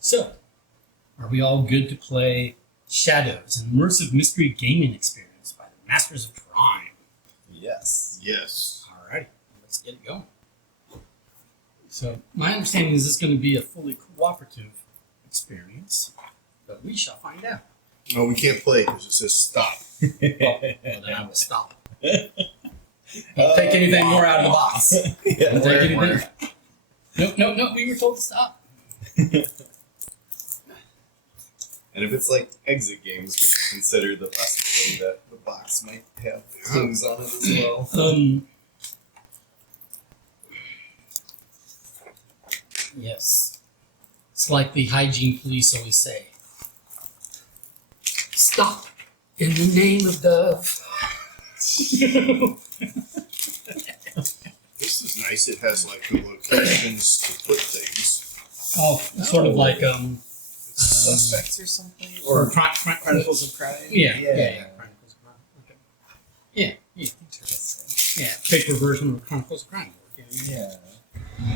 So, are we all good to play Shadows, an immersive mystery gaming experience by the Masters of Crime? Yes. Yes. Alrighty, let's get it going. So, my understanding is this is going to be a fully cooperative experience, but we shall find out. No, we can't play because it says stop. Well, then I will stop. Don't take anything more out of the box. Yeah, Don't take anything. No, we were told to stop. And if it's like exit games, we can consider the possibility that the box might have clues on it as well. Yes. It's like the hygiene police always say. Stop in the name of Dove. This is nice. It has like the locations to put things. Oh, sort of like Suspects or something? or Chronicles of Crime? Yeah. Chronicles of Crime. Okay. Yeah. Interesting. Yeah. Paper version of Chronicles of Crime. Yeah.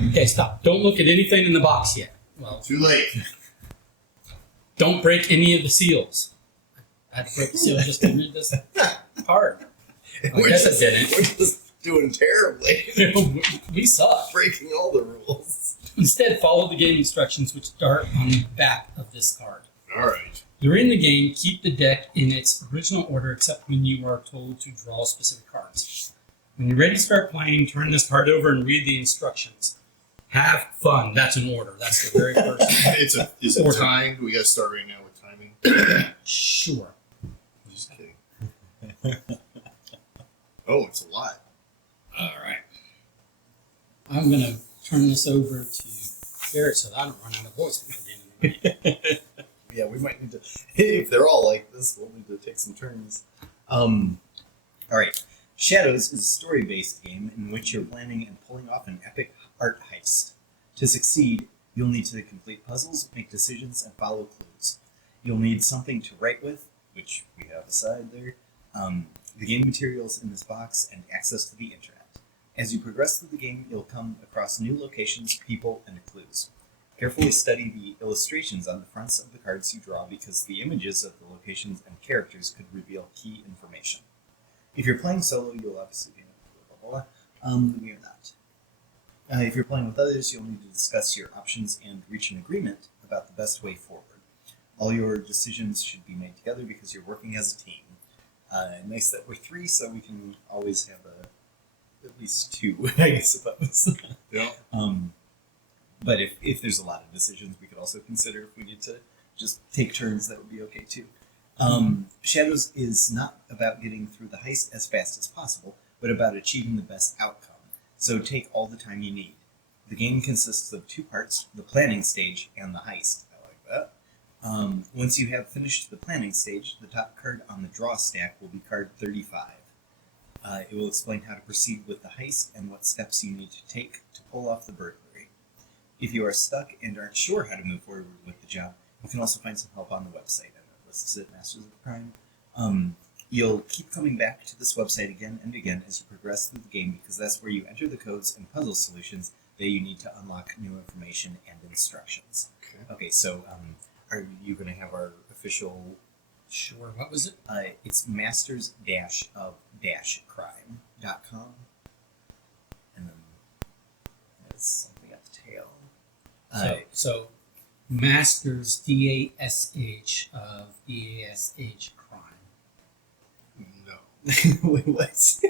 Okay, stop. Don't look at anything in the box yet. Well, Too late. don't break any of the seals. I had to break the seal just to read this card. I guess I didn't. We're just doing terribly. We suck. Breaking all the rules. Instead, follow the game instructions which start on the back of this card. All right. During the game, keep the deck in its original order except when you are told to draw specific cards. When you're ready to start playing, turn this card over and read the instructions. Have fun. That's an order. That's the very first. Is it Or timed? We got to start right now with timing. Sure. Just kidding. Oh, it's a lot. All right. I'm going to turn this over to Garrett so that I don't run out of voice before the end of the night. Yeah, we might need to. If they're all like this, we'll need to take some turns. Alright. Shadows is a story-based game in which you're planning and pulling off an epic art heist. To succeed, you'll need to complete puzzles, make decisions, and follow clues. You'll need something to write with, which we have aside there, the game materials in this box, and access to the internet. As you progress through the game, you'll come across new locations, people, and clues. Carefully study the illustrations on the fronts of the cards you draw because the images of the locations and characters could reveal key information. If you're playing solo, you'll obviously be blah, blah, blah. We are not. If you're playing with others, you'll need to discuss your options and reach an agreement about the best way forward. All your decisions should be made together because you're working as a team. Nice that we're three, so we can always have at least two, I suppose. Yeah. But if there's a lot of decisions, we could also consider if we need to just take turns, that would be okay too. Shadows is not about getting through the heist as fast as possible, but about achieving the best outcome. So take all the time you need. The game consists of two parts, the planning stage and the heist. I like that. Once you have finished the planning stage, the top card on the draw stack will be card 35. It will explain how to proceed with the heist and what steps you need to take to pull off the burglary. If you are stuck and aren't sure how to move forward with the job, you can also find some help on the website. This is at Masters of Crime. You'll keep coming back to this website again and again as you progress through the game because that's where you enter the codes and puzzle solutions that you need to unlock new information and instructions. Okay, so are you going to have our official... Sure. What was it? It's masters-of-crime.com. And then there's something at the tail. So Masters, D-A-S-H, of D-A-S-H crime. No. Wait, what?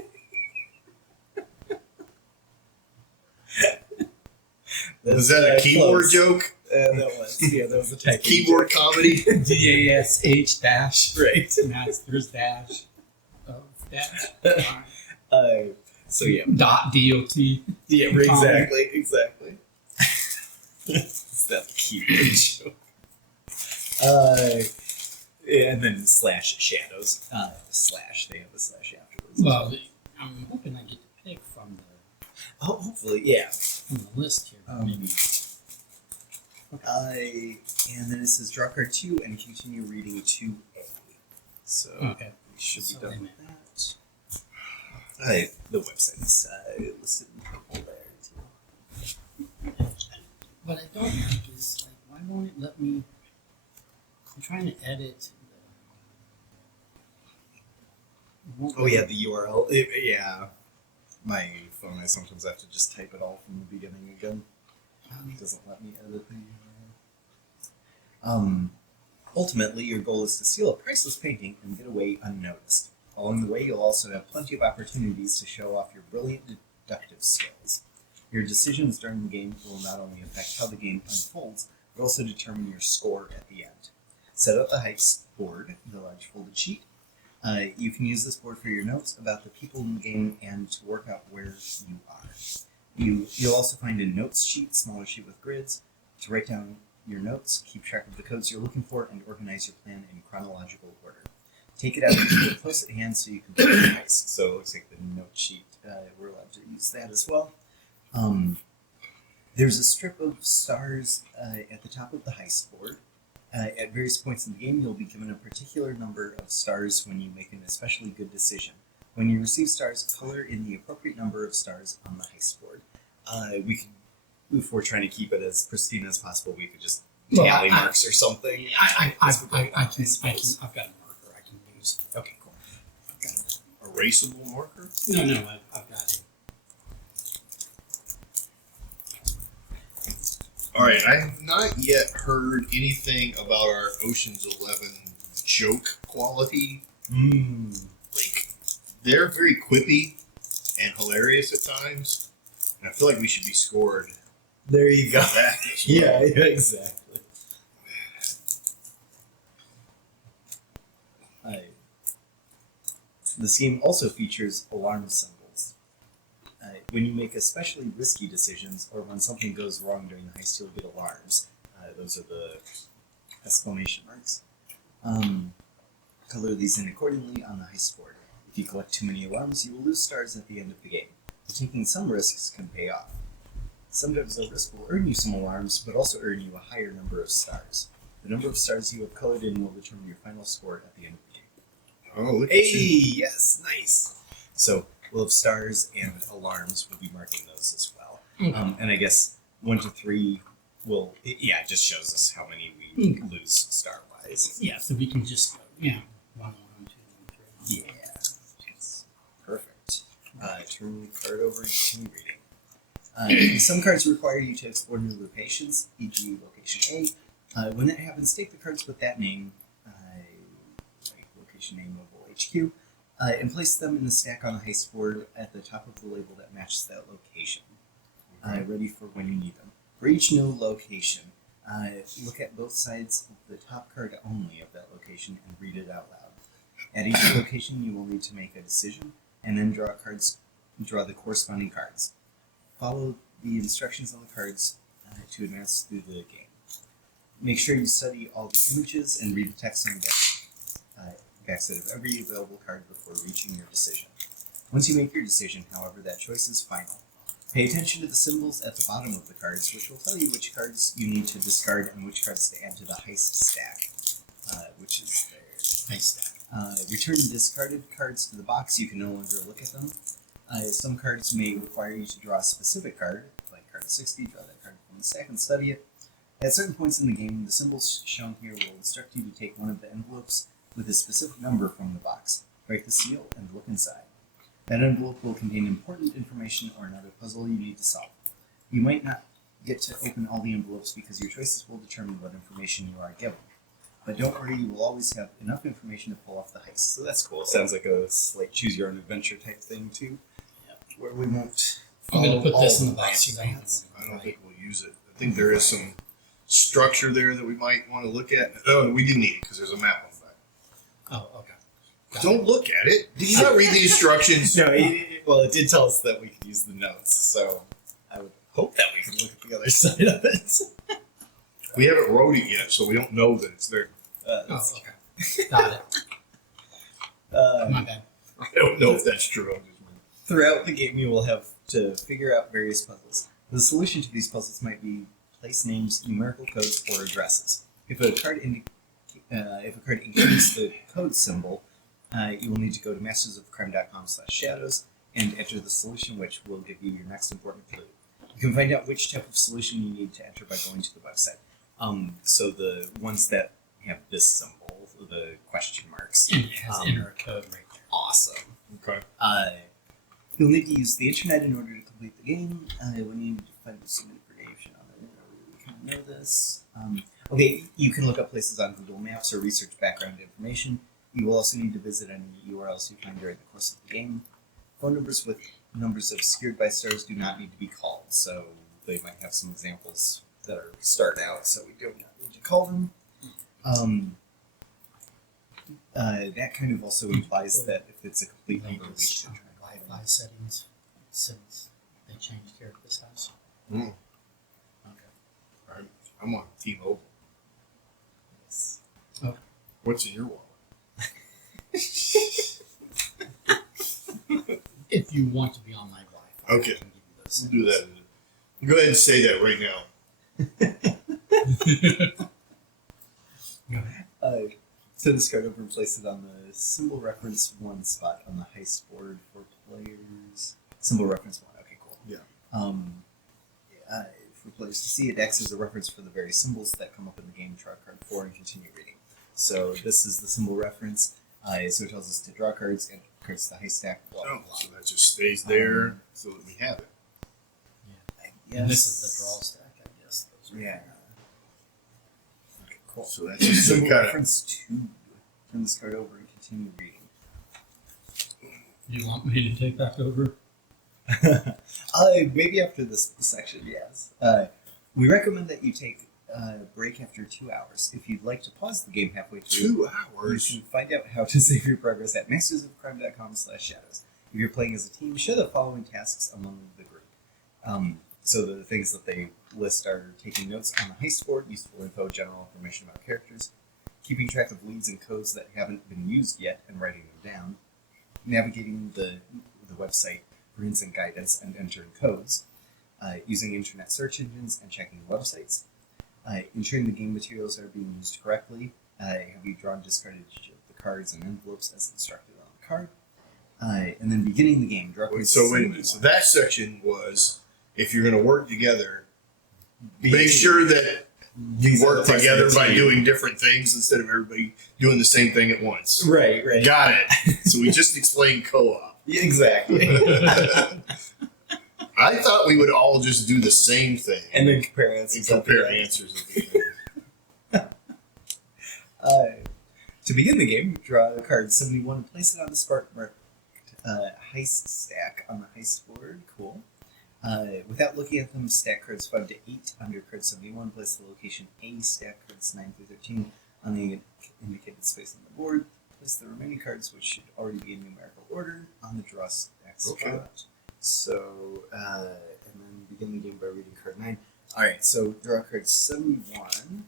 Was that a keyboard joke? That was. Yeah, that was a typing Keyboard comedy? D-A-S-H dash. Right. Masters dash. Of dash. Crime. So yeah. Dot D-O-T. Yeah, exactly. Is that the keyboard joke? And then slash shadows. Slash, they have a slash afterwards. Well, I'm hoping I get to pick from the Hopefully, yeah. list here. Maybe. And then it says draw card 2 and continue reading 2A. So Okay. we should be So done they with that. The website is listed in purple there too. What I don't like is, like, why won't it let me? I'm trying to edit. It won't Oh let yeah, me- the URL. Yeah, my phone. I sometimes have to just type it all from the beginning again. It doesn't let me edit the URL. Ultimately, your goal is to steal a priceless painting and get away unnoticed. Along the way, you'll also have plenty of opportunities to show off your brilliant deductive skills. Your decisions during the game will not only affect how the game unfolds, but also determine your score at the end. Set up the heist board, the large folded sheet. You can use this board for your notes about the people in the game and to work out where you are. You'll also find a notes sheet, smaller sheet with grids, to write down your notes, keep track of the codes you're looking for, and organize your plan in chronological order. Take it out and keep it close at hand so you can do the heist. So it looks like the note sheet, we're allowed to use that as well. There's a strip of stars at the top of the heist board. At various points in the game, you'll be given a particular number of stars when you make an especially good decision. When you receive stars, color in the appropriate number of stars on the heist board. We could, if we're trying to keep it as pristine as possible, we could just tally marks or something. I've got a marker I can use. Okay, cool. Erasable marker? No, I've got it. All right, I have not yet heard anything about our Ocean's 11 joke quality. Like, they're very quippy and hilarious at times, and I feel like we should be scored There you for go. that as well. Yeah, exactly. This game also features alarm symbols. When you make especially risky decisions or when something goes wrong during the heist, you'll get alarms. Those are the exclamation marks. Color these in accordingly on the heist board. If you collect too many alarms, you will lose stars at the end of the game. Taking some risks can pay off. Sometimes a risk will earn you some alarms, but also earn you a higher number of stars. The number of stars you have colored in will determine your final score at the end of the game. Oh, look at Hey, you. yes, nice. So we'll have stars and alarms. We'll be marking those as well. And I guess 1 to 3 will, it just shows us how many we lose star-wise. Yeah, so we can just go. Yeah. 1, 2, 3. Yeah. Yes. Perfect. Turn the card over and continue reading. Some cards require you to explore new locations, e.g. location A. When that happens, take the cards with that name, like location name of HQ, and place them in the stack on the heist board at the top of the label that matches that location. Ready for when you need them. For each new location, look at both sides of the top card only of that location and read it out loud. At each location, you will need to make a decision, and then draw the corresponding cards. Follow the instructions on the cards to advance through the game. Make sure you study all the images and read the text on the backside of every available card before reaching your decision. Once you make your decision, however, that choice is final. Pay attention to the symbols at the bottom of the cards, which will tell you which cards you need to discard and which cards to add to the heist stack, which is their heist stack. Return discarded cards to the box. You can no longer look at them. Some cards may require you to draw a specific card, like card 60, draw that card from the stack and study it. At certain points in the game, the symbols shown here will instruct you to take one of the envelopes with a specific number from the box, break the seal, and look inside. That envelope will contain important information or another puzzle you need to solve. You might not get to open all the envelopes because your choices will determine what information you are given. But don't worry, you will always have enough information to pull off the heist. So that's cool. Sounds like a choose-your-own-adventure type thing, too. Yep. Where we won't I'm going to put follow this in the all box because I have plans. I don't think we'll use it. I think there is some structure there that we might want to look at. Oh, we do need it because there's a map on the back. Oh, okay. Got Don't look at it. Did you not read the instructions? No, it did tell us that we could use the notes, so I would hope that we could look at the other side of it. We haven't wrote it yet, so we don't know that it's there. Oh, okay. Got it. My bad. I don't know if that's true. I'm just Throughout the game, you will have to figure out various puzzles. The solution to these puzzles might be place names, numerical codes, or addresses. If a card indicates the code symbol, you will need to go to mastersofcrime.com/shadows and enter the solution, which will give you your next important clue. You can find out which type of solution you need to enter by going to the website. So the ones that have this symbol, the question marks, And it has enter a code right there. awesome. Okay. You'll need to use the internet in order to complete the game. When you need to find some information on it, we kind of know this. Okay, you can look up places on Google Maps or research background information. You will also need to visit any URLs you find during the course of the game. Phone numbers with numbers obscured by stars do not need to be called, so they might have some examples that are starred out, so we do not need to call them. That kind of also implies that if it's a complete number, we should try. Wi-Fi settings since they changed here at this house. Mm. Okay. I'm on T-Mobile. Yes. Okay. What's in your wallet? If you want to be on my Wi-Fi, Okay. I can give you those We'll do that. Go ahead and say that right now. Send this card over and place it on the symbol reference 1 spot on the heist board for players. Symbol reference 1. Okay, cool. Yeah. For players to see, it acts as a reference for the various symbols that come up in the game. Draw card 4 and continue reading. So this is the symbol reference. So it tells us to draw cards and cards to the heist stack. Blah, blah, Oh, blah. so that just stays there so that we have it. And this is the draw stack, I guess. Those are Yeah. Okay, cool. So that's just some Symbol kind of. reference 2. Turn this card over and continue reading. You want me to take that over? Maybe after this section, yes. We recommend that you take a break after 2 hours. If you'd like to pause the game halfway through, 2 hours. you can find out how to save your progress at mastersofcrime.com/shadows. If you're playing as a team, share the following tasks among the group. So the things that they list are taking notes on the heist board, useful info, general information about characters, keeping track of leads and codes that haven't been used yet and writing them down, navigating the website for hints and guidance and entering codes, using internet search engines and checking websites, ensuring the game materials are being used correctly, have you drawn discarded the cards and envelopes as instructed on the card, and then beginning the game. Draw cards. So wait a minute. So that section was if you're going to work together, make sure that you work together by doing different things instead of everybody doing the same thing at once. Right. Got it. So we just explained co-op. Yeah, exactly. I thought we would all just do the same thing And then compare and answers. compare answers at the end. To begin the game, draw card 71 and place it on the spark marked heist stack on the heist board. Cool. Without looking at them, stack cards 5 to 8 under card 71. Place the location A, stack cards 9 through 13 on the indicated space on the board. Place the remaining cards, which should already be in numerical order, on the draw stack spot. Okay. So, and then begin the game by reading card 9. Alright, so draw card 71.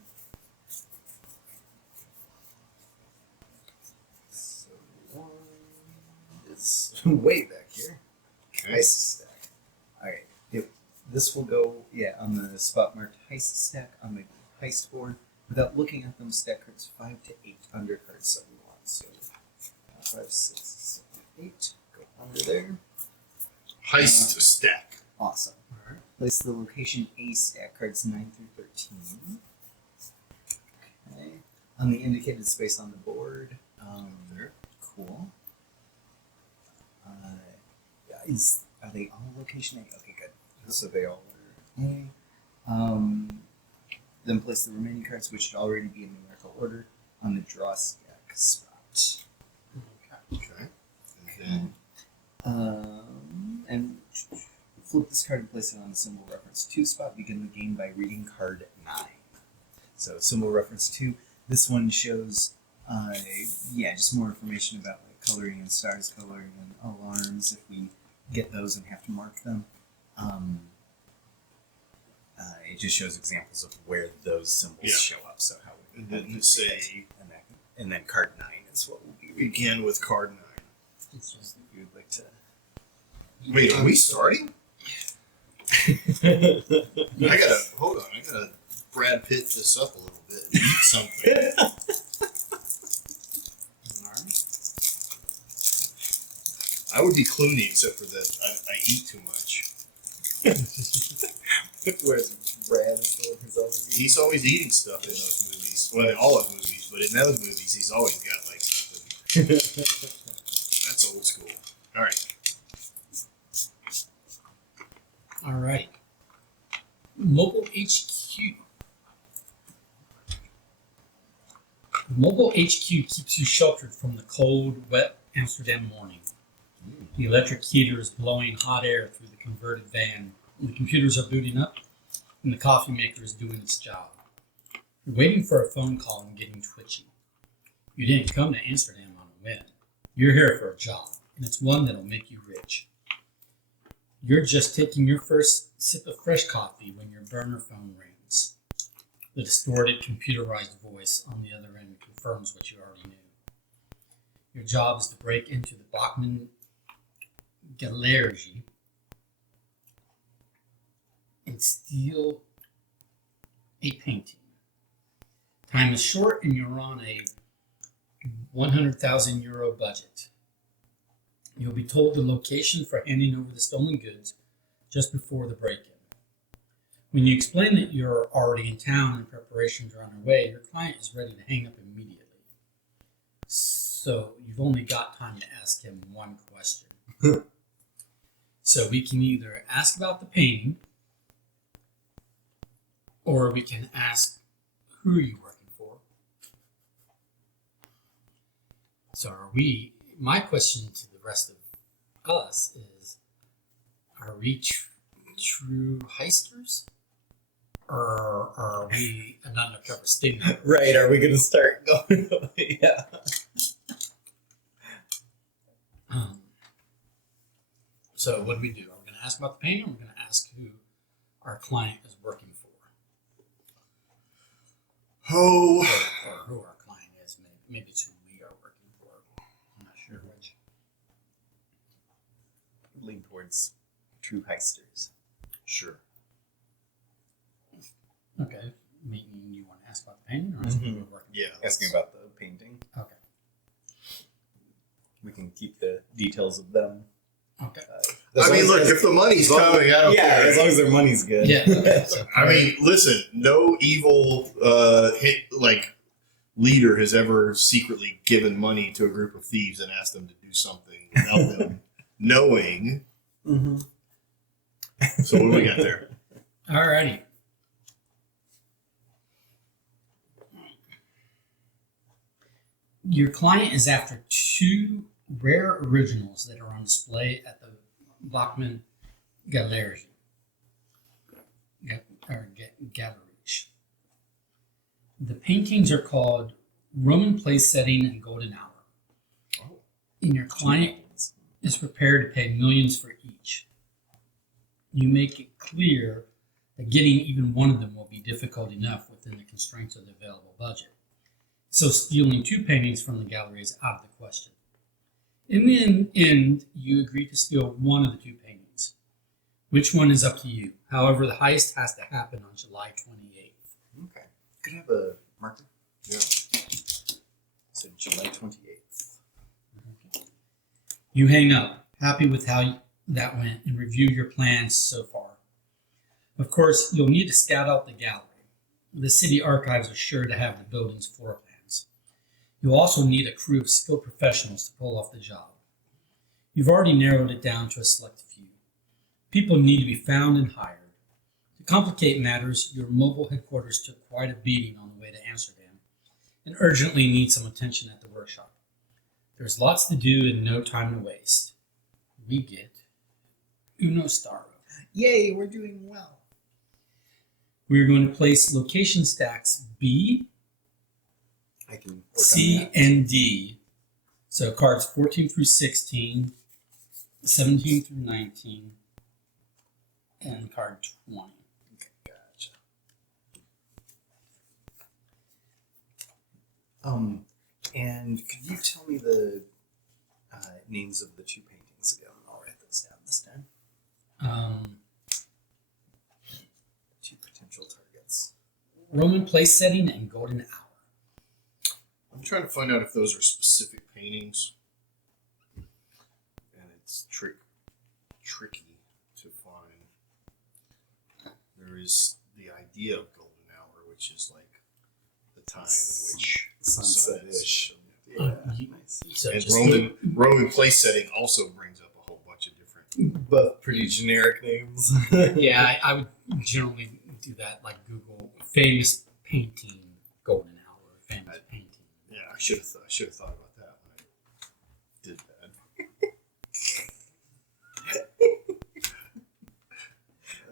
71 is way back here. Okay. Heist stack. Alright, this will go, on the spot marked heist stack on the heist board. Without looking at them, stack cards 5 to 8 under card 71. So, 5, 6, 7, 8. Go under there. Heist stack. Awesome. Place the location A stack cards 9 through 13. Okay. On the indicated space on the board. There. Cool. Are they all location A? Okay, good. So they all are A. Then place the remaining cards, which should already be in numerical order, on the draw stack spot. Okay. And then And flip this card and place it on the symbol reference 2 spot. Begin the game by reading card 9. So symbol reference 2. This one shows, just more information about like coloring and stars, coloring and alarms. If we get those and have to mark them, it just shows examples of where those symbols show up. So how we and then say and then card 9 is what we'll be reading. begin with card 9. It's just if you'd like to. Wait, are we starting? I gotta Brad Pitt this up a little bit and eat something. I would be Clooney except for that I eat too much. Where's Brad is the one who's always eating. He's always eating stuff in those movies. Well, in all of movies, but in those movies, he's always got like something. That's old school. All right. All right. Mobile HQ. Mobile HQ keeps you sheltered from the cold, wet Amsterdam morning. The electric heater is blowing hot air through the converted van. The computers are booting up, and the coffee maker is doing its job. You're waiting for a phone call and getting twitchy. You didn't come to Amsterdam on a whim. You're here for a job, and it's one that'll make you rich. You're just taking your first sip of fresh coffee when your burner phone rings. The distorted, computerized voice on the other end confirms what you already knew. Your job is to break into the Bachmann Galergy and steal a painting. Time is short and you're on a 100,000 euro budget. You'll be told the location for handing over the stolen goods just before the break-in. When you explain that you're already in town and preparations are underway, your client is ready to hang up immediately. So you've only got time to ask him one question. So we can either ask about the painting, or we can ask, who are you working for? So my question to the rest of us is, are we true heisters? Or are we an undercover sting? Right, are we going to start going? Yeah. So what do we do? Are we going to ask about the painting, or are we going to ask who our client is working for? Oh. Or who our client is. Maybe it's who we are working for. I'm not sure which. Lean towards true heisters. Sure. Okay. Meaning you want to ask about the painting, or ask who we're working Yeah. Asking about the painting. for? Okay. We can keep the details of them. Okay. As I mean, long look, as- if the money's coming, I don't care. as long as their money's good. Yeah. Okay. So, I mean, listen, no evil leader has ever secretly given money to a group of thieves and asked them to do something without them knowing. Mm-hmm. So what do we got there? alrighty. Your client is after two rare originals that are on display at the Bachmann Galergy. Gallery. The paintings are called Roman Place Setting and Golden Hour. Oh. And your client is prepared to pay millions for each. You make it clear that getting even one of them will be difficult enough within the constraints of the available budget. So stealing two paintings from the gallery is out of the question. In the end, you agree to steal one of the two paintings. Which one is up to you. However, the heist has to happen on July 28th. Okay. Could I have a marker? Yeah. So July 28th. You hang up, happy with how that went, and review your plans so far. Of course, you'll need to scout out the gallery. The city archives are sure to have the building's floor plans. You'll also need a crew of skilled professionals to pull off the job. You've already narrowed it down to a select few. People need to be found and hired. To complicate matters, your mobile headquarters took quite a beating on the way to Amsterdam and urgently need some attention at the workshop. There's lots to do and no time to waste. We get uno staro. Yay, we're doing well. We're going to place location stacks B, I can work C, on that. and D. So cards 14 through 16, 17 through 19, and card 20. Okay, gotcha. And could you tell me the names of the two paintings again? I'll write those down this time. Two potential targets. Roman place setting and golden hour. I'm trying to find out if those are specific paintings. And it's tricky to find. There is the idea of golden hour, which is like the time in which the sun Sunset-ish. is. Yeah, you- nice. So And just Roman place setting also brings up a whole bunch of different. But pretty generic names. yeah, I would generally do that, like Google famous painting golden hour, famous painting. Yeah, I should have thought about that when I did that.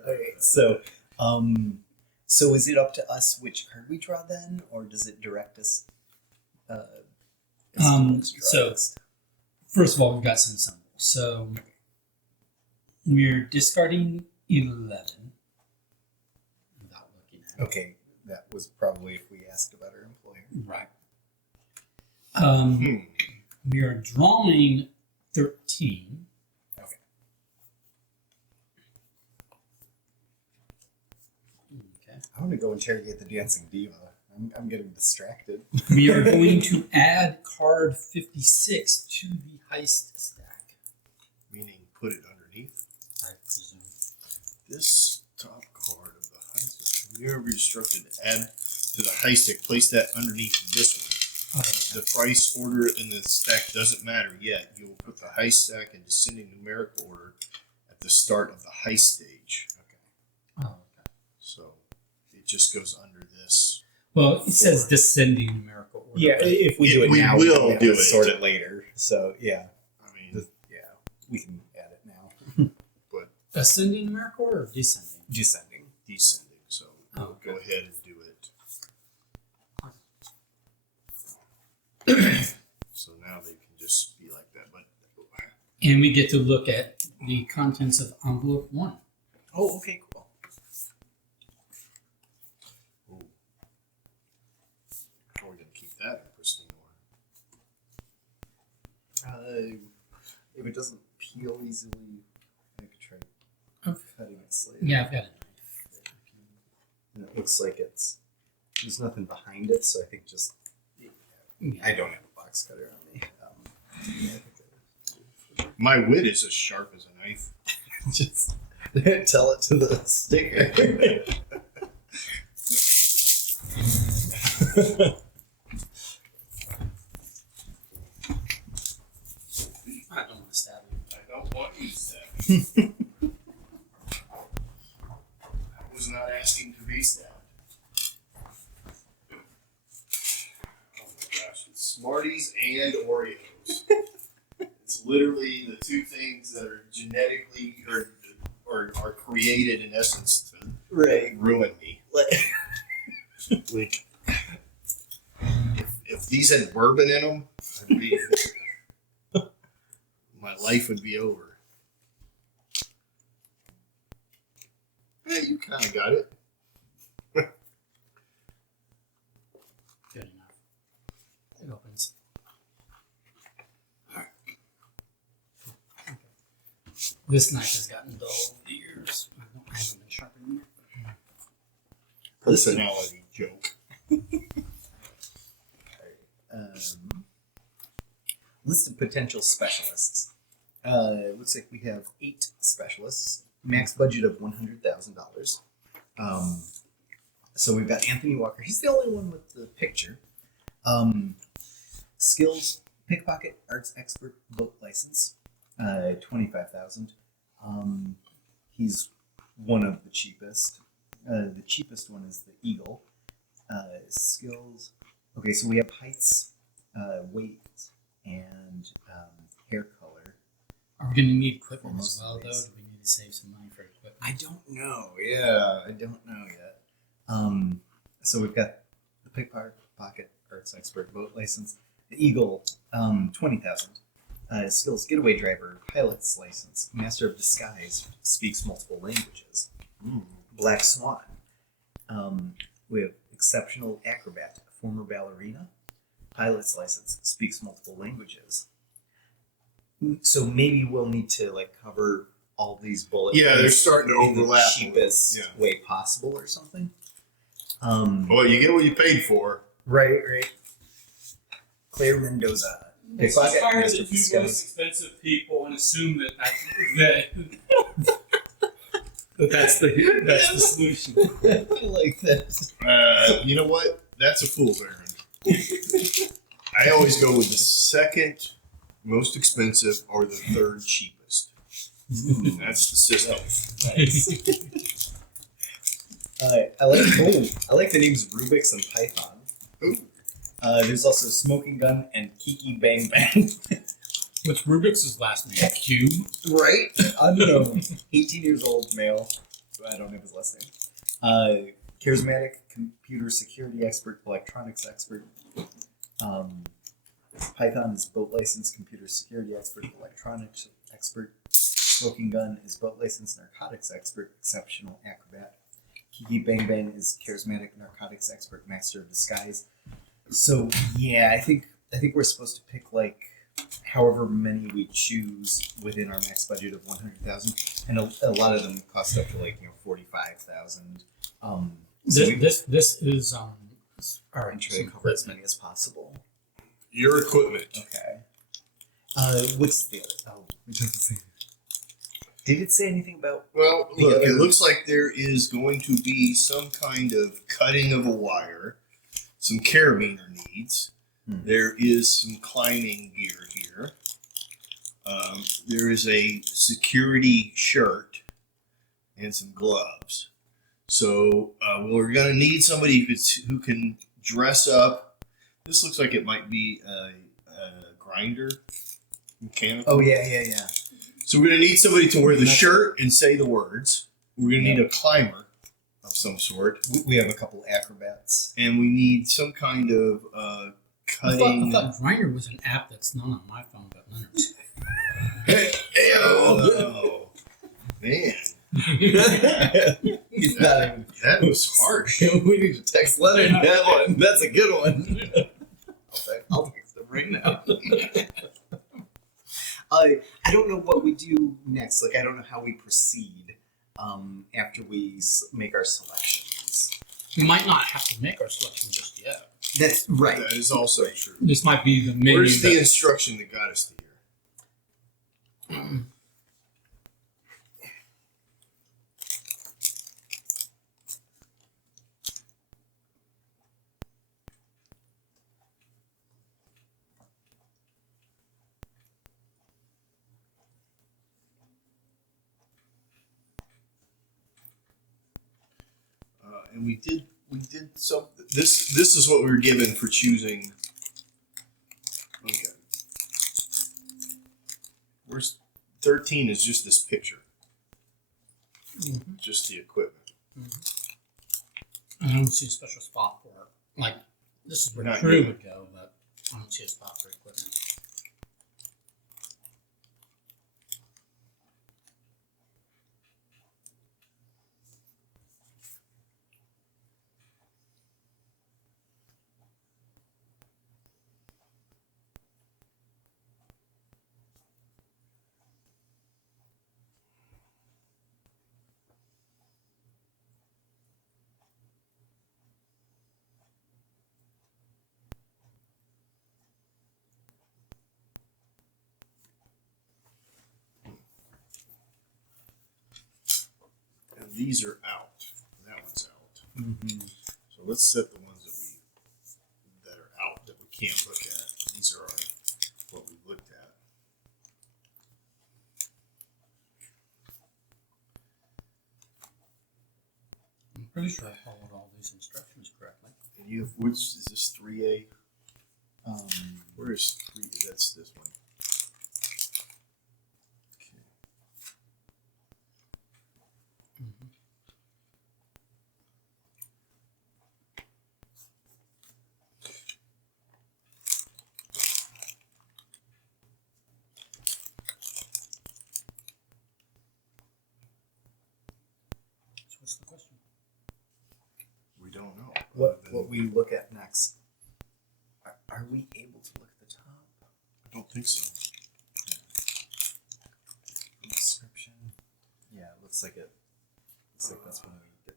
Okay, so is it up to us which card we draw then, or does it direct us? As to what's drawn So next? first of all, we've got some symbols. So we're discarding 11 without looking at it. Okay, that was probably if we asked about our employer. Right. We are drawing 13. Okay. Okay. I want to go interrogate the dancing diva. I'm getting distracted. We are going to add card 56 to the heist stack, Meaning put it underneath. I presume. This top card of the heist. You are instructed to add to the heist stick. Place that underneath this one. The price order in the stack doesn't matter yet. You will put the heist stack in descending numerical order at the start of the heist stage. Okay. Oh, okay. So it just goes under this. Well, it says descending numerical order. Yeah, if we do it We now, will we can do it. sort it later. So yeah, I mean, yeah, we can add it now. Ascending numerical order or descending? Descending. descending. So Oh, go ahead and do it. So now they can just be like that. But And we get to look at the contents of envelope 1. Oh, okay, cool. ooh. How are we going to keep that in pristine order? If it doesn't peel easily, I could try Okay. cutting it slightly. Yeah, I've got it. And it looks like there's nothing behind it, so I think just Yeah. I don't have a box cutter on me. Yeah, I think My wit is as sharp as a knife. just tell it to the sticker. I don't want to stab you. I don't want you to stab. I was not asking to be stabbed. Oh my gosh, it's Smarties and Oreos. It's literally the two things that are genetically or are created in essence to Right. ruin me. Like, Like, if these had bourbon in them, my life would be over. Yeah, you kind of got it. Good enough. It opens. Alright. Okay. This knife has gotten dull over the years. I haven't been sharpening it. Personality joke. list of potential specialists. It looks like we have 8 specialists. Max budget of $100,000. So we've got Anthony Walker. He's the only one with the picture. Skills: pickpocket, arts expert, boat license. 25,000. He's one of the cheapest. The cheapest one is the Eagle. Skills. Okay, so we have heights, weight, and hair color. Are we going to need equipment Almost as well, though? always. Do we need to save some money for equipment? I don't know. Yeah, I don't know yet. So we've got the pickpocket, arts expert, boat license. The Eagle, 20,000. Skills: getaway driver, pilot's license, master of disguise, speaks multiple languages. Black Swan. We have exceptional acrobat, former ballerina, pilot's license, speaks multiple languages. So maybe we'll need to cover all these bullet Yeah, they're points starting to in the overlap. cheapest Yeah. way possible or something. Well, you get what you paid for. Right. Claire Mendoza. Let's just Pickpocket, hire the master of two most disguise. expensive people and assume that But that's the solution. I like that. You know what? That's a fool's errand. I always go with the second most expensive or the third cheapest. That's the system. Nice. I like the names Rubik's and Python. Ooh. There's also Smoking Gun and Kiki Bang Bang. What's Rubik's last name? Cube? Right? Unknown. 18 years old, male. I don't have his last name. Charismatic, computer security expert, electronics expert. Python is boat license, computer security expert, electronics expert. Smoking Gun is boat license, narcotics expert, exceptional acrobat. Kiki Bang Bang is charismatic, narcotics expert, master of disguise. So yeah, I think we're supposed to pick like however many we choose within our max budget of 100,000, and a lot of them cost up to like 45,000. This is All our right, try to cover as many as possible. Your equipment. Okay. What's the other? Oh, it doesn't say. Did it say anything about? Well, The look, it other- looks like there is going to be some kind of cutting of a wire, some carabiner needs. There is some climbing gear here. There is a security shirt and some gloves. So we're going to need somebody who can dress up. This looks like it might be a grinder, mechanical. Oh yeah. So we're going to need somebody to wear the shirt and say the words. We're going to need a climber of some sort. We have a couple acrobats. And we need some kind of I cutting. thought Grindr was an app that's not on my phone, but Leonard's. Oh, man. He's not even. That was harsh. We need to text Leonard that one. That's a good one. I'll text him right now. I don't know what we do next. Like, I don't know how we proceed after we make our selections. We might not have to make our selection just yet. That's right. That is also true. This might be the menu. Where's the instruction that got us to here? And we did some. This is what we were given for choosing. Okay. Where's 13 is just this picture, just the equipment. I don't see a special spot for it. Like, this is where Not crew yet. would go, but I don't see a spot for equipment. And these are out. That one's out. Mm-hmm. So let's set the ones that are out that we can't look at. These are what we looked at. I'm pretty sure I followed all these instructions correctly. And you have which is this 3A? Um, Where is 3? That's this one. Okay. So what's the question? We don't know. what we look at next. Are we able to look at the top? I don't think so. Description. Yeah, it looks like it. Looks like that's when we get there.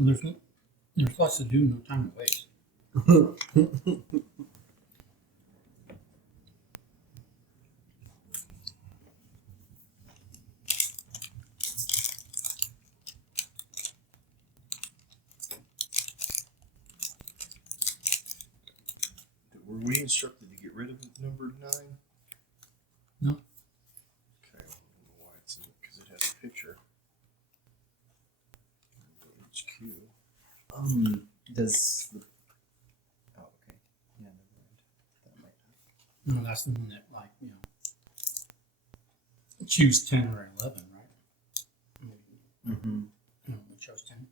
So there's lots to do, no time to waste. Were we instructed to get rid of number 9? No. Okay, I don't know why it's in it, because it has a picture. HQ. Does the... Oh, okay. Yeah, never mind. That might No, that's the one that, like, choose 10 or 11, right? Mm-hmm. No, we chose 10.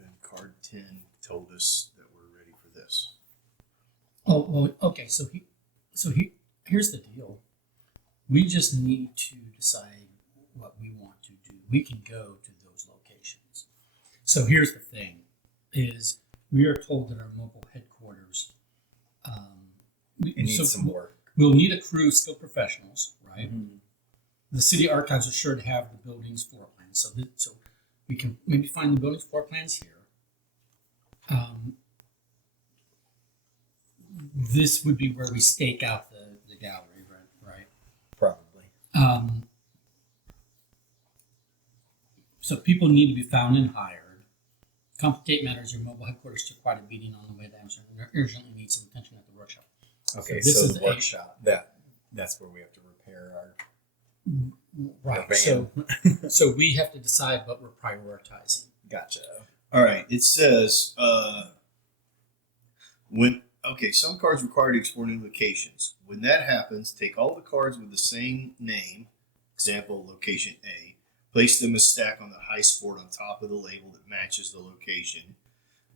And card 10 told us that we're ready for this. Oh, well, okay, here's the deal. We just need to decide what we want to do. We can go to those locations. So here's the thing, is we are told that our mobile headquarters, It needs some work. we'll need a crew of skilled professionals, right? Mm-hmm. The city archives are sure to have the building's floor plans, so we can maybe find the building's floor plans here. This would be where we stake out the gallery, right? Probably. So people need to be found and hired. Complicate matters, your mobile headquarters took quite a beating on the way to Amsterdam and urgently need some attention at the workshop. Okay, So this so is the a- workshop. That's where we have to repair our Right. van. So we have to decide what we're prioritizing. Gotcha. All right. It says some cards require to explore new locations. When that happens, take all the cards with the same name, example location A, place them as stack on the heist board on top of the label that matches the location,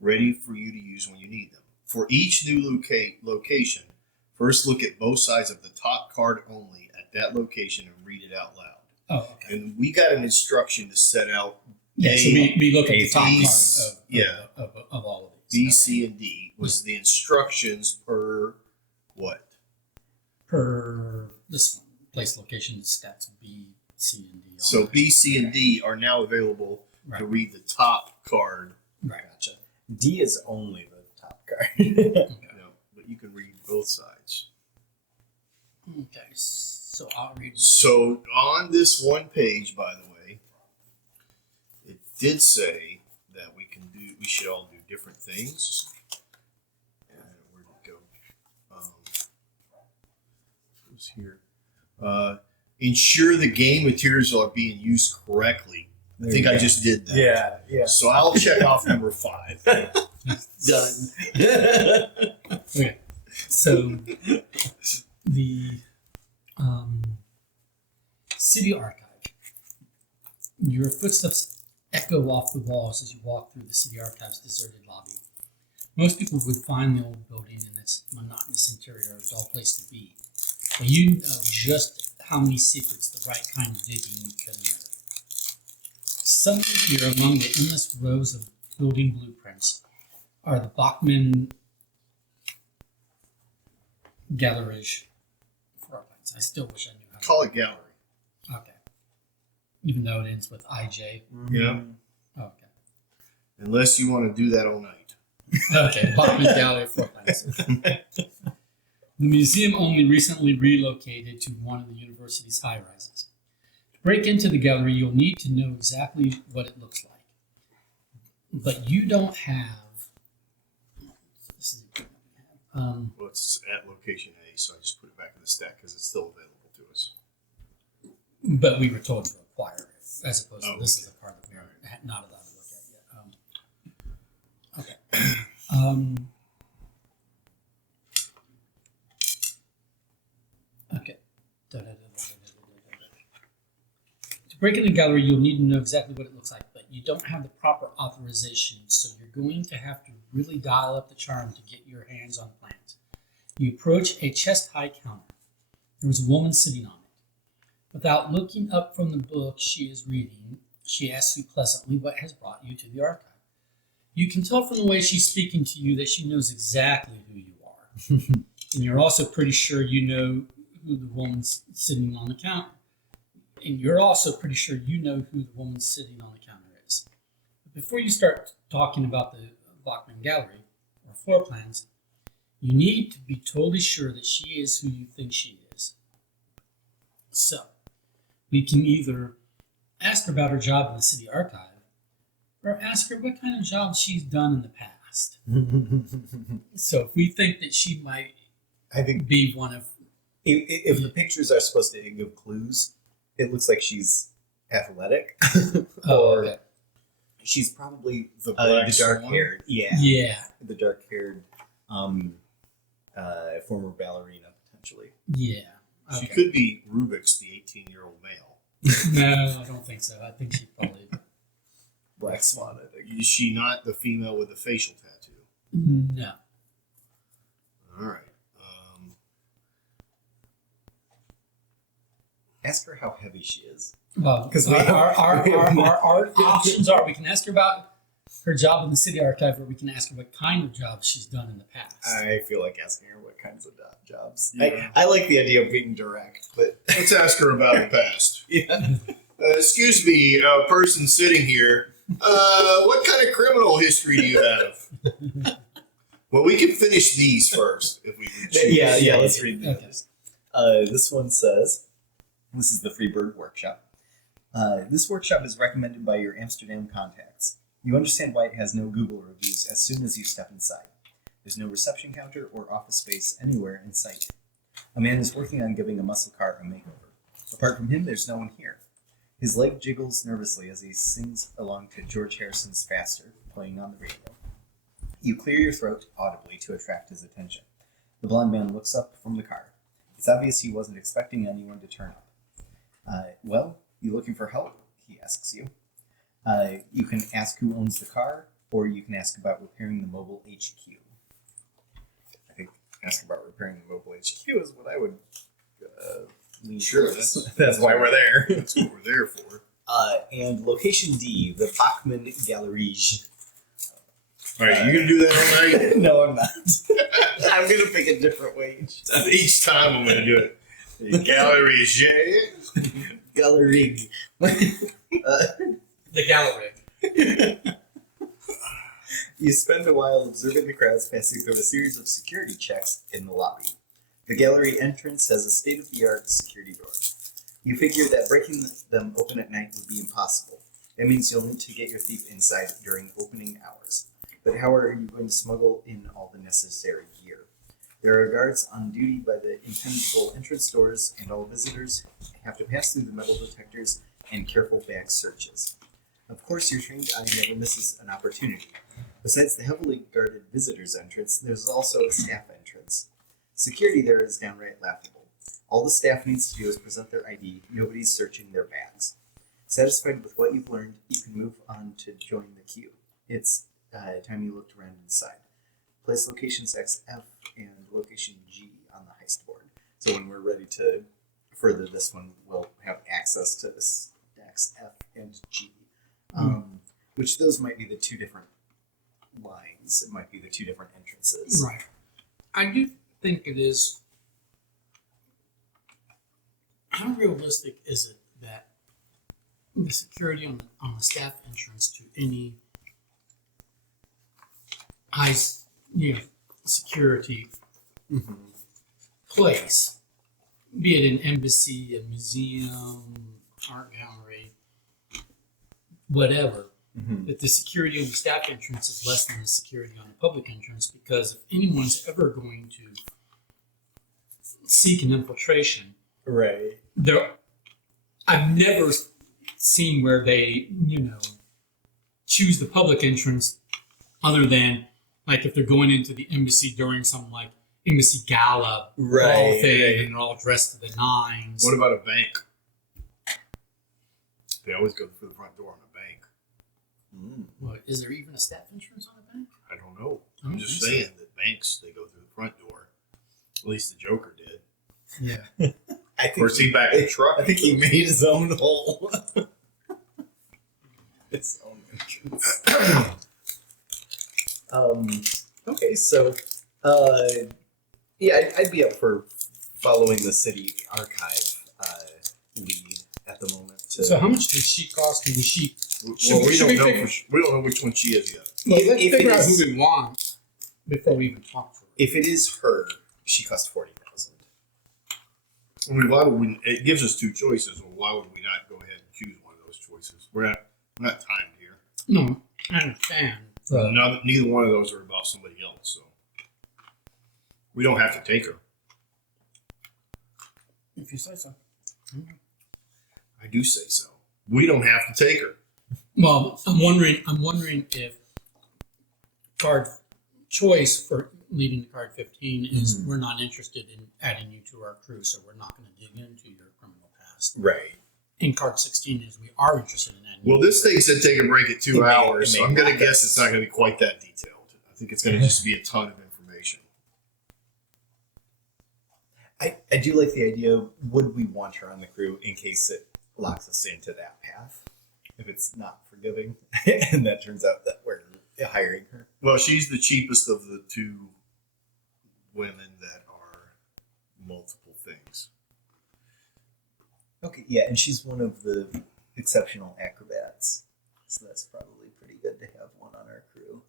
ready for you to use when you need them. For each new location, first look at both sides of the top card only at that location and read it out loud. Oh, okay. And we got an instruction to set out Yeah, so we look at the top B's, card of all of B, these. C, and D was the instructions per what? Per this one, place location stats B, C, and D. So B, C, and D are now available to read the top card. Right. Gotcha. D is only the top card. But you can read both sides. Okay, so I'll read. So on this one page, by the way, it did say that we should all do different things. And where did it go? It was here. Ensure the game materials are being used correctly. I think I just did that. Yeah. So I'll check off number 5. Done. Okay, so the city archive. Your footsteps echo off the walls as you walk through the city archive's deserted lobby. Most people would find the old building and its monotonous interior a dull place to be, but you know just how many secrets the right kind of digging could unearth. Somewhere here among the endless rows of building blueprints are the Bachmann Gallery floor plans. I still wish I knew how to Call it gallery. Okay. Even though it ends with IJ. Yeah. Okay. Unless you want to do that all night. Okay. Bachmann Gallery floor plans. The museum only recently relocated to one of the university's high rises. To break into the gallery, you'll need to know exactly what it looks like. But you don't have. This is the Well, it's at location A, so I just put it back in the stack because it's still available to us. but we were told to acquire it, as opposed to this is a card that we are not allowed to look at yet. Okay. Okay. To break in the gallery, you'll need to know exactly what it looks like, but you don't have the proper authorization, so you're going to have to really dial up the charm to get your hands on plans. You approach a chest-high counter. There was a woman sitting on it. Without looking up from the book she is reading, she asks you pleasantly what has brought you to the archive. You can tell from the way she's speaking to you that she knows exactly who you are. And you're also pretty sure you know who the woman's sitting on the counter. And you're also pretty sure you know who the woman sitting on the counter is. before you start talking about the Bachman Gallery or floor plans, you need to be totally sure that she is who you think she is. So, we can either ask her about her job in the city archive, or ask her what kind of job she's done in the past. So if we think that she might I think be one of... if the pictures are supposed to give clues, it looks like she's athletic. Or okay. she's probably The black the dark swan? haired. Yeah. Yeah, The dark haired former ballerina, potentially. yeah. She Okay. could be Rubik's, the 18-year-old male. No, I don't think so. I think she probably... Black Swan, I think. Is she not the female with the facial tattoo? No. All right. Ask her how heavy she is. Well, Because because our options are we can ask her about her job in the city archive, or we can ask her what kind of jobs she's done in the past. I feel like asking her what kinds of jobs. Yeah. I like the idea of being direct, but Let's ask her about the past. yeah. Excuse me, person sitting here. What kind of criminal history do you have? Well, we can finish these first if we can choose. Yeah, let's read the Okay. others. This one says, this is the Freebird Workshop. This workshop is recommended by your Amsterdam contacts. You understand why it has no Google reviews as soon as you step inside. There's no reception counter or office space anywhere in sight. A man is working on giving a muscle car a makeover. Apart from him, there's no one here. His leg jiggles nervously as he sings along to George Harrison's Faster, playing on the radio. You clear your throat audibly to attract his attention. The blond man looks up from the car. It's obvious he wasn't expecting anyone to turn up. Well, you looking for help? He asks you. You can ask who owns the car, or you can ask about repairing the mobile HQ. I think ask about repairing the mobile HQ is what I would lean Sure, towards. That's why we're there. That's what we're there for. And location D, the Bachman Gallery. All right, you gonna do that all night? No, I'm not. I'm going to pick a different way. Each time I'm gonna do it. Gallery J. Gallery. The gallery. You spend a while observing the crowds passing through a series of security checks in the lobby. The gallery entrance has a state-of-the-art security door. You figure that breaking them open at night would be impossible. That means you'll need to get your thief inside during opening hours. But how are you going to smuggle in all the necessary gear? There are guards on duty by the impenetrable entrance doors, and all visitors have to pass through the metal detectors and careful bag searches. Of course, your trained eye never misses an opportunity. Besides the heavily guarded visitors' entrance, there's also a staff entrance. Security there is downright laughable. All the staff needs to do is present their ID. Nobody's searching their bags. Satisfied with what you've learned, you can move on to join the queue. It's time you looked around inside. Place locations X, F, and location G on the heist board. So when we're ready to further this one, we'll have access to the stacks F and G. Which those might be the two different lines. It might be the two different entrances. Right. I do think it is. How realistic is it that the security on the staff entrance to any high, security place, be it an embassy, a museum, art gallery, whatever, that the security on the staff entrance is less than the security on the public entrance, because if anyone's ever going to seek an infiltration, Right. I've never seen where they, choose the public entrance other than like if they're going into the embassy during some like embassy gala ball thing and they're all dressed to the nines. What about a bank? They always go through the front door on a bank. What, is there even a staff entrance on a bank? I don't know. I I'm don't just think so. saying that banks, they go through the front door. At least the Joker did. Yeah. Of course, he back the truck. I think he made his own hole. His own entrance. Okay, so, yeah, I'd be up for following the city archive lead at the moment. to. So how much does she cost? And she Well, we don't know. We don't know which one she is yet. well, let's If figure it out is- who we want before we even talk to her. If it is her, she costs 40,000. I mean, why would we? It gives us two choices. Well, why would we not go ahead and choose one of those choices? We're not timed here. No, I understand. But Neither one of those are about somebody else, so we don't have to take her. if you say so. I do say so. We don't have to take her. Well, I'm wondering if card choice for leading to card 15 is we're not interested in adding you to our crew, so we're not going to dig into your criminal past. Right. And card 16 is we are interested in adding. Well, this thing said take a break at 2 It may- hours, it so may I'm going to not. guess it's not going to be quite that detailed. I think it's going to just be a ton of information. I do like the idea. Would we want her on the crew in case it locks us into that path? If it's not forgiving, and that turns out that we're hiring her. Well, she's the cheapest of the two women that are multiple things. Okay, yeah, and she's one of the exceptional acrobats, so that's probably pretty good to have one on our crew.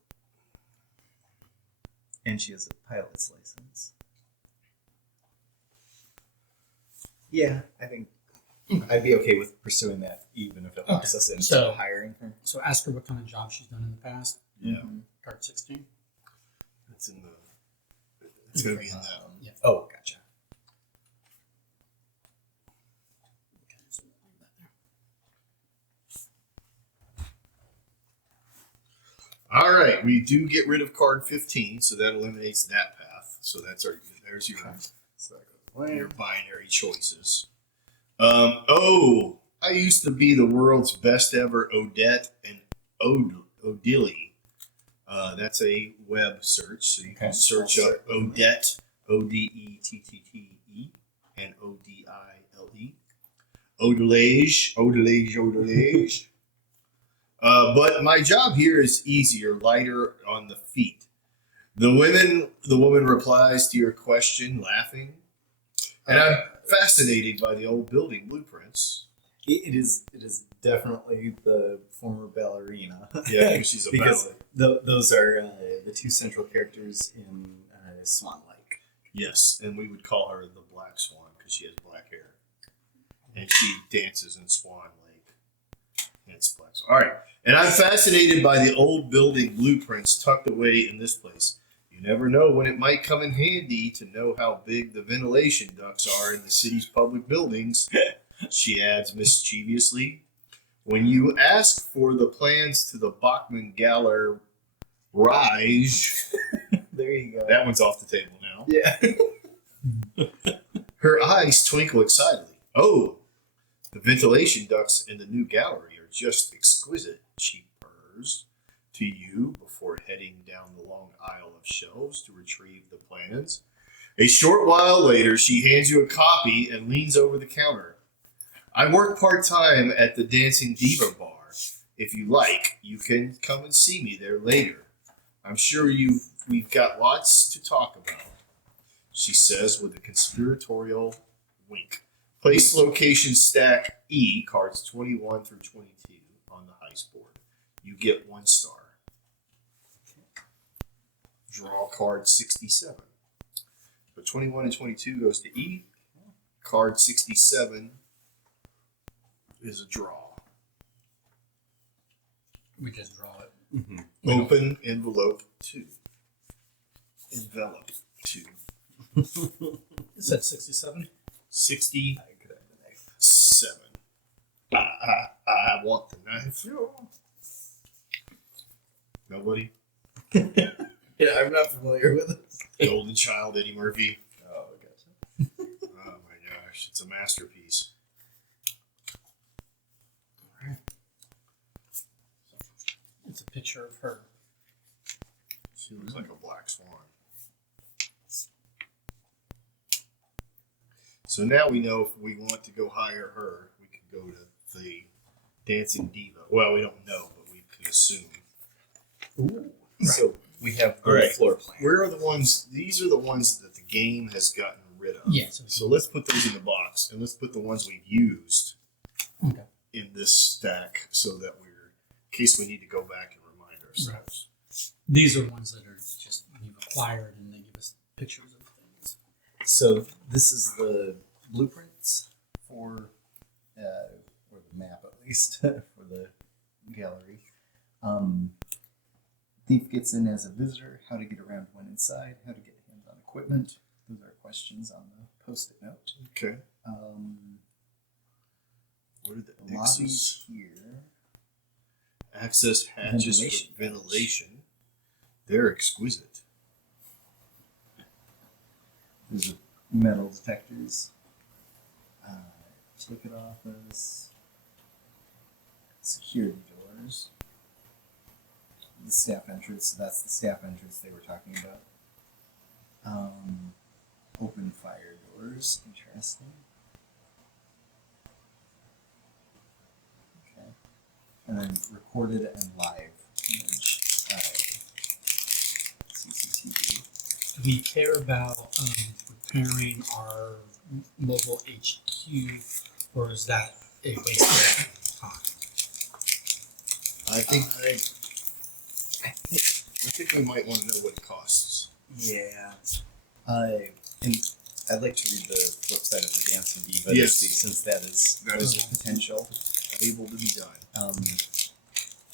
And she has a pilot's license. Yeah, I think I'd be okay with pursuing that, even if it locks us into So- hiring her. So ask her what kind of job she's done in the past. Yeah, Card 16. it's in the. It's going to be in that. Yeah. Oh, gotcha. Okay, so we'll leave that there. All right, we do get rid of card 15, so that eliminates that path. So there's your So that goes away. your binary choices. I used to be the world's best ever Odette and Odile. That's a web search, so you can Okay. search I'll up Odette, Odettette, and Odile. Odilage. But my job here is easier, lighter on the feet. The woman replies to your question, laughing, and I'm fascinated by the old building blueprints. It is definitely the former ballerina. Yeah, because she's a because ballet. those are the two central characters in Swan Lake. Yes, and we would call her the Black Swan because she has black hair, and she dances in Swan Lake. And it's black. All right, and I'm fascinated by the old building blueprints tucked away in this place. You never know when it might come in handy to know how big the ventilation ducts are in the city's public buildings. She adds mischievously. When you ask for the plans to the Bachman Galler Rage, There you go. that one's off the table now. Yeah. Her eyes twinkle excitedly. Oh, the ventilation ducts in the new gallery are just exquisite, she purrs to you before heading down the long aisle of shelves to retrieve the plans. A short while later, she hands you a copy and leans over the counter. I work part-time at the Dancing Diva Bar. If you like, you can come and see me there later. I'm sure we've got lots to talk about, she says with a conspiratorial wink. Place location stack E, cards 21 through 22 on the heist board. You get 1 star. Draw card 67. So 21 and 22 goes to E. Card 67 is a draw. We just draw it. Mm-hmm. Open envelope 2. Envelope 2. It said 67. 67. I could have the knife. I want the knife. Nobody? Yeah, I'm not familiar with it. Golden Child, Eddie Murphy. Oh, gotcha. Oh my gosh, it's a masterpiece. It's a picture of her. She looks like a black swan. So now we know if we want to go hire her, we could go to the Dancing Diva. Well, we don't know, but we can assume. Ooh. So we have the All right. floor plan. Where are the ones? These are the ones that the game has gotten rid of. Yeah. So let's put those in the box, and let's put the ones we've used Okay. in this stack so that in case we need to go back and remind ourselves. These are ones that are just we've acquired, and they give us pictures of things. So this is the blueprints for, or the map at least, for the gallery. Thief gets in as a visitor, how to get around when inside, how to get hands on equipment. Those are questions on the post-it note. Okay. What are the Lobbies X's? here. Access hatches Ventilation. for ventilation. They're exquisite. There's metal detectors. Ticket office. Security doors. The staff entrance. So that's the staff entrance they were talking about. Open fire doors. Interesting. Okay. And then recorded and live image. CCTV. Do we care about preparing our mobile HQ, or is that a waste of time? I think we might want to know what it costs. Yeah. And I'd like to read the flip side of the Dancing Diva Yes. since that is a potential. able to be done.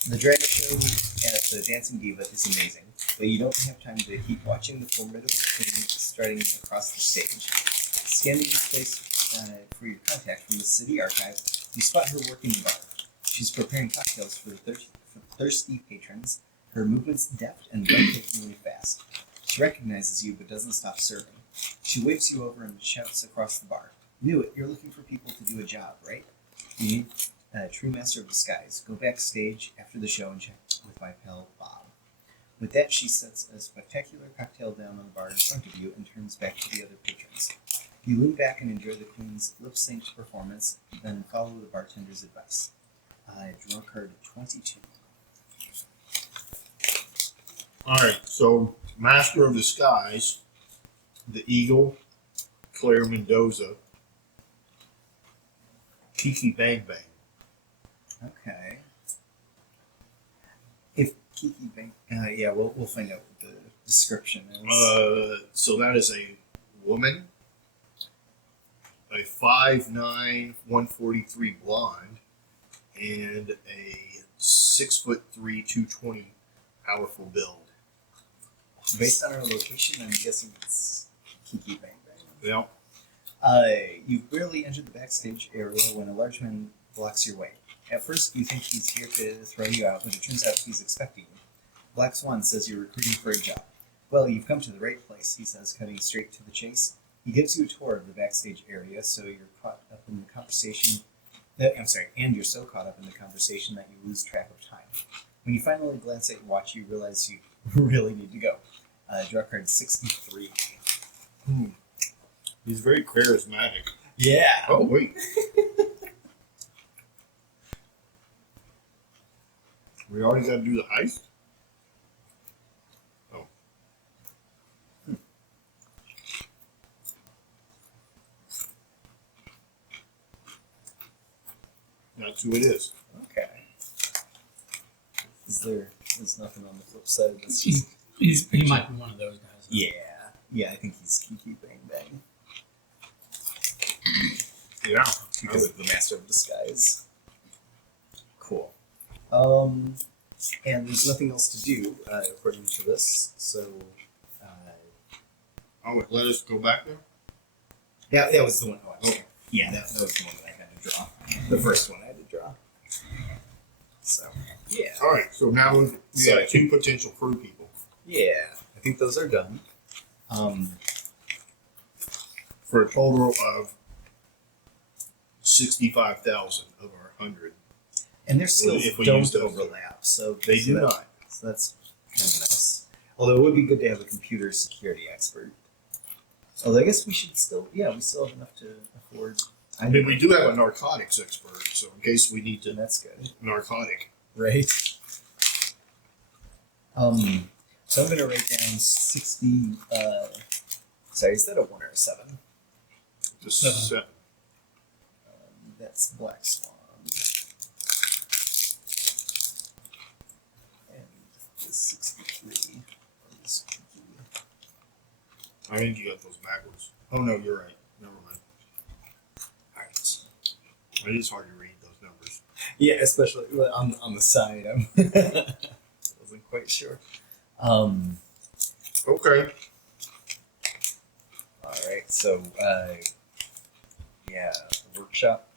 The drag show at the Dancing Diva is amazing, but you don't have time to keep watching the formidable queen strutting across the stage. Scanning this place for your contact from the city archive, you spot her working the bar. She's preparing cocktails for the thirsty patrons. Her movements deft and breathtakingly fast. She recognizes you but doesn't stop serving. She waves you over and shouts across the bar. Knew it, you're looking for people to do a job, right? You need a true master of disguise. Go backstage after the show and check with my pal Bob. With that, she sets a spectacular cocktail down on the bar in front of you and turns back to the other patrons. You lean back and enjoy the queen's lip-synced performance, then follow the bartender's advice. Draw card 22. Alright, so Master of Disguise, the Eagle, Claire Mendoza, Kiki Bang Bang. Okay. If Kiki Bank, yeah, we'll find out what the description is. So that is a woman, a 5'9", 143 blonde, and a 6'3", 220 powerful build. Based on our location, I'm guessing it's Kiki Bang Bang. Well, You've barely entered the backstage area when a large man blocks your way. At first, you think he's here to throw you out, but it turns out he's expecting you. Black Swan says you're recruiting for a job. Well, you've come to the right place, he says, cutting straight to the chase. He gives you a tour of the backstage area, so you're caught up in the conversation. And you're so caught up in the conversation that you lose track of time. When you finally glance at your watch, you realize you really need to go. Draw card 63. he's very charismatic. Yeah. Oh, wait. We already got to do the heist? Oh. That's who it is. Okay. There's nothing on the flip side of this? He might be one of those guys. Yeah. Yeah, I think he's Kiki Bang Bang. Yeah. Because of the Master of Disguise. Cool. And there's nothing else to do, according to this, so... Oh, wait, let us go back there? Yeah, that was the one. Oh. Yeah, that was the one that I had to draw. The first one I had to draw. So, yeah. Alright, so now we So got I two potential crew people. Yeah, I think those are done. For a total of 65,000 of our 100. And their skills If we don't use those. overlap, so They do not. So that's kind of nice. Although it would be good to have a computer security expert. Although I guess we still have enough to afford. I mean, we do have a narcotics expert, so in case we need And to that's good, narcotic. right? So I'm gonna write down 60. Sorry, is that a 1 or a 7? Just Seven. 7. That's Black Swan. 63. I think you got those backwards. Oh no, you're right. Never mind. Alright. It is hard to read those numbers. Yeah, especially on the side. I wasn't quite sure. Okay. Alright, so, yeah, the workshop.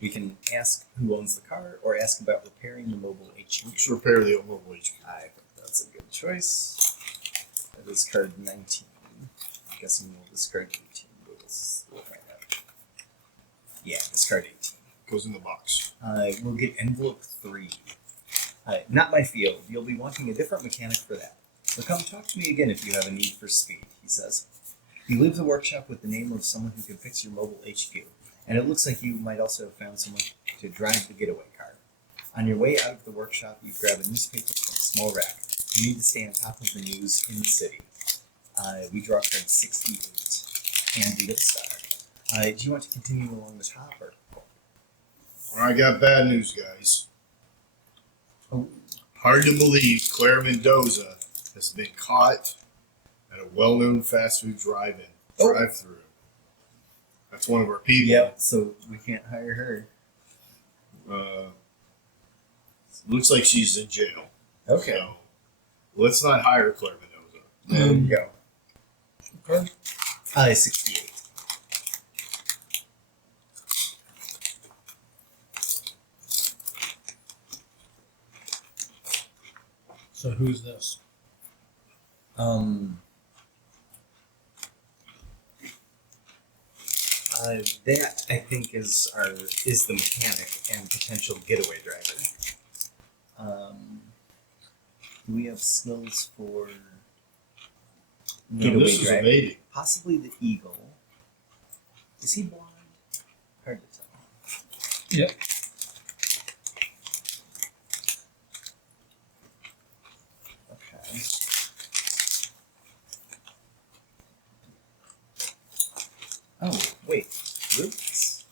We can ask who owns the car or ask about repairing the mobile HQ. Let's repair the mobile HQ. I think that's a good choice. I discard 19. I'm guessing we'll discard 18. We'll find out. Yeah, discard 18. Goes in the box. We'll get envelope 3. Not my field. You'll be wanting a different mechanic for that. So come talk to me again if you have a need for speed, he says. You leave the workshop with the name of someone who can fix your mobile HQ, and it looks like you might also have found someone to drive the getaway car. On your way out of the workshop, you grab a newspaper from a small rack. You need to stay on top of the news in the city. We draw card 68, and you get a star. Do you want to continue along the top, or? I got bad news, guys. Oh, Hard to believe Claire Mendoza has been caught at a well-known fast food drive-through. That's one of our people. yep. So we can't hire her. Looks like she's in jail. Okay. So let's not hire Claire Mendoza. There you go. Okay. 68. So who's this? That I think is the mechanic and potential getaway driver. Do we have skills for No, getaway this is driver? evading. Possibly the eagle. Is he blind? Hard to tell. Yep. Okay. Oh, wait. Rubens?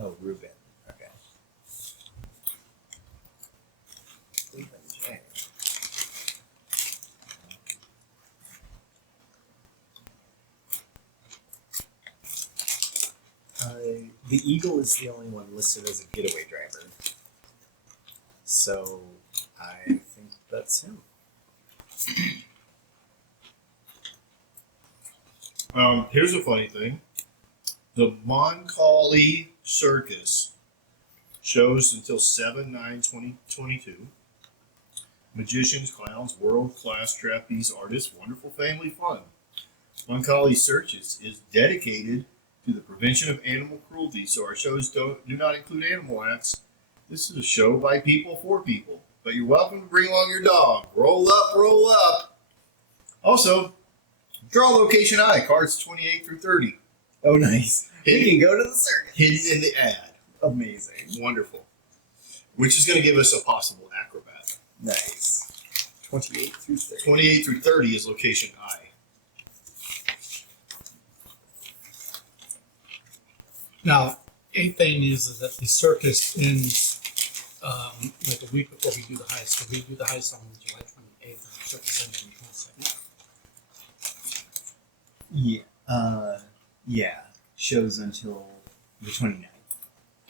Oh, Ruben. Okay. Ruben J. The Eagle is the only one listed as a getaway driver. So, I think that's him. Here's a funny thing. The Moncali Circus shows until 7/9/2022. Magicians, clowns, world-class trapeze artists, wonderful family fun. Moncali Circus is dedicated to the prevention of animal cruelty, so our shows do not include animal acts. This is a show by people for people, but you're welcome to bring along your dog. Roll up, roll up. Also, draw location I, cards 28 through 30. Oh, nice. We can go to the circus. Hidden in the ad. Amazing. Wonderful. Which is going to give us a possible acrobat. Nice. 28 through 30. 28 through 30 is location I. Now, a thing is that the circus ends like a week before we do the heist. So we do the heist on July 28th, and the circus ends on the 22nd. Yeah. Yeah. Shows until the 29th.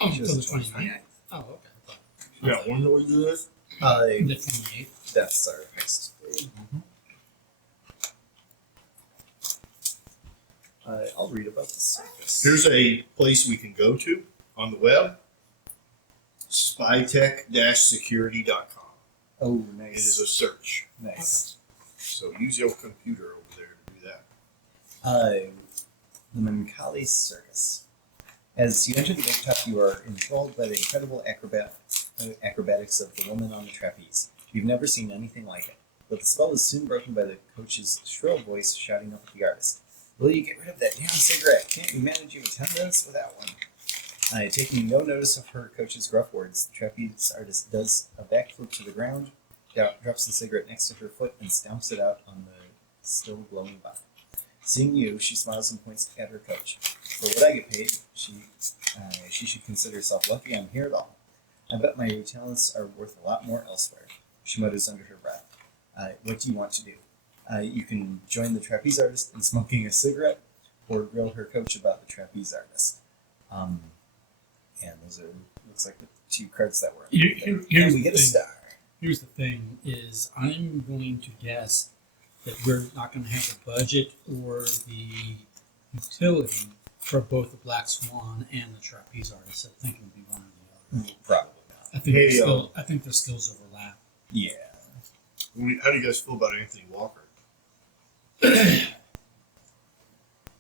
Oh, Shows until the 29th? Oh, okay. Yeah, when do we do this? The 28th. That's our heist day. I'll read about the circus. Here's a place we can go to on the web. Spytech-security.com. Oh, It is nice. a search. Nice. So use your computer over there to do that. The Mancali Circus. As you enter the rooftop, you are enthralled by the incredible acrobatics of the woman on the trapeze. You've never seen anything like it, but the spell is soon broken by the coach's shrill voice shouting up at the artist. Will you get rid of that damn cigarette? Can't you manage even 10 minutes without one? Taking no notice of her coach's gruff words, the trapeze artist does a backflip to the ground, drops the cigarette next to her foot, and stomps it out on the still glowing bottom. Seeing you, she smiles and points at her coach. For what I get paid, she should consider herself lucky I'm here at all. I bet my talents are worth a lot more elsewhere. She mutters under her breath. What do you want to do? You can join the trapeze artist in smoking a cigarette, or grill her coach about the trapeze artist. And those are, looks like the two cards that were. Here's And we the get a thing. star. Here's the thing: is I'm going to guess that we're not going to have the budget or the utility for both the Black Swan and the trapeze artist. I think it would be one or the other. Probably not. I think their skills overlap. Yeah. How do you guys feel about Anthony Walker?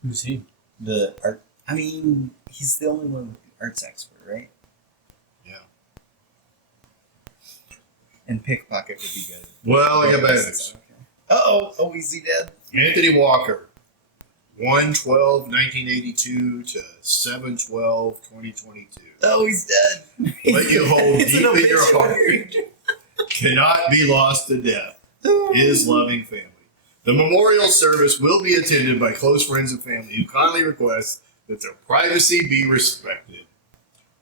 Who's he? The art. I mean, he's the only one with the arts expert, right? Yeah. And pickpocket would be good. Well, I got bad news. Oh, is he dead? Anthony Walker, 1/12/1982 to 7/12/2022. Oh, he's dead. Let you hold It's deep an in your heart. obituary. Cannot be lost to death. His loving family. The memorial service will be attended by close friends and family who kindly request that their privacy be respected.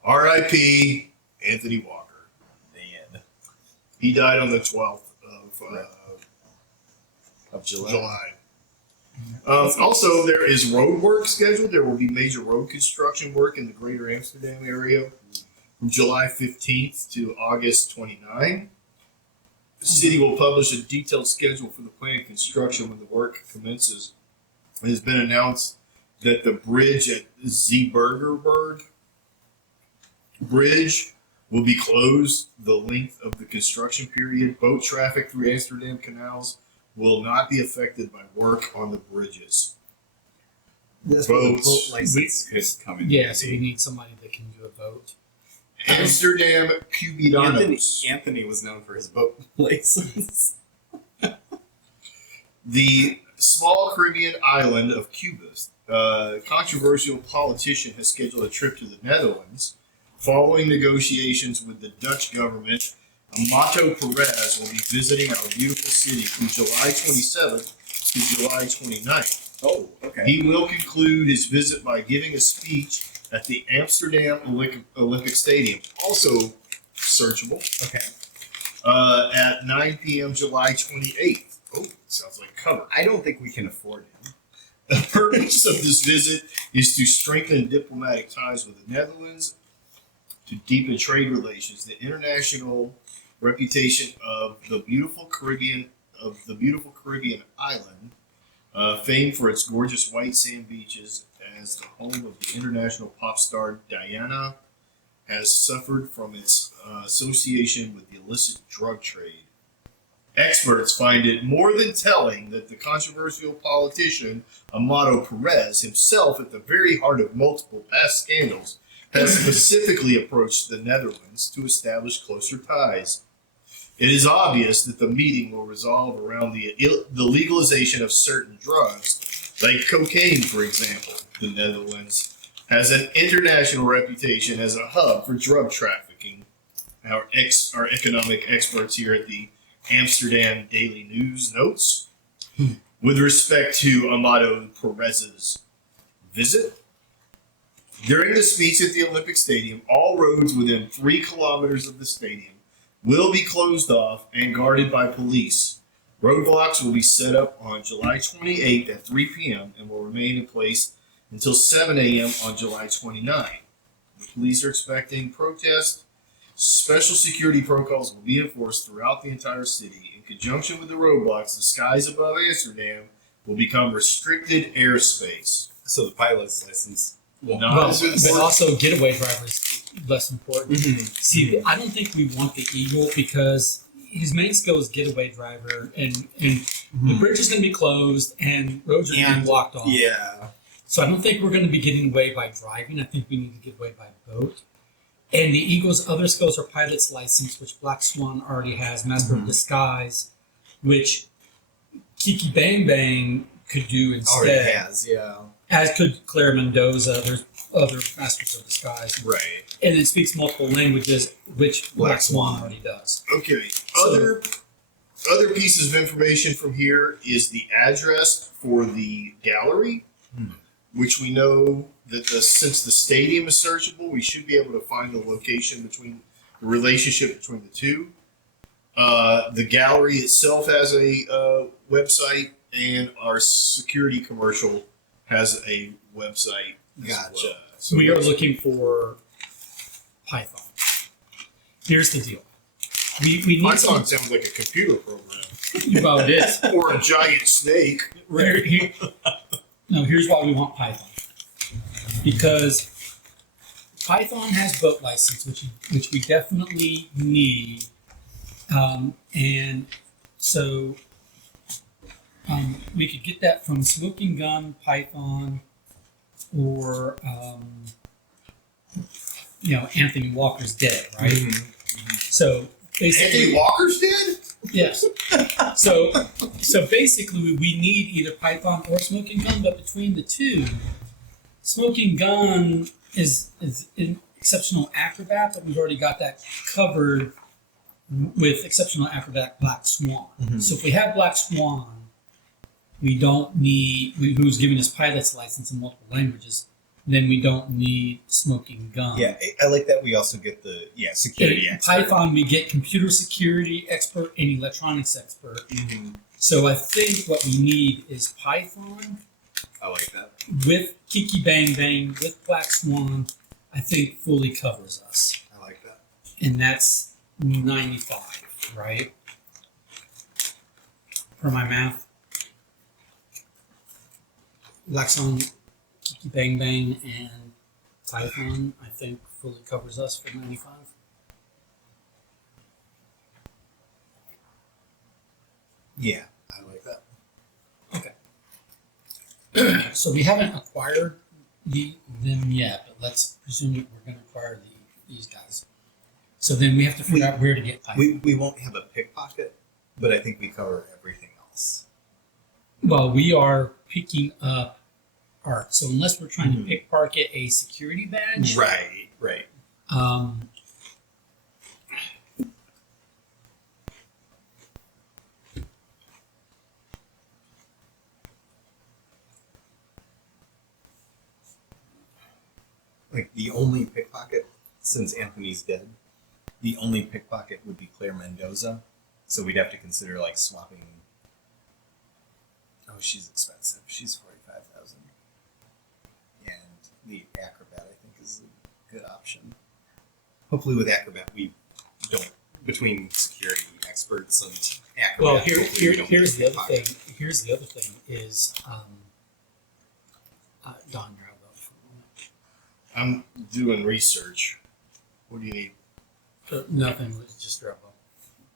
R.I.P. Anthony Walker. Man. He died on the 12th Of July. July. Also, there is road work scheduled. There will be major road construction work in the greater Amsterdam area from July 15th to August 29th. The city will publish a detailed schedule for the planned construction when the work commences. It has been announced that the bridge at Zeeburgerberg Bridge will be closed the length of the construction period. Boat traffic through Amsterdam canals will not be affected by work on the bridges. That's where the Boats. boat license could come in. Yeah, so we need somebody that can do a vote. Amsterdam Cubidanos. Anthony was known for his boat license. The small Caribbean island of Cuba. A controversial politician has scheduled a trip to the Netherlands. Following negotiations with the Dutch government, Amato Perez will be visiting our beautiful city from July 27th to July 29th. Oh, okay. He will conclude his visit by giving a speech at the Amsterdam Olympic Stadium, also searchable, Okay. at 9 p.m. July 28th. Oh, sounds like cover. I don't think we can afford him. The purpose of this visit is to strengthen diplomatic ties with the Netherlands, to deepen trade relations, the international reputation of the beautiful Caribbean island, famed for its gorgeous white sand beaches as the home of the international pop star Diana, has suffered from its association with the illicit drug trade. Experts find it more than telling that the controversial politician Amato Perez, himself at the very heart of multiple past scandals, has specifically approached the Netherlands to establish closer ties. It is obvious that the meeting will resolve around the legalization of certain drugs, like cocaine, for example. The Netherlands has an international reputation as a hub for drug trafficking. Our economic experts here at the Amsterdam Daily News notes, with respect to Amato Perez's visit. During the speech at the Olympic Stadium, all roads within 3 kilometers of the stadium will be closed off and guarded by police. Roadblocks will be set up on July 28th at 3 p.m. and will remain in place until 7 a.m. on July 29th. The police are expecting protests. Special security protocols will be enforced throughout the entire city. In conjunction with the roadblocks, the skies above Amsterdam will become restricted airspace. So the pilot's license. Not Well, as but important. also getaway drivers less important. See, I don't think we want the Eagle because his main skill is getaway driver, and the bridge is going to be closed and roads are going to And- be blocked off. Yeah. So I don't think we're going to be getting away by driving. I think we need to get away by boat. And the Eagle's other skills are pilot's license, which Black Swan already has, Master of Disguise, which Kiki Bang Bang could do Already instead. has, yeah. As could Claire Mendoza. There's other Masters of Disguise. Right. And it speaks multiple languages, which Black Black Swan Swan. Oh. already does. Okay. So- Other pieces of information from here is the address for the gallery, which we know that since the stadium is searchable, we should be able to find the location between relationship between the two. The gallery itself has a website, and our security commercial has a website. Gotcha. As well. So We are looking for Python. Here's the deal. We need Python sounds like a computer program. Well, it is. Or a giant snake. No, here's why we want Python. Because Python has boat license, which we definitely need, and so we could get that from Smoking Gun, Python, or Anthony Walker's Dead, right? Mm-hmm. So basically, Anthony Walker's dead? yes. So basically, we need either Python or Smoking Gun, but between the two, Smoking Gun is an exceptional acrobat, but we've already got that covered with exceptional acrobat Black Swan. Mhm. So if we have Black Swan, we don't need who's giving us pilot's license in multiple languages. Then we don't need Smoking Gun. Yeah, I like that. We also get the security In expert. Python, we get computer security expert and electronics expert. Mm-hmm. So I think what we need is Python I like that. with Kiki Bang Bang with Black Swan. I think fully covers us, I like that. and that's 95, right? For my math, Black Swan, Kiki Bang Bang, and Python, I think fully covers us for 95. Yeah, I like that. So we haven't acquired them yet, but let's presume that we're going to acquire these guys. So then we have to figure out where to get Python. We won't have a pickpocket, but I think we cover everything else. Well, we are picking up art. So unless we're trying to Mhm. pickpocket a security badge, Right. um, Like the only pickpocket, since Anthony's dead, the only pickpocket would be Claire Mendoza. So we'd have to consider like swapping. Oh, she's expensive. She's 45,000. And the acrobat, I think, is a good option. Hopefully, with acrobat, we don't between security experts and acrobat. well, hopefully we don't here's get the other pickpocketed. thing. Here's the other thing is Don, you're out for a moment. I'm doing research. What do you need? Nothing. Just drop off.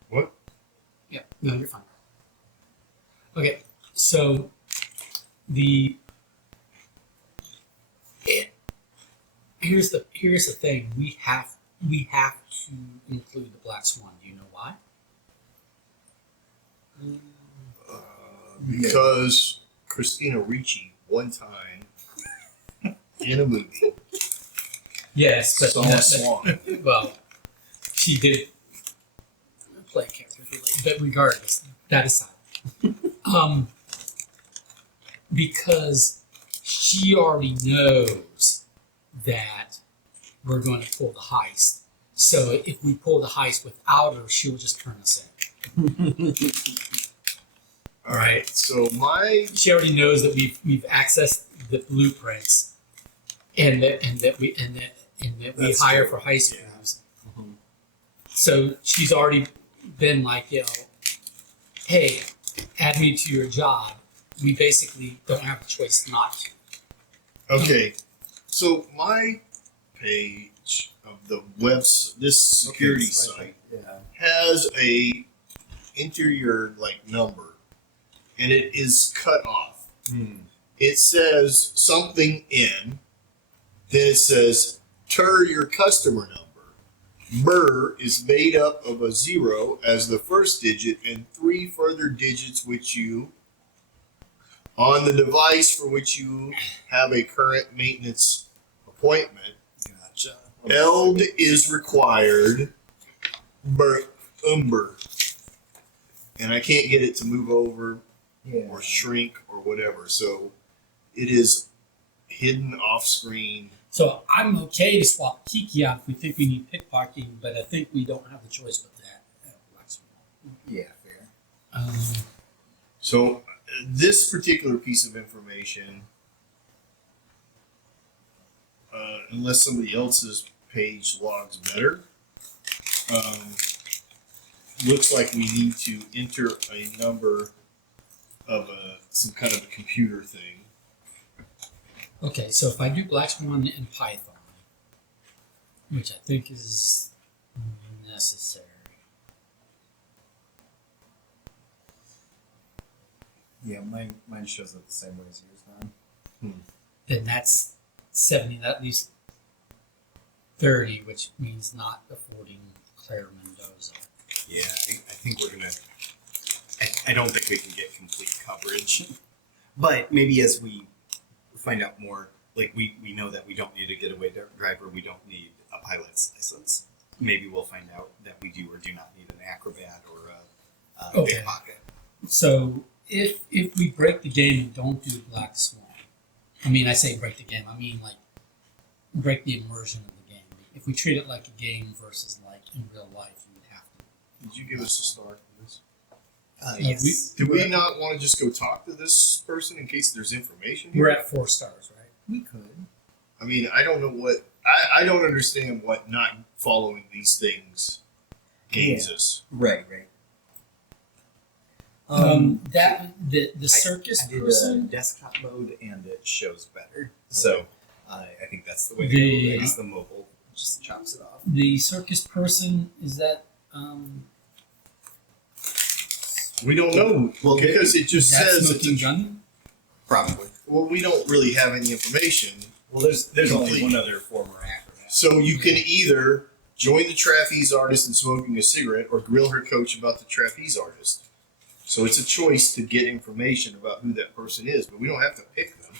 What? Yeah, no, you're fine. Okay, so here's the thing. We have to include the Black Swan. Do you know why? Because Christina Ricci one time in a movie Yes, but saw a swan. well, she did play a character, but regardless, that aside, because she already knows that we're going to pull the heist. So if we pull the heist without her, she'll just turn us in. All right. So my She already knows that we've accessed the blueprints, and that we That's hire true. for heist Yeah. crews. So she's already been like, hey, add me to your job. We basically don't have a choice not to. okay. So my page of the this security site Yeah. has a interior number, and it is cut off. It says something in, then it says "ter your customer number." MER is made up of a 0 as the first digit and 3 further digits which you on the device for which you have a current maintenance appointment. Gotcha. ELD is required. Umber. And I can't get it to move over Yeah. or shrink or whatever. So it is hidden off screen. So I'm okay to swap Kiki out if we think we need pickpocketing, but I think we don't have the choice but that. Black Swan. Yeah, fair. So this particular piece of information, unless somebody else's page logs better, looks like we need to enter a number of some kind of a computer thing. Okay, so if I do Black Swan in Python, which I think is necessary. Yeah, mine shows up the same way as yours, man. Then that's 70, that leaves 30, which means not affording Claire Mendoza. Yeah, I think we're gonna. I don't think we can get complete coverage, but maybe as we find out more, like we know that we don't need a getaway driver, we don't need a pilot's license. Maybe we'll find out that we do or do not need an acrobat or a Okay. pickpocket. So if we break the game and don't do Black Swan, I mean, I say break the game, I mean like break the immersion of the game. If we treat it like a game versus like in real life, you would have to. Did you give us a star for this? Yes. Do we not want to just go talk to this person in case there's information here? We're at 4 stars, right? We could. I mean, I don't know what. I don't understand what not following these things gains us. Right. That the circus I did person. desktop mode and it shows better. So I think that's the way to The- go. I guess the mobile just chops it off. The circus person is that We don't know. Well, because it just that says it's smoking a, gun? Probably. well, we don't really have any information. Well, there's only Complete. one other former acrobat. So you can either join the trapeze artist in smoking a cigarette or grill her coach about the trapeze artist. So it's a choice to get information about who that person is, but we don't have to pick them.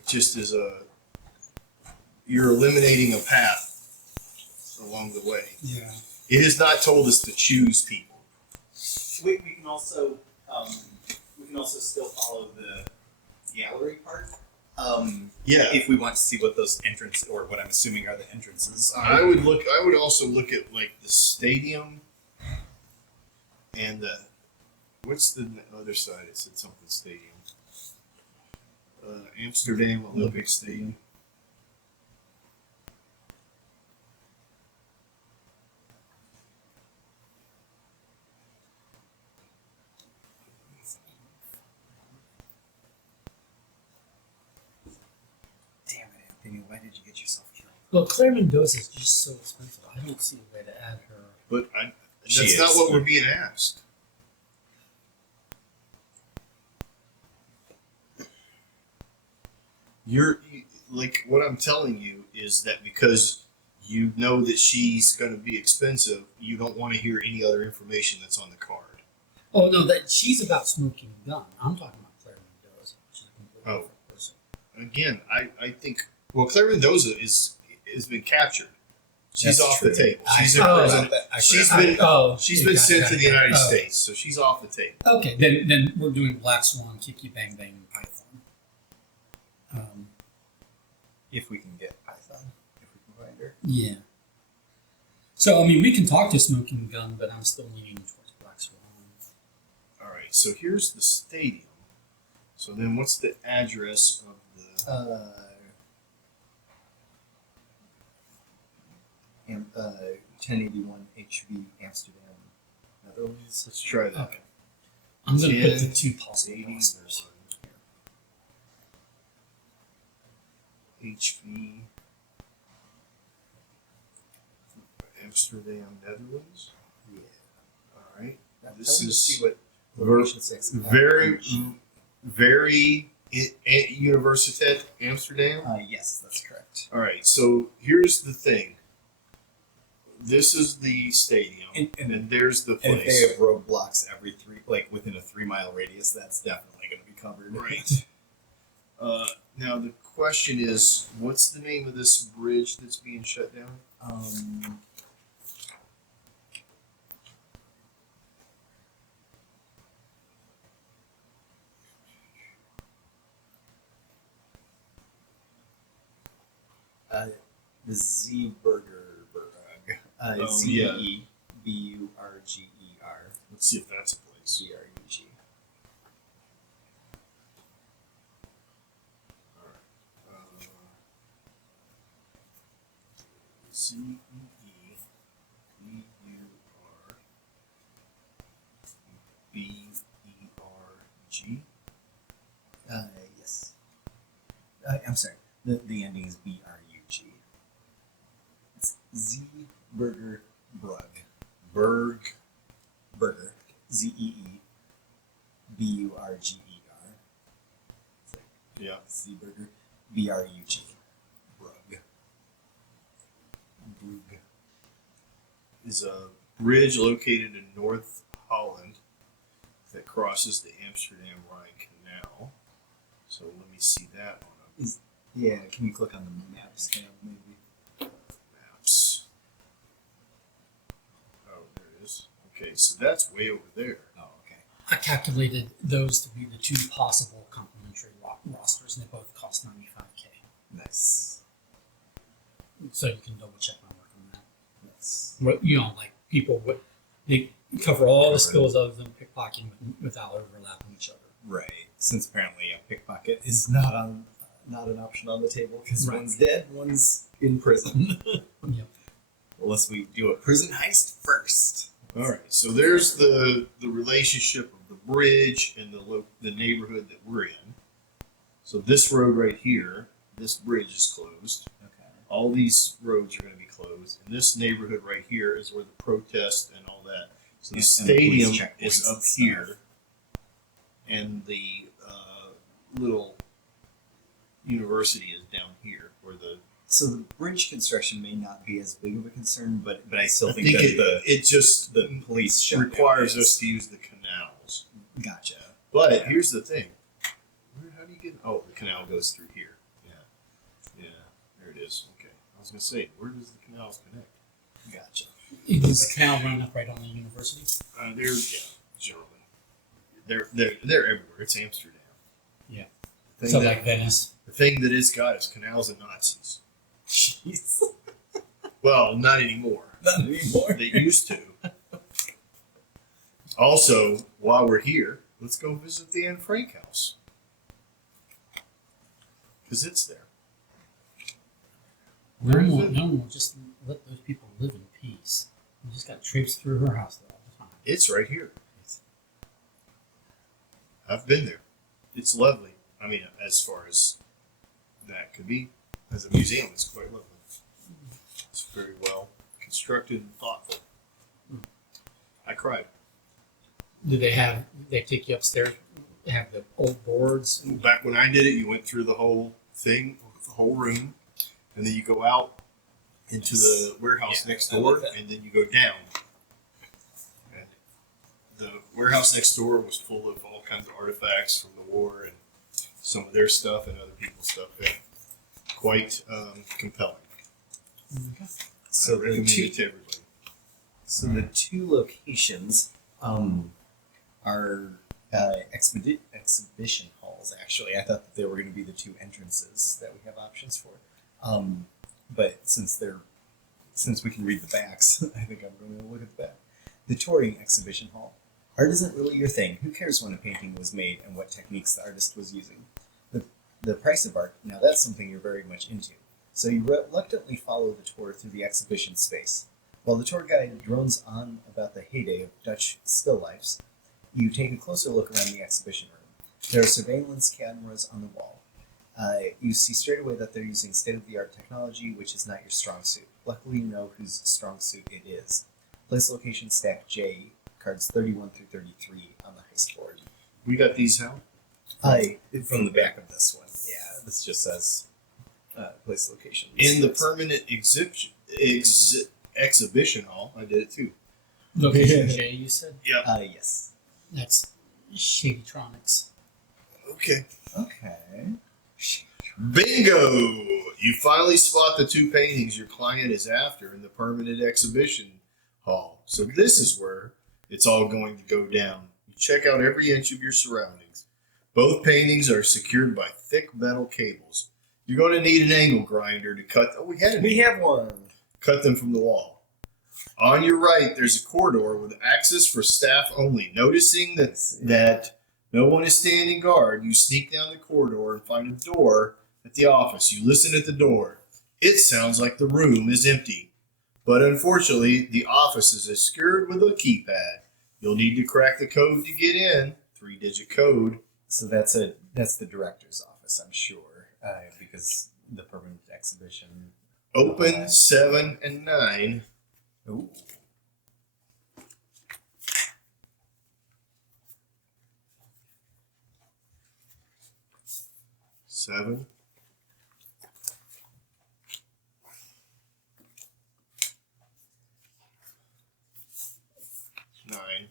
It just is you're eliminating a path along the way. Yeah. It has not told us to choose people. We can also still follow the gallery part. Yeah. If we want to see what those entrances, or what I'm assuming are the entrances, are. I would also look at like the stadium and the what's the other side? It said something stadium. Amsterdam Olympic Stadium. Damn it, Anthony! Why did you get yourself killed? Well, Claire Mendoza is just so expensive. I don't see a way to add her. But She that's is. not what we're being asked. Like what I'm telling you is that because you know that she's going to be expensive, you don't want to hear any other information that's on the card. Oh no, that she's about smoking a gun. I'm talking about Claire Mendoza. She's a completely different person. Again, I think Claire Mendoza has been captured. She's That's off true. the table. I She's in forgot prison. about that. I She's forgot. been she's been got it, sent got to it, the got it. United Oh. States, so she's off the table. Okay, then we're doing Black Swan, Kiki Bang Bang, and Python. If we can get Python, if we can find her. Yeah. So I mean, we can talk to Smoking Gun, but I'm still leaning towards Black Swan. All right, so here's the stadium. So then, what's the address of the? 1081 HB Amsterdam, Netherlands. Let's try that. Okay. I'm going to put the 10, two possible 81 rosters. HB Amsterdam, Netherlands. Yeah. All right. Now, This tell me to is see what ver- location 6. very Universiteit Amsterdam. Yes, that's correct. All right. So here's the thing. This is the stadium, and there's the And if place. they have roadblocks every within a 3 mile radius, that's definitely going to be covered. Right. Now the question is, what's the name of this bridge that's being shut down? The Zeeburger. Oh, Zeeburger. Let's see if that's a place. BRUG. Zeeburg. Yes. I'm sorry. The ending is BRUG. It's Zeeburger Brug. Burger. ZEEBURGER. It's like Yeah. Zeeburger. BRUG. Brug. Brug. Is a bridge located in North Holland that crosses the Amsterdam Rhine Canal. So let me see that on Yeah, can you click on the maps tab maybe? maps. Oh, there it is. Okay, so that's way over there. Oh, okay. I calculated those to be the two possible complementary rosters, and they both cost 95K. Nice. So you can double check my work on that. Nice. What like people, what they cover all the skills other than pickpocketing without overlapping each other. Right. Since apparently a pickpocket is not an option on the table because Right. one's dead, one's in prison. Yep. Unless we do a prison heist first. All right, so there's the relationship of the bridge and the neighborhood that we're in. So this road right here, this bridge is closed. Okay. All these roads are going to be closed, and this neighborhood right here is where the protest and all that. So the And the stadium police checkpoints is up and stuff. here, and the little university is down here, where the So the bridge construction may not be as big of a concern, but I still I think, think that it just the police shutdown requires is- us to use the canals. Gotcha. But here's the thing. How do you get? Oh, the canal goes through here. Yeah, there it is. Okay, I was gonna say, where does the canals connect? Gotcha. Is the canal running up right on the university? They're generally they're everywhere. It's Amsterdam. Yeah. The thing, So that, like Venice. the thing that it's got is canals and Nazis. Jeez. Well, not anymore. Not anymore. They used to. Also, while we're here, let's go visit the Anne Frank house. Because it's there. No Where is one, it? no one will just let those people live in peace. You just got to traipse through her house all the time. It's right here. I've been there. It's lovely. I mean, as far as that could be, as a museum, it's quite lovely. It's very well constructed and thoughtful. I cried. Do they take you upstairs? They have the old boards. Back when I did it, you went through the whole thing, the whole room, and then you go out into the warehouse Yeah, next I love door, that. and then you go down. And the warehouse next door was full of all kinds of artifacts from the war and some of their stuff and other people's stuff. Yeah. Quite compelling. So I the recommend two, it to everybody. so the two locations are exhibition halls. Actually, I thought that they were going to be the two entrances that we have options for. But since we can read the backs, I think I'm going to look at the back. The touring exhibition hall. Art isn't really your thing. Who cares when a painting was made and what techniques the artist was using? The price of art, now that's something you're very much into. So you reluctantly follow the tour through the exhibition space. While the tour guide drones on about the heyday of Dutch still lifes, you take a closer look around the exhibition room. There are surveillance cameras on the wall. You see straight away that they're using state-of-the-art technology, which is not your strong suit. Luckily, you know whose strong suit it is. Place location stack J, cards 31 through 33 on the heist board. We got these how? From the back of this one. Yeah, this just says place location. In the permanent exhibition hall. I did it too. Location J, you said? Yep. Yes. That's Shadytronics. Okay. Okay. Bingo! You finally spot the two paintings your client is after in the permanent exhibition hall. So this is where it's all going to go down. You check out every inch of your surroundings. Both paintings are secured by thick metal cables. You're going to need an angle grinder to cut. Oh, We have one. cut them from the wall. On your right, there's a corridor with access for staff only. Noticing that no one is standing guard, you sneak down the corridor and find a door at the office. You listen at the door. It sounds like the room is empty, but unfortunately, the office is secured with a keypad. You'll need to crack the code to get in. 3-digit code. So that's the director's office, I'm sure, because the permanent exhibition. Open 7 and 9. Ooh. Seven. Nine.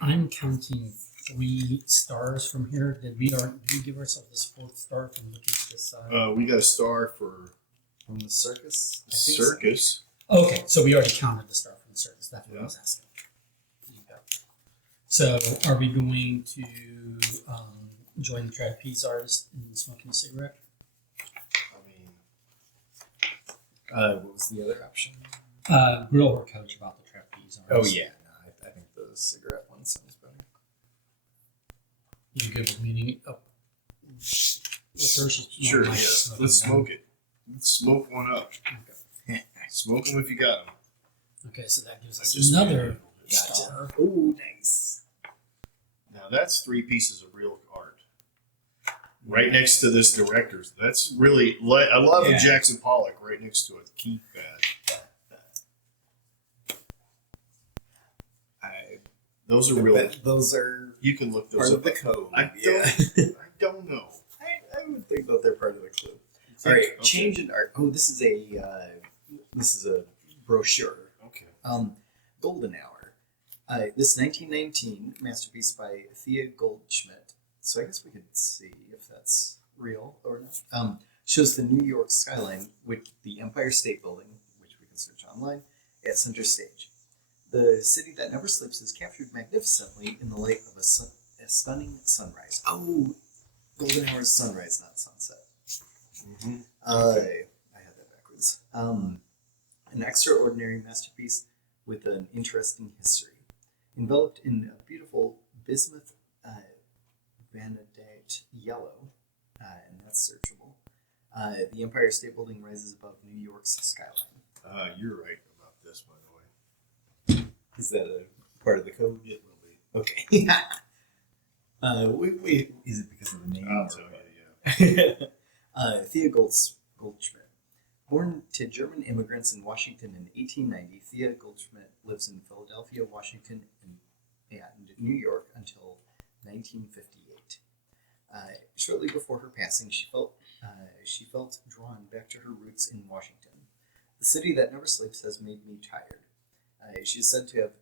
I'm counting 3 stars from here. Did we give ourselves this 4th star from looking to this side? We got a star for From the circus? I the think so. circus. Okay, so we already counted the star from the circus. That's what I Yeah. was asking. There you go. So, are we going to join the trapeze artist in smoking a cigarette? I mean, What was the other option? Grill her coach about the trapeze Oh artist. yeah, no, I think the cigarette one sounds better. You good with meeting? Oh, with her, she's sure, not yeah. smoking Let's them. smoke it. Let's smoke one up. Smoke them if you got them. Okay, so that gives I us just another Gotcha. star. Oh, nice. Now that's 3 pieces of real art. Right next to this director's. That's really. I love Yeah. a Jackson Pollock right next to a keypad. Those are real. Those are You can look part those of up. the code. I yeah. don't know. I would think that they're part of the clue. All right, Okay. change in art. Oh, this is a brochure. Okay. Golden Hour. This 1919 masterpiece by Thea Goldschmidt. So I guess we could see if that's real or not. Shows the New York skyline with the Empire State Building, which we can search online, at center stage. The city that never sleeps is captured magnificently in the light of a stunning sunrise. Oh, Golden Hour is sunrise, not sunset. Mm-hmm. I had that backwards. An extraordinary masterpiece with an interesting history. Enveloped in a beautiful bismuth vanadate yellow, and that's searchable. The Empire State Building rises above New York's skyline. You're right about this, by the way. Is that a part of the code? It will be. Okay. Wait, is it because of the name? I'll or tell what? you, yeah. Thea Goldschmidt. Born to German immigrants in Washington in 1890, Thea Goldschmidt lives in Philadelphia, Washington, and New York until 1958. Shortly before her passing, she felt drawn back to her roots in Washington. The city that never sleeps has made me tired. She is said to have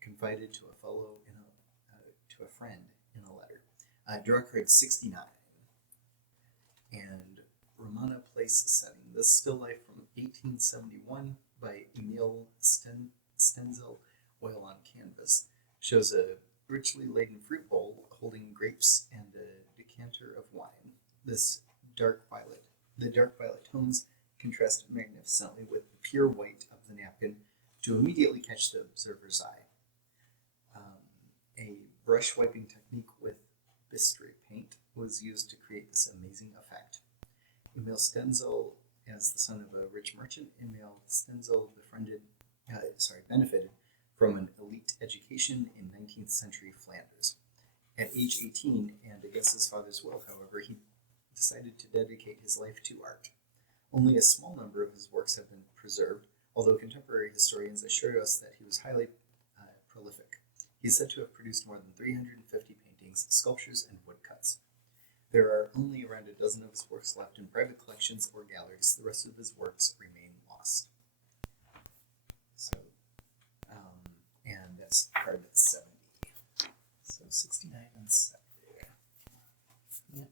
confided to a friend in a letter. Draw card 69. And Romana Place setting. This still life from 1871 by Emil Stenzel, oil on canvas, shows a richly laden fruit bowl holding grapes and a decanter of wine. The dark violet tones contrast magnificently with the pure white of the napkin to immediately catch the observer's eye. A brush wiping technique with bistre paint was used to create this amazing effect. Emil Stenzel, as the son of a rich merchant, Emil Stenzel benefited from an elite education in 19th century Flanders. At age 18, and against his father's will, however, he decided to dedicate his life to art. Only a small number of his works have been preserved, although contemporary historians assure us that he was highly prolific. He is said to have produced more than 350 paintings, sculptures, and woodcuts. There are only around a dozen of his works left in private collections or galleries. The rest of his works remain lost. So, and that's card 70. So 69 and 70. Yeah.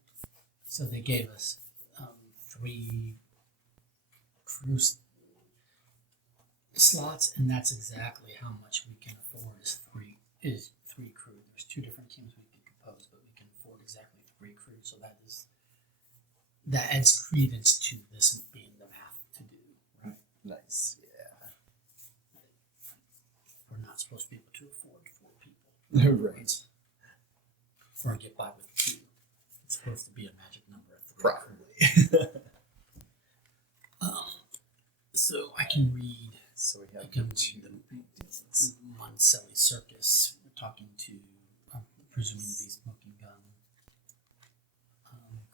So they gave us 3 cruise slots, and that's exactly how much we can afford. Is three crew. There's 2 different that adds credence to this being the math to do. Right. Nice. Yeah. We're not supposed to be able to afford 4 people. Right. Or get by with 2. It's supposed to be a magic number of 3. Probably. So I can read. So we I have can the 2 read beats. the Moncelli Circus. We're talking to, I'm presuming to be Smoking Gun.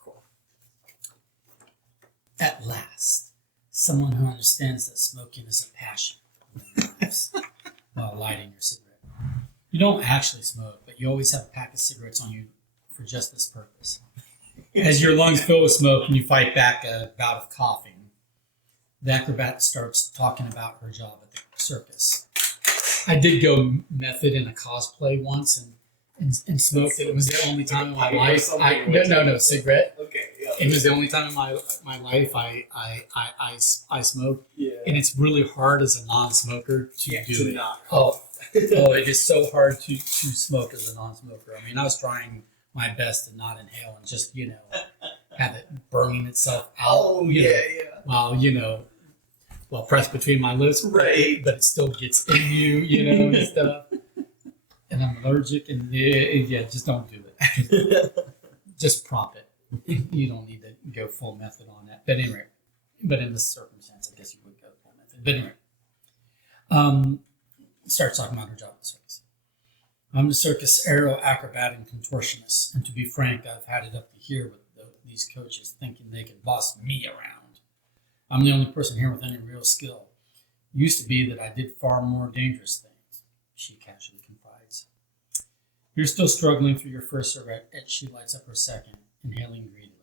Cool. At last, someone who understands that smoking is a passion while lighting your cigarette. You don't actually smoke, but you always have a pack of cigarettes on you for just this purpose. As your lungs fill with smoke and you fight back a bout of coughing, the acrobat starts talking about her job at the circus. I did go method in a cosplay once and smoked it. It was the only time in my life. No, cigarette. Okay. Yeah. It was the only time in my life I smoked. Yeah. And it's really hard as a non-smoker to do it. Not. Oh, it is so hard to smoke as a non-smoker. I mean, I was trying my best to not inhale and just, have it burning itself out. Oh, yeah. Well, pressed between my lips. Right. But it still gets in you, and stuff. And I'm allergic, and just don't do it. Just prop it. You don't need to go full method on that. But anyway, in this circumstance, I guess you would go full method. But anyway, starts talking about her job at the circus. I'm the circus aero acrobat and contortionist, and to be frank, I've had it up to here with these coaches thinking they can boss me around. I'm the only person here with any real skill. Used to be that I did far more dangerous things, she casually confides. You're still struggling through your first cigarette, and she lights up her second, inhaling greedily.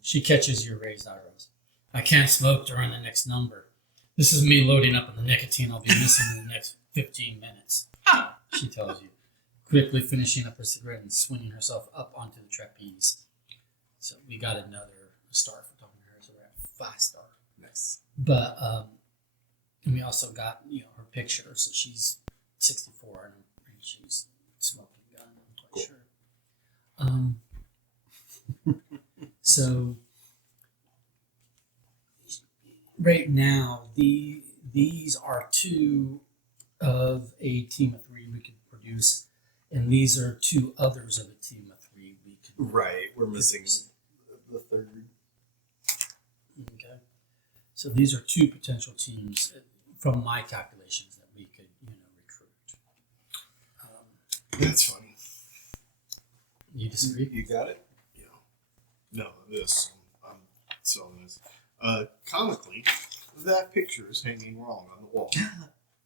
She catches your raised eyebrows. I can't smoke during the next number. This is me loading up on the nicotine I'll be missing in the next 15 minutes, she tells you, quickly finishing up her cigarette and swinging herself up onto the trapeze. So we got another star for talking to her, so we're at 5 star. Nice. But and we also got her picture, so she's 64 and she's smoking a gun. I'm quite sure. So right now, these are 2 of a team of 3 we could produce, and these are 2 others of a team of 3 we could. Right. We're missing the 3rd. Okay. So these are 2 potential teams from my calculations that we could, recruit. That's funny. You disagree? You got it? Yeah. No, this. I'm selling this. Comically, that picture is hanging wrong on the wall.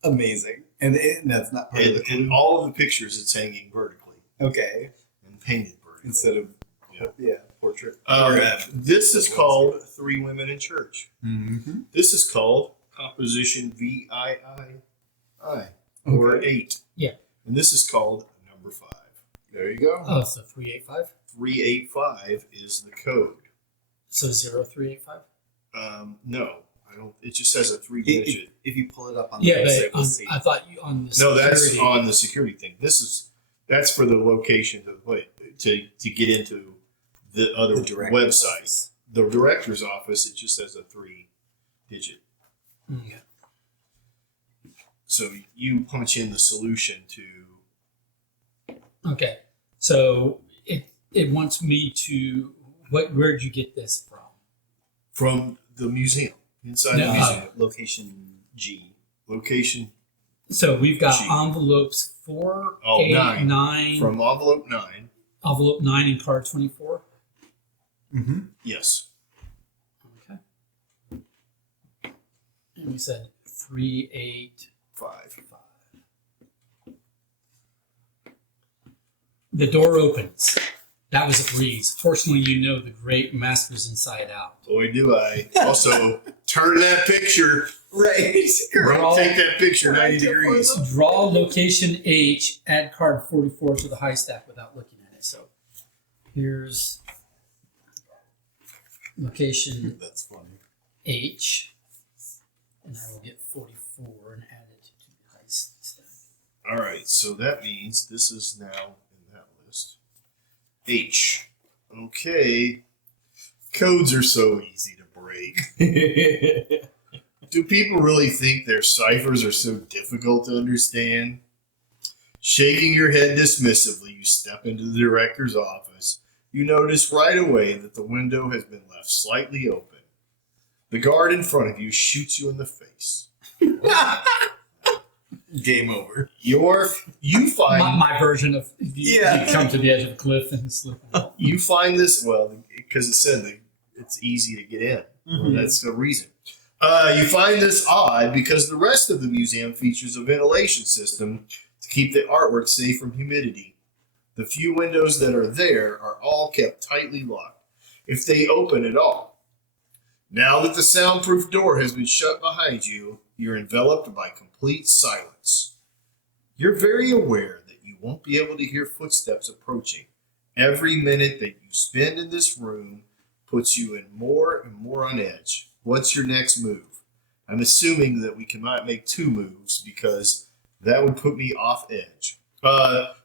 Amazing. And that's not part of the And clue. all of the pictures, it's hanging vertically Okay. and painted vertically. Instead of Yeah. portrait. This is called 3 Women in Church. Mm-hmm. This is called composition VIII or Okay. 8. Yeah. And this is called number 5. There you go. Oh, so 385? 385 is the code. So 0385? No, I don't. It just says a 3-digit. If you pull it up on the Yeah, website, but we'll see. I thought you on the No, that's security- on the security thing. That's for the location to get into the other The director's website. office. The director's office, it just says a 3-digit. Okay. So you punch in the solution to. Okay. So it wants me to. Where'd you get this From the museum. Inside No, the museum. Location G. Location So we've got Gee. envelopes 4, Oh, 8, nine. 9, from envelope 9. envelope 9 and card 24. Mm-hmm. Yes. Okay. And we said 385. 5. The door opens. That was a breeze. Fortunately, the great master's inside out. Boy, do I. Also, turn that picture. Right. Draw, Take that picture 90 degrees. draw location H, add card 44 to the high stack without looking at it. So here's location That's funny. H, and I will get 44 and add it to the high stack. All right, so that means this is now in that list. H. Okay. Codes are so easy to break. Do people really think their ciphers are so difficult to understand? Shaking your head dismissively, you step into the director's office. You notice right away that the window has been left slightly open. The guard in front of you shoots you in the face. Game over. You find My version of you come to the edge of a cliff and slip. you find this because it said that it's easy to get in. Well, that's the reason. You find this odd because the rest of the museum features a ventilation system to keep the artwork safe from humidity. The few windows that are there are all kept tightly locked, if they open at all. Now that the soundproof door has been shut behind you, you're enveloped by complete silence. You're very aware that you won't be able to hear footsteps approaching. Every minute that you spend in this room puts you in more and more on edge. What's your next move? I'm assuming that we cannot make 2 moves because that would put me off edge.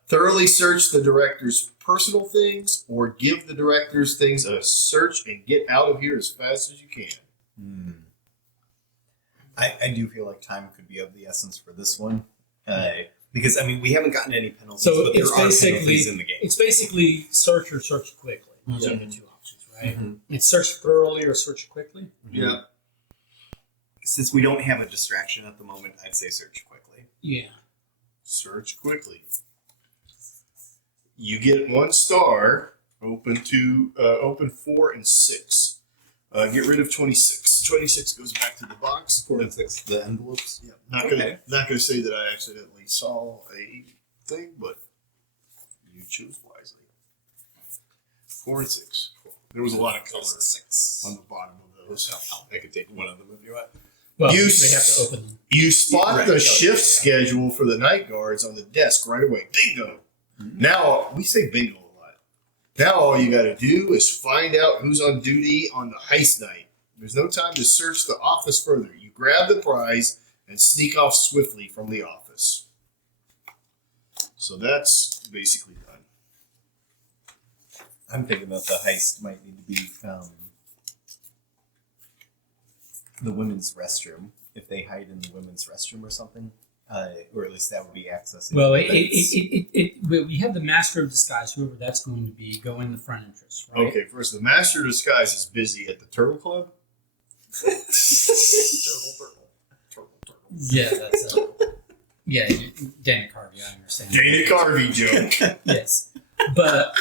Thoroughly search the director's personal things or give the director's things a search and get out of here as fast as you can. I do feel like time could be of the essence for this one. Because, I mean, we haven't gotten any penalties, So but there it's are basically penalties in the game. it's basically search or search quickly. Those are the 2 options, right? It's search thoroughly or search quickly. Yeah. Since we don't have a distraction at the moment, I'd say search quickly. Yeah. Search quickly. You get 1 star. Open 4 and 6. Get rid of 26. 26 goes back to the box. 4 and 6, the envelopes. Yeah, not gonna say that I accidentally saw a thing, but you choose wisely. 4 and 6. Cool. There was a lot of color 6 on the bottom of those. I could take one of them if you want. Well, You we have to open them. You spot Right, the yeah, shift yeah. schedule for the night guards on the desk right away. Bingo. Now, we say bingo a lot. Now all you got to do is find out who's on duty on the heist night. There's no time to search the office further. You grab the prize and sneak off swiftly from the office. So that's basically done. I'm thinking that the heist might need to be the women's restroom. If they hide in the women's restroom or something, or at least that would be accessing. Well, events. we have the master of disguise, whoever that's going to be, go in the front entrance, right? Okay, first, the Master of Disguise is busy at the Turtle Club. Turtle. Yeah, that's yeah, Dana Carvey, I understand. Dana Carvey joke. Yes, but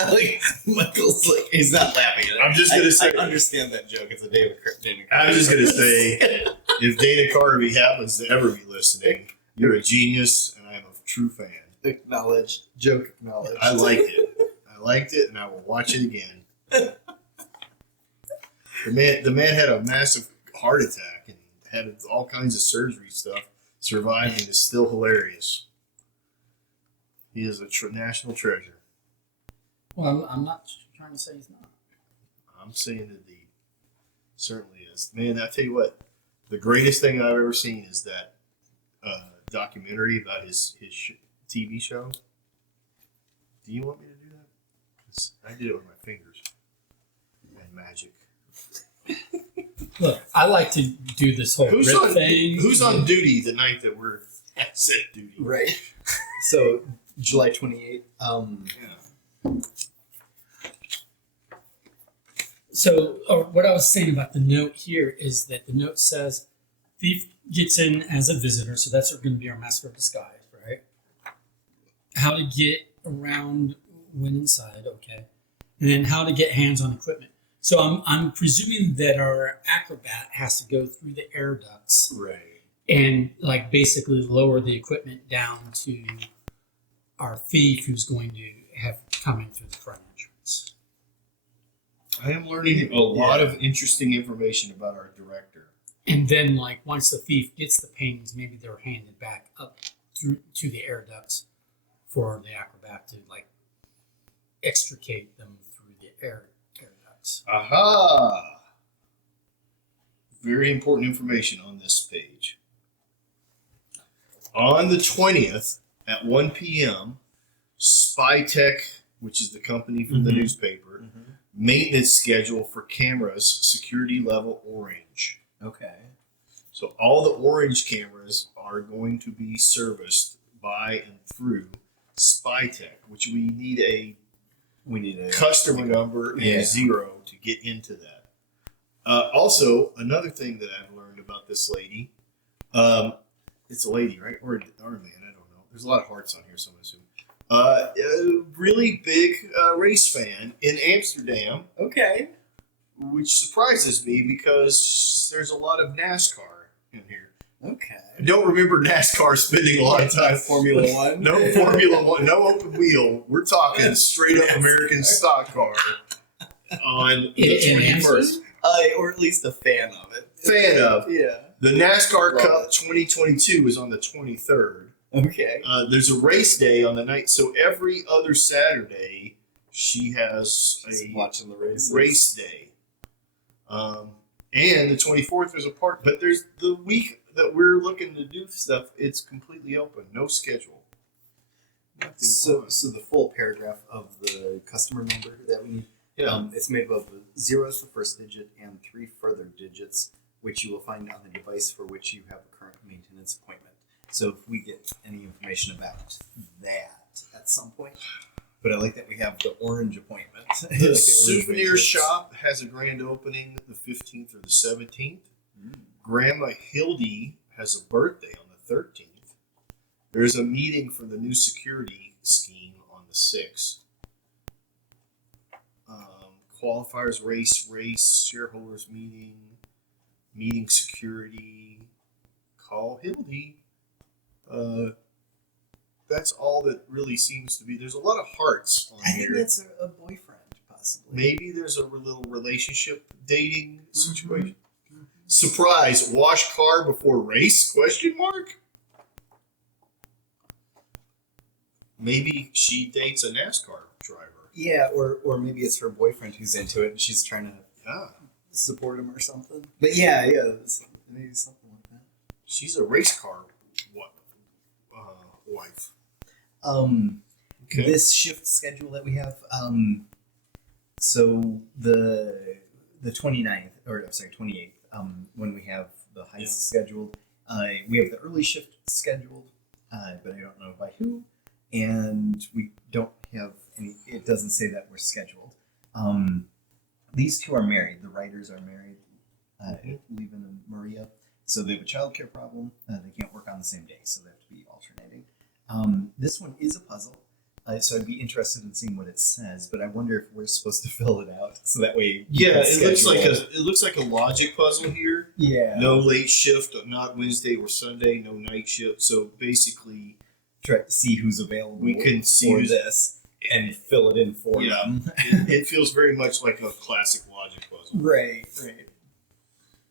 Like, Michael's like, he's not laughing at it. I'm just gonna say- I understand that joke. It's a Dana Carvey. I was just going to say, if Dana Carvey happens to ever be listening, you're a genius, and I'm a true fan. Acknowledged. Joke acknowledged. I liked it, and I will watch it again. The man had a massive heart attack and had all kinds of surgery stuff, survived, and is still hilarious. He is a national treasure. well, I'm not trying to say he's not. I'm saying that he certainly is. Man, I tell you what, the greatest thing I've ever seen is that documentary about his TV show. Do you want me to do that? 'Cause I did it with my fingers and magic. Look, I like to do this whole Who's rip on thing. Who's on duty the night that we're at set duty? Right. So, July 28th. Yeah. So, what I was saying about the note here is that the note says thief gets in as a visitor, so that's going to be our master of disguise, right? How to get around when inside, okay, and then how to get hands on equipment. So I'm presuming that our acrobat has to go through the air ducts Right. and like basically lower the equipment down to our thief who's going to have coming through the front entrance. I am learning a lot of interesting information about our director. And then, like, once the thief gets the paintings, maybe they're handed back up through to the air ducts for the acrobat to, like, extricate them through the air ducts. Aha! Very important information on this page. On the 20th at 1 p.m., Spytech, which is the company from the newspaper, maintenance schedule for cameras, security level orange. Okay. So all the orange cameras are going to be serviced by and through SpyTech, which we need a customer number and Yeah. a 0 to get into that. Also, another thing that I've learned about this lady, it's a lady, right? Or a man, I don't know. There's a lot of hearts on here, so I'm assuming. A really big race fan in Amsterdam, Okay. which surprises me because there's a lot of NASCAR in here. Okay. I don't remember NASCAR spending a lot of time. Formula One. No Formula One, no open wheel. We're talking straight up American stock car on the In 21st. Or at least a fan of it. Fan of. Yeah. The NASCAR Love Cup it. 2022 is on the 23rd. Okay. There's a race day on the night, so every other Saturday she has Just a watching the races. race day. And the 24th there's a park, but there's the week that we're looking to do stuff. It's completely open, no schedule. Nothing So on. the full paragraph of the customer number that we need, Yeah. it's made up of 0 as the first digit and 3 further digits, which you will find on the device for which you have a current maintenance appointment. So if we get any information about that at some point, but I like that we have the orange appointment. I like The orange souvenir maintenance. shop has a grand opening the 15th or the 17th. Mm. Grandma Hildy has a birthday on the 13th. There's a meeting for the new security scheme on the 6th. Qualifiers race, shareholders meeting security. Call Hildy. That's all that really seems to be. There's a lot of hearts on I think here. that's a boyfriend, possibly. Maybe there's a little relationship dating situation. Surprise! Wash car before race? Question mark. Maybe she dates a NASCAR driver. Yeah, or maybe it's her boyfriend who's into it and she's trying to Yeah, support him or something. But yeah, maybe something like that. she's a race car wife. Okay. This shift schedule that we have, so the 29th, or I'm sorry, 28th, when we have the heist scheduled, we have the early shift scheduled, but I don't know by who, and we don't have any, it doesn't say that we're scheduled. These two are married, the writers are married, Levin and Maria, so they have a childcare problem, they can't work on the same day, so they have to be alternating. This one is a puzzle, so I'd be interested in seeing what it says. But I wonder if we're supposed to fill it out, so that way. Yeah, it looks like a logic puzzle here. Yeah. No late shift, not Wednesday or Sunday. No night shift. So basically, Try to see who's available. we can see for who's this and fill it in for them. it feels very much like a classic logic puzzle. Right.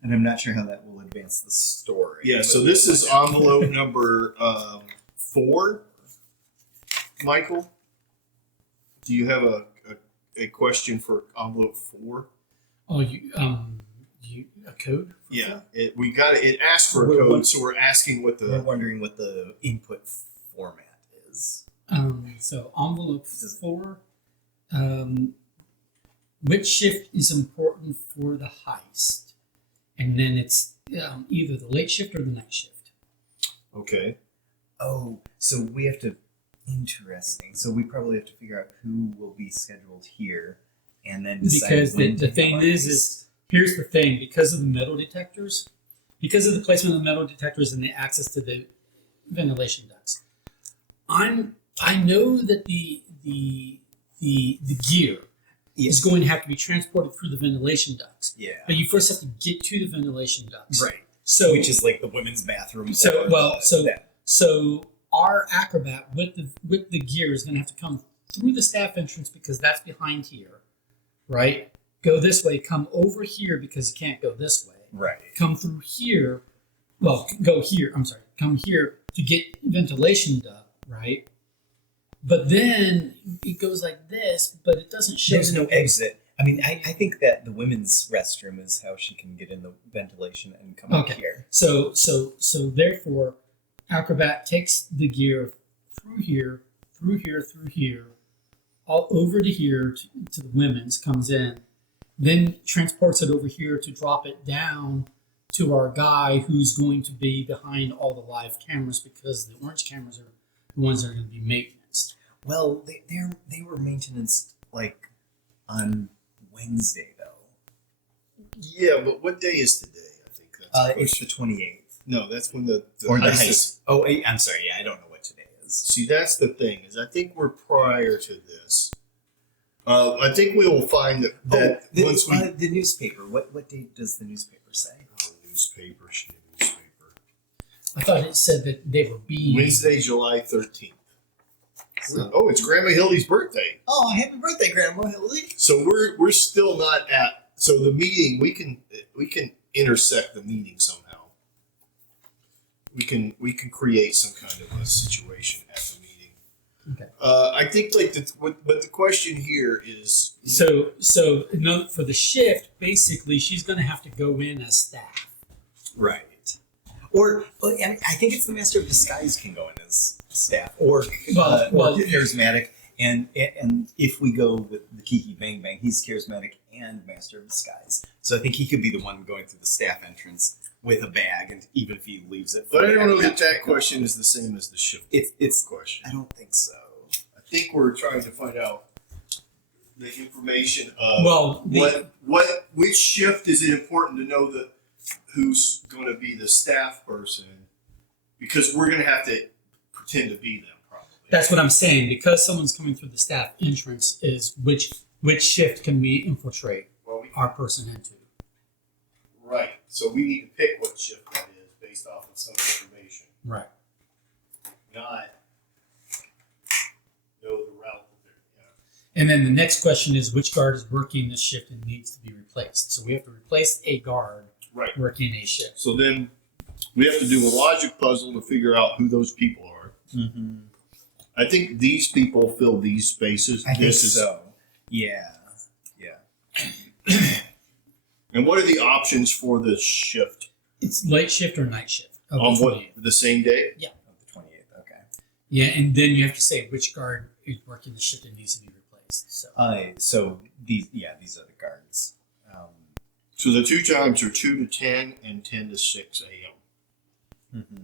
And I'm not sure how that will advance the story. Yeah. but So this is envelope number 4. Michael, do you have a question for envelope 4? Oh, you a code? Yeah, we got it. It asked for a We're code, won- so we're asking what We're the wondering what the input format is. So envelope 4. Which shift is important for the heist? And then it's either the late shift or the night shift. okay. Oh, so we have to. Interesting. So we probably have to figure out who will be scheduled here, and then decide Because when the to thing do is here's the thing, because of the metal detectors, because of the placement of the metal detectors and the access to the ventilation ducts, I know that the gear is going to have to be transported through the ventilation ducts. Yeah. But you first have to get to the ventilation ducts. Right. So Which is like the women's bathroom. So- or well, so- that. So our acrobat with the gear is going to have to come through the staff entrance because that's behind here, right? Go this way, come over here because you can't go this way. Right. Come through here, well, go here. I'm sorry, come here to get ventilation duct, right? But then it goes like this, but it doesn't show. There's no the- exit. I mean, I think that the women's restroom is how she can get in the ventilation and come out Okay. here. So therefore, Acrobat takes the gear through here, through here, through here, all over to here to the women's, comes in, then transports it over here to drop it down to our guy who's going to be behind all the live cameras, because the orange cameras are the ones that are going to be maintenance. Well, they were maintenance like on Wednesday though. Yeah, but what day is today? I think that's It's the 28th. no, that's when the Or the heist is- heist. Oh, I'm sorry. Yeah, I don't know what today is. See, that's the thing, is I think we're prior to this. I think we will find that once we the newspaper. What date does the newspaper say? newspaper. I thought it said that they were being Wednesday, July 13th. Oh, it's Grandma Hildy's birthday. Oh, happy birthday, Grandma Hildy! So we're still not at. So the meeting, we can intersect the meeting somehow. We can create some kind of a situation at the meeting. Okay. I think like but the question here is So no, for the shift, basically, she's going to have to go in as staff. Right. Or I think it's the Master of Disguise can go in as staff, or Well, charismatic. And if we go with the Kiki Bang Bang, he's charismatic and Master of Disguise. So I think he could be the one going through the staff entrance with a bag, and even if he leaves it. But I don't know that question is the same as the shift It's. question. I don't think so. I think we're trying to find out the information of which shift is it important to know that who's going to be the staff person, because we're going to have to pretend to be them probably. That's what I'm saying. Because someone's coming through the staff entrance, is which shift can we infiltrate our person into? Right. So we need to pick what shift that is based off of some information, Right. not know the route that they're. And then the next question is, which guard is working this shift and needs to be replaced? So we have to replace a guard Right. working a shift. So then we have to do a logic puzzle to figure out who those people are. Mm-hmm. I think these people fill these spaces. I think so. Yeah. And what are the options for the shift? It's late shift or night shift. Of On the what 28th. the same day? Of the 28th. Okay. Yeah, and then you have to say which guard is working the shift and needs to be replaced. So So these are the guards. So the two times are 2 to 10 and 10 to 6 a.m. Mm-hmm.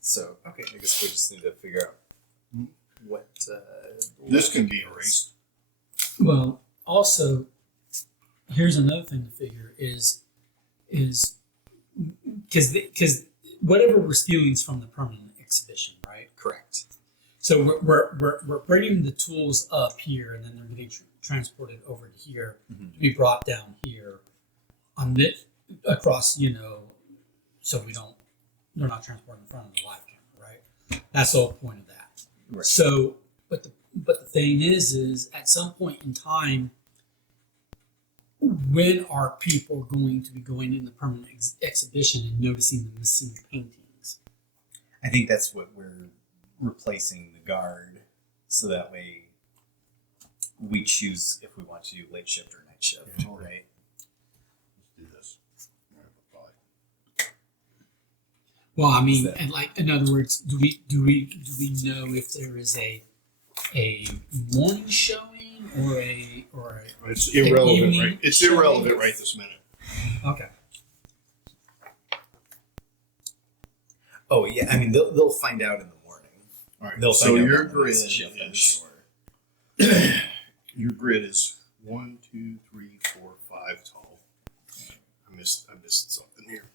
So okay, I guess we just need to figure out what. This can be erased. well, also, here's another thing to figure is because whatever we're stealing is from the permanent exhibition, right? Correct. So we're bringing the tools up here, and then they're getting transported over to here Mm-hmm. to be brought down here on this across, so they're not transporting in front of the live camera, right? That's the whole point of that. Right. So, but the thing is at some point in time, when are people going to be going in the permanent exhibition and noticing the missing paintings? I think that's what we're replacing the guard, so that way we choose if we want to do late shift or night shift, Yeah. right? Let's do this. Well, I mean, What's that? and like in other words, do we know if there is a morning showing or a It's irrelevant, evening right? It's showing? irrelevant right this minute. Okay. Oh yeah, I mean they'll find out in the morning. All right. They'll So find out your when grid it's shift, I'm is sure. your grid is 1, 2, 3, 4, 5 tall. I missed something here.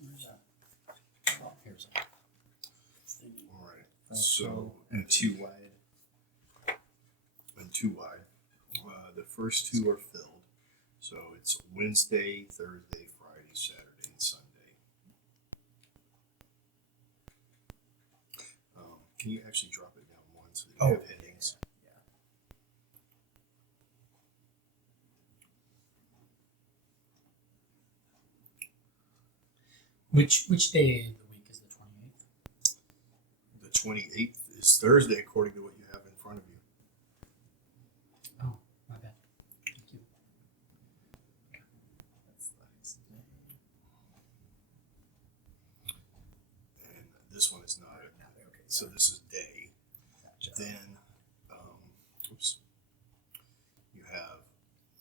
Where's that? Oh, here's that. All right. So And too wide. and 2 wide. The first 2 are filled. So it's Wednesday, Thursday, Friday, Saturday, and Sunday. Can you actually drop it down one so that you have headings? Which day of the week is the 28th? The 28th is Thursday, according to what you have in front of you. Oh, my bad. Thank you. That's the next day. this one is not. Okay. So this is day. Gotcha. Then, you have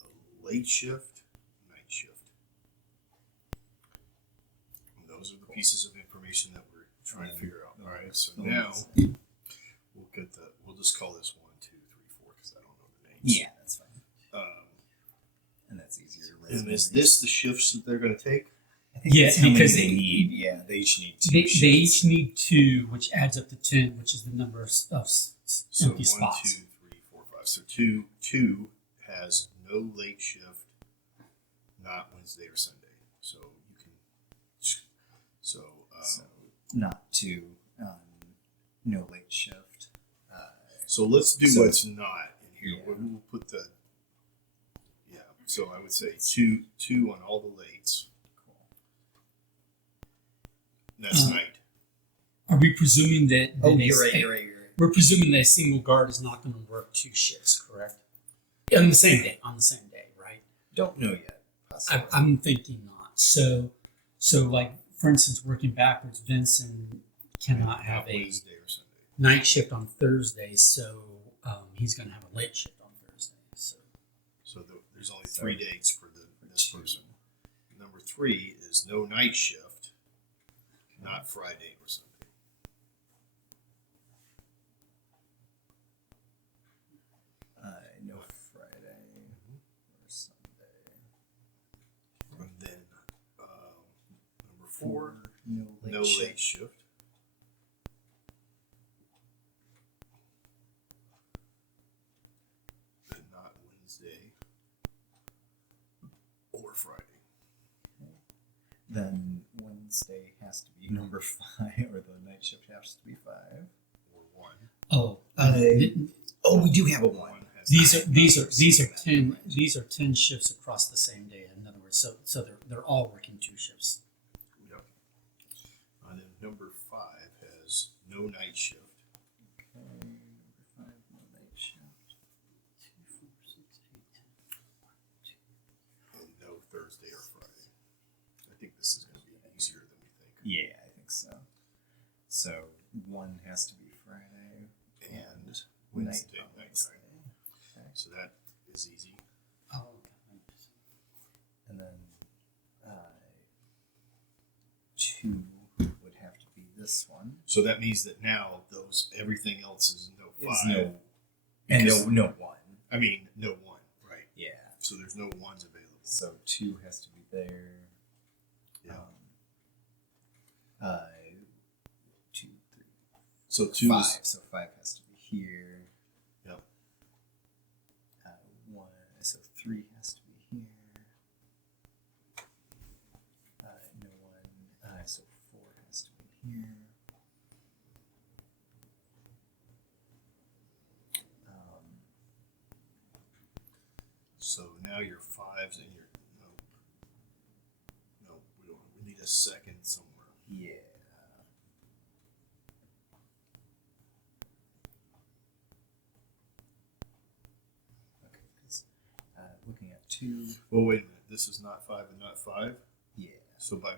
a late shift, night shift. And those are the pieces of information that we're trying to figure out. All right. So now we'll just call this 1, 2, 3, 4 because I don't know the names. Yeah, that's fine. And that's easier. And is this the shifts that they're going to take? I think Yeah, that's how many because they need. Yeah, they each need 2 They shifts. each need 2, which adds up to 10, which is the number of So empty 1, spots. 2, 3, 4, 5. So two has no late shift, not Wednesday or Sunday. So you can. So So not 2, no late shift. so let's do So- what's not in here. Yeah. We'll put the. Yeah. So I would say two on all the lates. Cool. That's night. Are we presuming that? Oh, that you're right. We're presuming that a single guard is not going to work 2 shifts, correct? On the same day. Right? Don't know yet. Possibly. I'm thinking not. So like for instance, working backwards, Vincent cannot have Not a Wednesday or Sunday. night shift on Thursday, so he's going to have a late shift on Thursday. So there's only 3 dates for this person. Number 3 is no night shift, not Friday or Sunday. No Friday or Sunday. And then number 4, No no late late shift. shift. And not Wednesday or Friday. Then Wednesday has to be number 5, or the night shift has to be 5. Or 1. Oh, Oh, we do have a 1. One has these are 10 shifts across the same day. In other words, so they're all working 2 shifts. Yep. And then number 5 has no night shift. Okay, number 5, no night shift. And no Thursday or Friday. I think this is going to be easier than we think. Yeah, I think so. So 1 has to be Friday And Wednesday on nighttime. Okay. So that is easy. Oh, And then 2 would have to be this one. So that means that now everything else is no 5. Is no, and Because- no 1. I mean no 1, right? Yeah. So there's no 1s available. So 2 has to be there. Yeah. 2, 3, So 2 5. is So 5 has to be here. Yep. 1. So 3 has to be here. No 1. So 4 has to be here. so now your 5s and your no we need a second somewhere. Yeah. Okay, because looking at 2, Well, wait a minute. This is not 5 and not 5. yeah, So by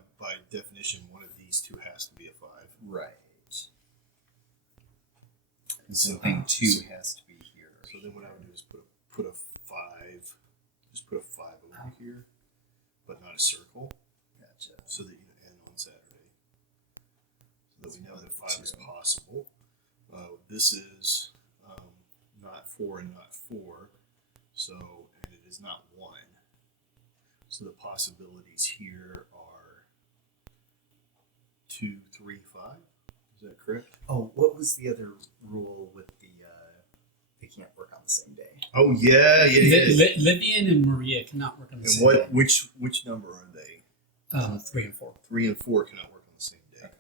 definition, one of these 2 has to be a 5. right. And So- so I think 2 has to be here. So then what I would do is put a 5. Just put a 5 over here, but not a circle, Gotcha. so that you end on Saturday. So that we know that 5 is possible. This is not 4 and not 4. So, and it is not 1. So the possibilities here are 2, 3, 5. Is that correct? Oh, what was the other rule with the they can't work on the same day? Oh yeah. Livian and Maria cannot work on the And same day. which number are they? 3 and 4. 3 and 4 cannot work on the same day. Okay.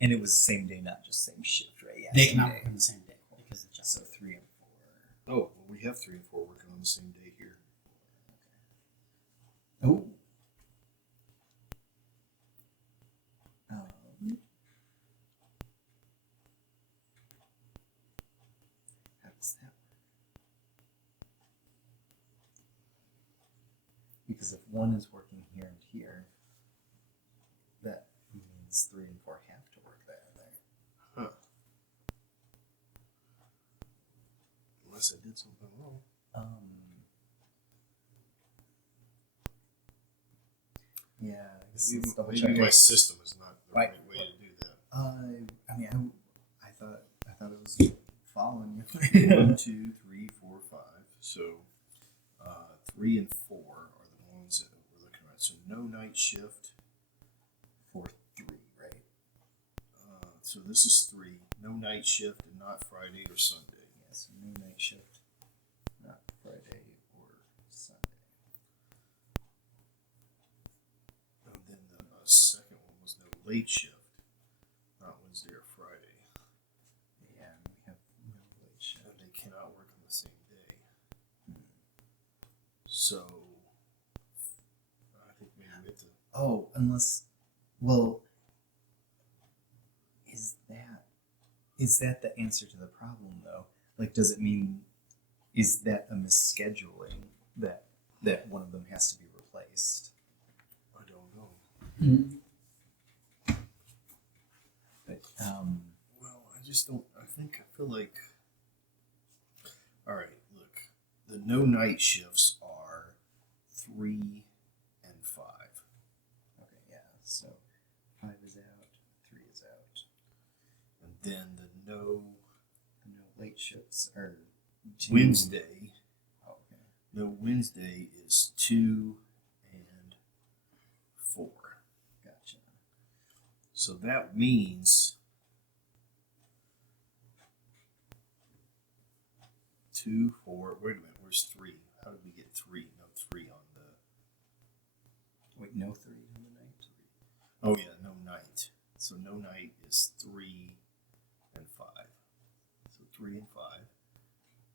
And it was the same day, not just same shift, right? Yeah. They same cannot day. work on the same day because of the job. So 3 and 4. Oh, well, we have 3 and 4 working on the same day here. Oh. How does that work? Because if 1 is working here and here, that means 3 and 4 have to work there and there. did something wrong. Yeah, I guess Maybe, let's double maybe check. my system is not the Right. right way to do that. I mean, I thought it was following you. 1, 2, 3, 4, 5. So 3 and 4 are the ones that we're looking at. So no night shift. For 3, right? So this is 3. No night shift and not Friday or Sunday. Yes, no night shift, not Friday or Sunday. And then the second one was no late shift, not Wednesday or Friday. Yeah, we have no late shift. And they cannot work on the same day. So I think maybe we have to. Oh, unless, well, is that the answer to the problem though? Like, does it mean, is that a misscheduling that one of them has to be replaced? I don't know. But Well, I just don't. I feel like. All right, look. The no night shifts are 3 and 5. okay, yeah. So 5 is out, 3 is out. And then the no No late shifts are Wednesday. Oh, okay. No Wednesday is 2 and 4. Gotcha. So that means 2, 4. Wait a minute. Where's 3? How did we get 3? No 3 on the. Wait, no 3 on the night. Oh yeah, no night. So no night is 3 and 5. So 3 and 5,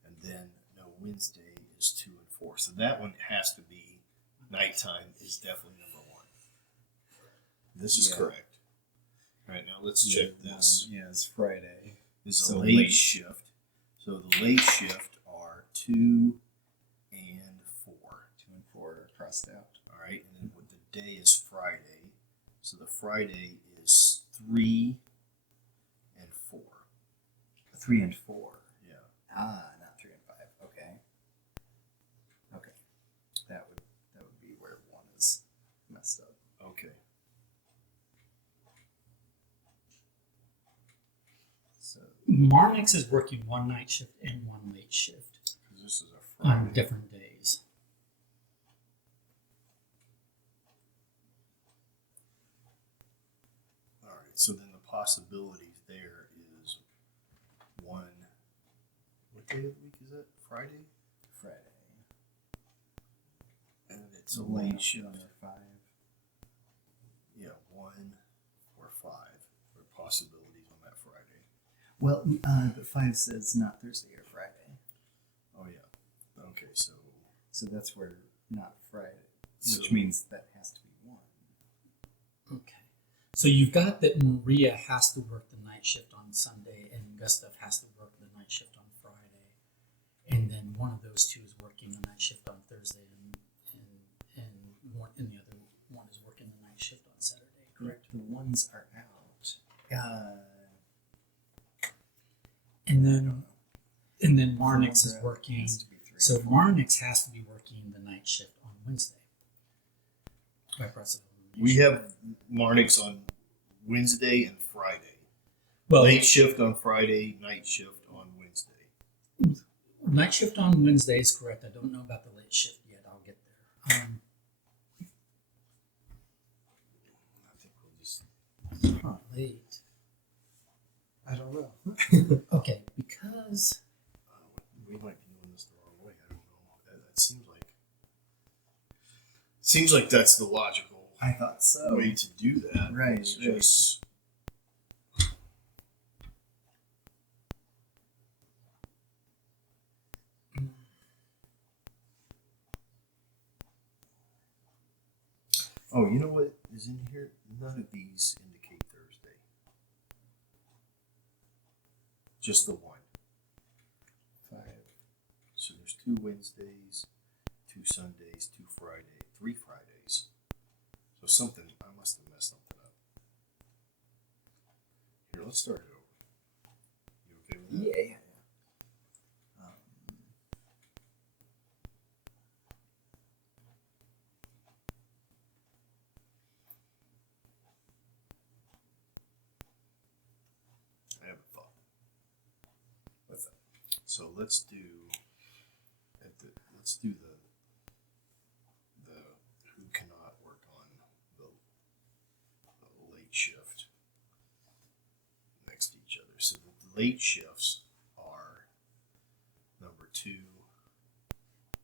and then no Wednesday is 2 and 4. So that one has to be nighttime. Is definitely number 1. This is Yeah. correct. All right, now let's check this. Yeah, it's Friday. This is So a late late. shift. So the late shift are 2 and 4. 2 and 4 are crossed out. All right, and then with the day is Friday. So the Friday is 3 and 4. 3 and 4. Yeah. Not 3 and 5. Okay. Okay. That would be where 1 is messed up. Okay. So Marnix is working one night shift and one late shift Because this is a Friday. on different days. All right. So then the possibilities there is 1. What day of the week is that? Friday. Friday. And it's a So 1 late shift. on their 5. Yeah, 1 or 5 are possibilities on that Friday. Well, the 5 says not Thursday or Friday. Oh yeah. Okay. So So that's where not Friday, So- which means that has to be 1. Okay. So you've got that Maria has to work the night shift on Sunday and Gustav has to work the night shift on Friday. And then one of those two is working the night shift on Thursday and the other one is working the night shift on Saturday, correct? The 1s are out. And then The Marnix ones is are out. working. Has to be 3 So and 4. Marnix has to be working the night shift on Wednesday. By process of we elimination. have Marnix on Wednesday and Friday. well Late shift on Friday, night shift on Wednesday. night shift on Wednesday is correct. I don't know about the late shift yet. I'll get there. I think we'll just. Late. I don't know. Okay, because We might be doing this the wrong way. I don't know. That seems like that's the logical I thought so. way to do that. Right, It's right. just oh, you know what is in here? None of these indicate Thursday. Just the 1. 5. So there's 2 Wednesdays, 2 Sundays, 2 Fridays, 3 Fridays. So something, I must have messed something up. Here, let's start it over. You okay with that? Yeah. So let's do the who cannot work on the late shift next to each other. So the late shifts are number 2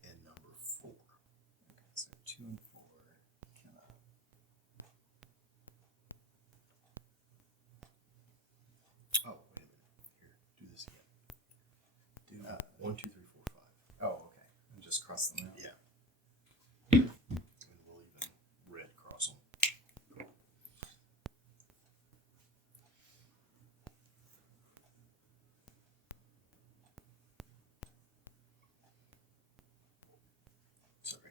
and number 4. Okay, so 2 and 4 cannot. Oh, wait a minute. Here, do this again. Do Uh, 1, 2, 3, 4, 5. Oh, okay. And just cross them out. Yeah. And we'll even red cross them. Sorry.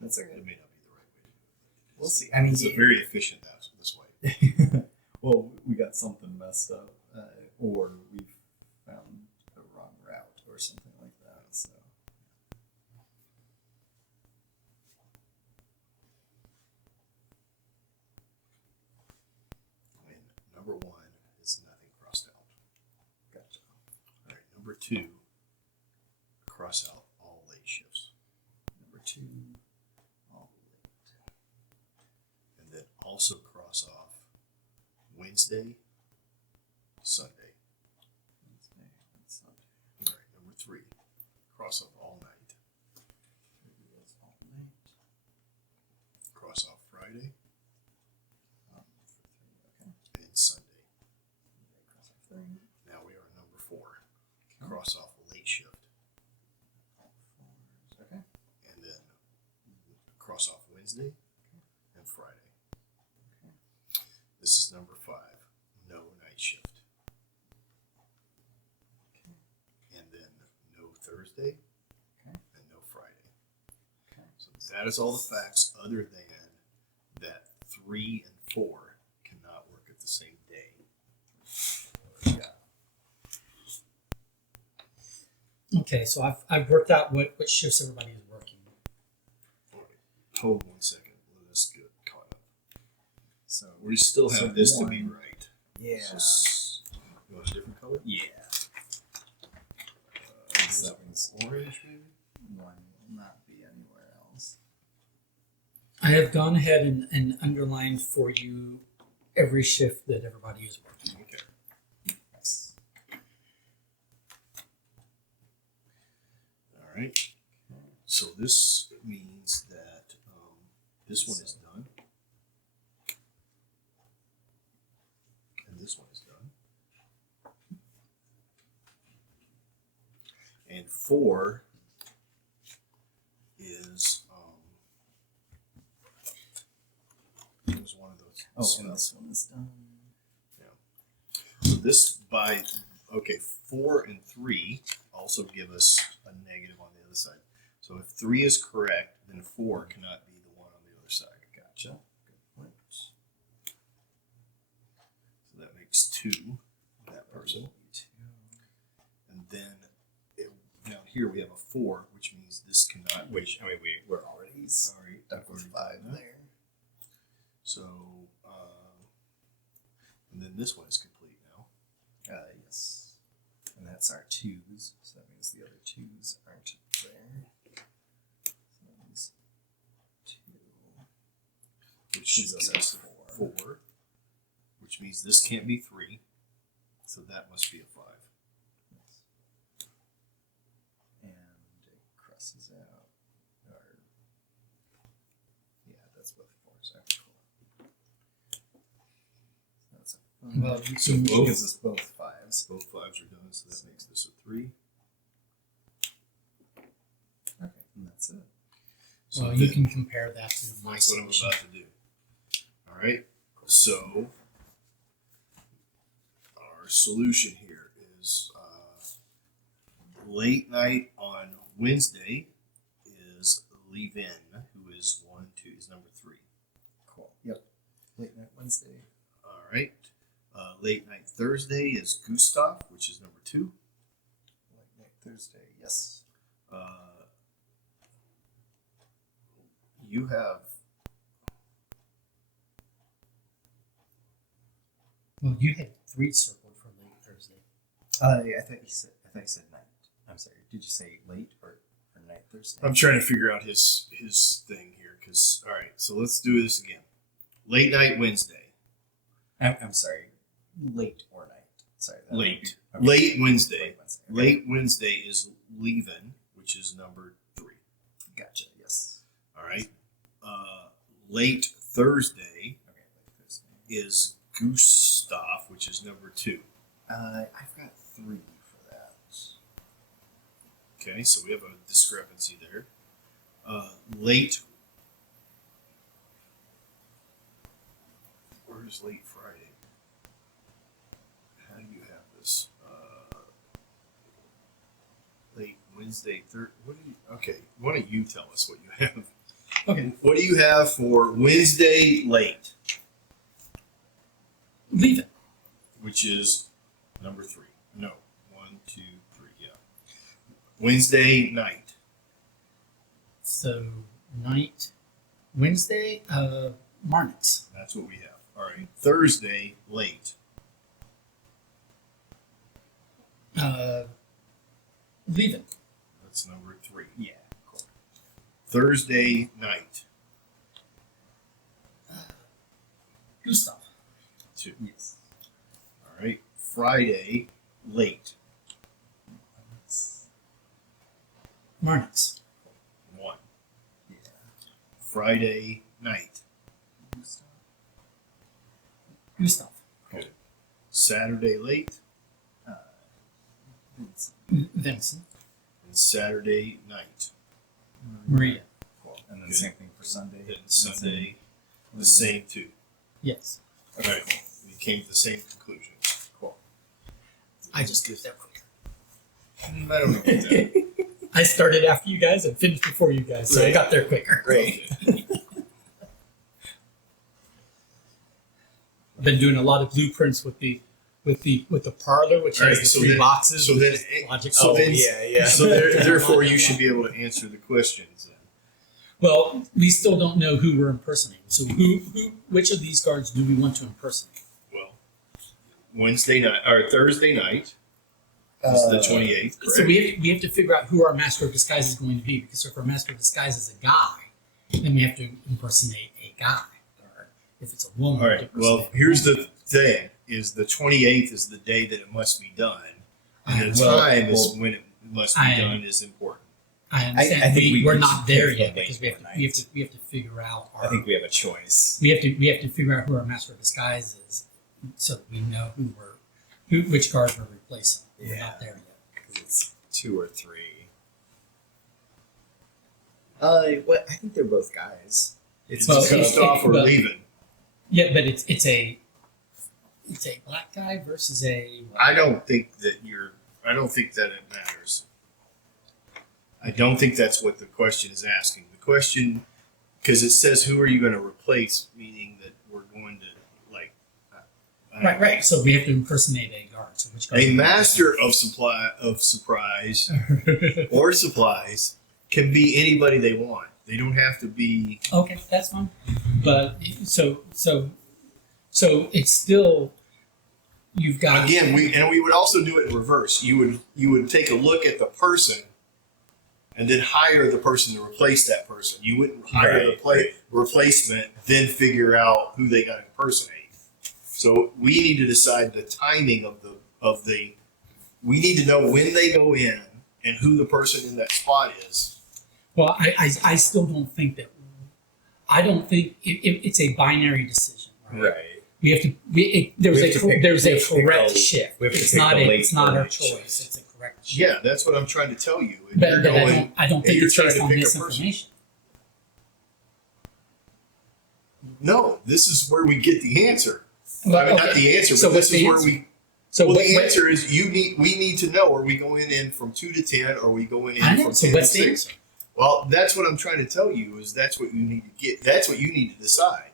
That's It okay. may not be the right way to do it. We'll see. I mean, It's a very efficient this way. well, we got something messed up, or we found the wrong route, or something like that. So. And number 1 is nothing crossed out. Gotcha. All right, number 2, cross out all late shifts. Number 2, all late. And then also cross off Wednesday, Sunday. Wednesday and Sunday. All right, number 3, cross off all night. 3 is all night. Cross off Friday For 3, okay. and Sunday. Cross off 3. Now we are on number 4. Cross off late shift. All 4s. Okay. And then cross off Wednesday and Friday. Okay. This is number 5. No night shift. Okay. And then no Thursday Okay. and no Friday. Okay. So that is all the facts other than that 3 and 4 cannot work at the same day. Yeah. Okay, so I've worked out what shifts everybody is working. All right. Hold 1 second. Let us get caught up. So We still have So this to be 1. right. yeah. So you want a different color? Yeah. Is that means orange maybe? 1 will not be anywhere else. I have gone ahead and underlined for you every shift that everybody is working. Okay. Yes. All right. So this means that this one is done. And this one is done. And 4 is it was one of those. Oh, and this one is done. So this by okay, 4 and 3 also give us a negative on the other side. So if 3 is correct, then 4 cannot be the one on the other side. Gotcha. Good point. So that makes 2 that person. 2. And then now here we have a 4, which means this cannot. Which, I mean, we're already Sorry, stuck with 5 there. So and then this one is complete now. Yes. And that's our 2s. So that means the other 2s aren't there. So that means 2. Which Gives us gives us a 4, which means this can't be 3, so that must be a 5. Yes. And it crosses out. Or, yeah, that's both 4s. Okay, cool. So that's a 5. Well, you So can both- gives us both 5s. Both 5s are done, so that makes this a 3. Okay, and that's it. So well, you then- can compare that to my That's what I'm solution. about to do. All right. So our solution here is late night on Wednesday is Leave In, who is 1, 2 is number 3. Cool. Yep. Late night Wednesday. All right. Late night Thursday is Gustav, which is number 2. Late night Thursday. Yes. You have Well, you had 3 circled for late Thursday. I thought you said night. I'm sorry. Did you say late or night Thursday? I'm trying to figure out his thing here. Because all right, so let's do this again. Late night Wednesday. I'm sorry. Late or night. Sorry. that would Late. be- okay. Late Wednesday. Late Wednesday. Okay. Late Wednesday is leaving, which is number 3. Gotcha. Yes. All right. Late Thursday Okay. Late Thursday. is Gustav, which is number 2. I've got 3 for that. Okay, so we have a discrepancy there. Late. Where's late Friday? How do you have this? Late Wednesday, third. What do you? Okay, why don't you tell us what you have? Okay. What do you have for Wednesday late, Leave it. which is number 3? No, 1, 2, 3. Yeah. Wednesday night. So night, Wednesday, Marnix. That's what we have. All right. Thursday late. Leave it. That's number 3. Yeah. Cool. Thursday night. Gustav. 2. Yes. All right. Friday late. Marnix. 1. Yeah. Friday night. Gustav. Good. Saturday late Vincent. and Saturday night. Maria. Cool. And then Good. same thing for Sunday. Then Sunday the same 2. Yes. All right. We came to the same conclusion. Cool. I just did that quicker. I don't know about that. I started after you guys and finished before you guys, so I Right. got there quicker. Great. I've been doing a lot of blueprints with the parlor, which has Right, the so 3 then- boxes. so which then is it- logic. so then- yeah. So therefore, you should be able to answer the questions then. Well, we still don't know who we're impersonating. So which of these guards do we want to impersonate? Well, Wednesday night or Thursday night is the 28th, correct? So we have to figure out who our master of disguise is going to be, because if our master of disguise is a guy, then we have to impersonate a guy. Or if it's a woman, All we have to right. Well, impersonate a here's woman. the thing: is the 28th is the day that it must be done, and the Well, time is when it must be I- done is important. I understand. I think we're we not could there pick yet the because late we have to figure out our. I think we have a choice. we have to figure out who our master of disguise is, so that we know which guard we're replacing. We're Yeah. not there yet. Because it's 2 or 3. What? I think they're both guys. It's Well, Gustav or but- leaving. Yeah, but it's a black guy versus a. I don't think that it matters. I don't think that's what the question is asking. The question, because it says, "Who are you going to replace?" Meaning that we're going to like. I don't know. Right. So we have to impersonate a guard. So which guard? A master of surprise or supplies can be anybody they want. They don't have to be. Okay, that's fine. But so it's still you've got Again, we would also do it in reverse. You would take a look at the person, and then hire the person to replace that person. You wouldn't hire the replacement, then figure out who they got to impersonate. So we need to decide the timing of the. We need to know when they go in and who the person in that spot is. Well, I still don't think that. I don't think it's a binary decision. Right. We have to. There's a correct shift. we have to It's pick not the late it's not or our late shift. choice. It's a correct shift. Yeah, that's what I'm trying to tell you. And But, you're but going, I don't and think you're it's trying based to on pick a person. misinformation. No, this is where we get the answer. Well, I mean, okay. not the answer, So but this what's is the where answer? we. So Well, what, the what- answer is we need to know: are we going in from 2 to 10, or are we going in I know. from So 10 to what's the 6? answer? Well, that's what I'm trying to tell you. Is that's what you need to get. That's what you need to decide.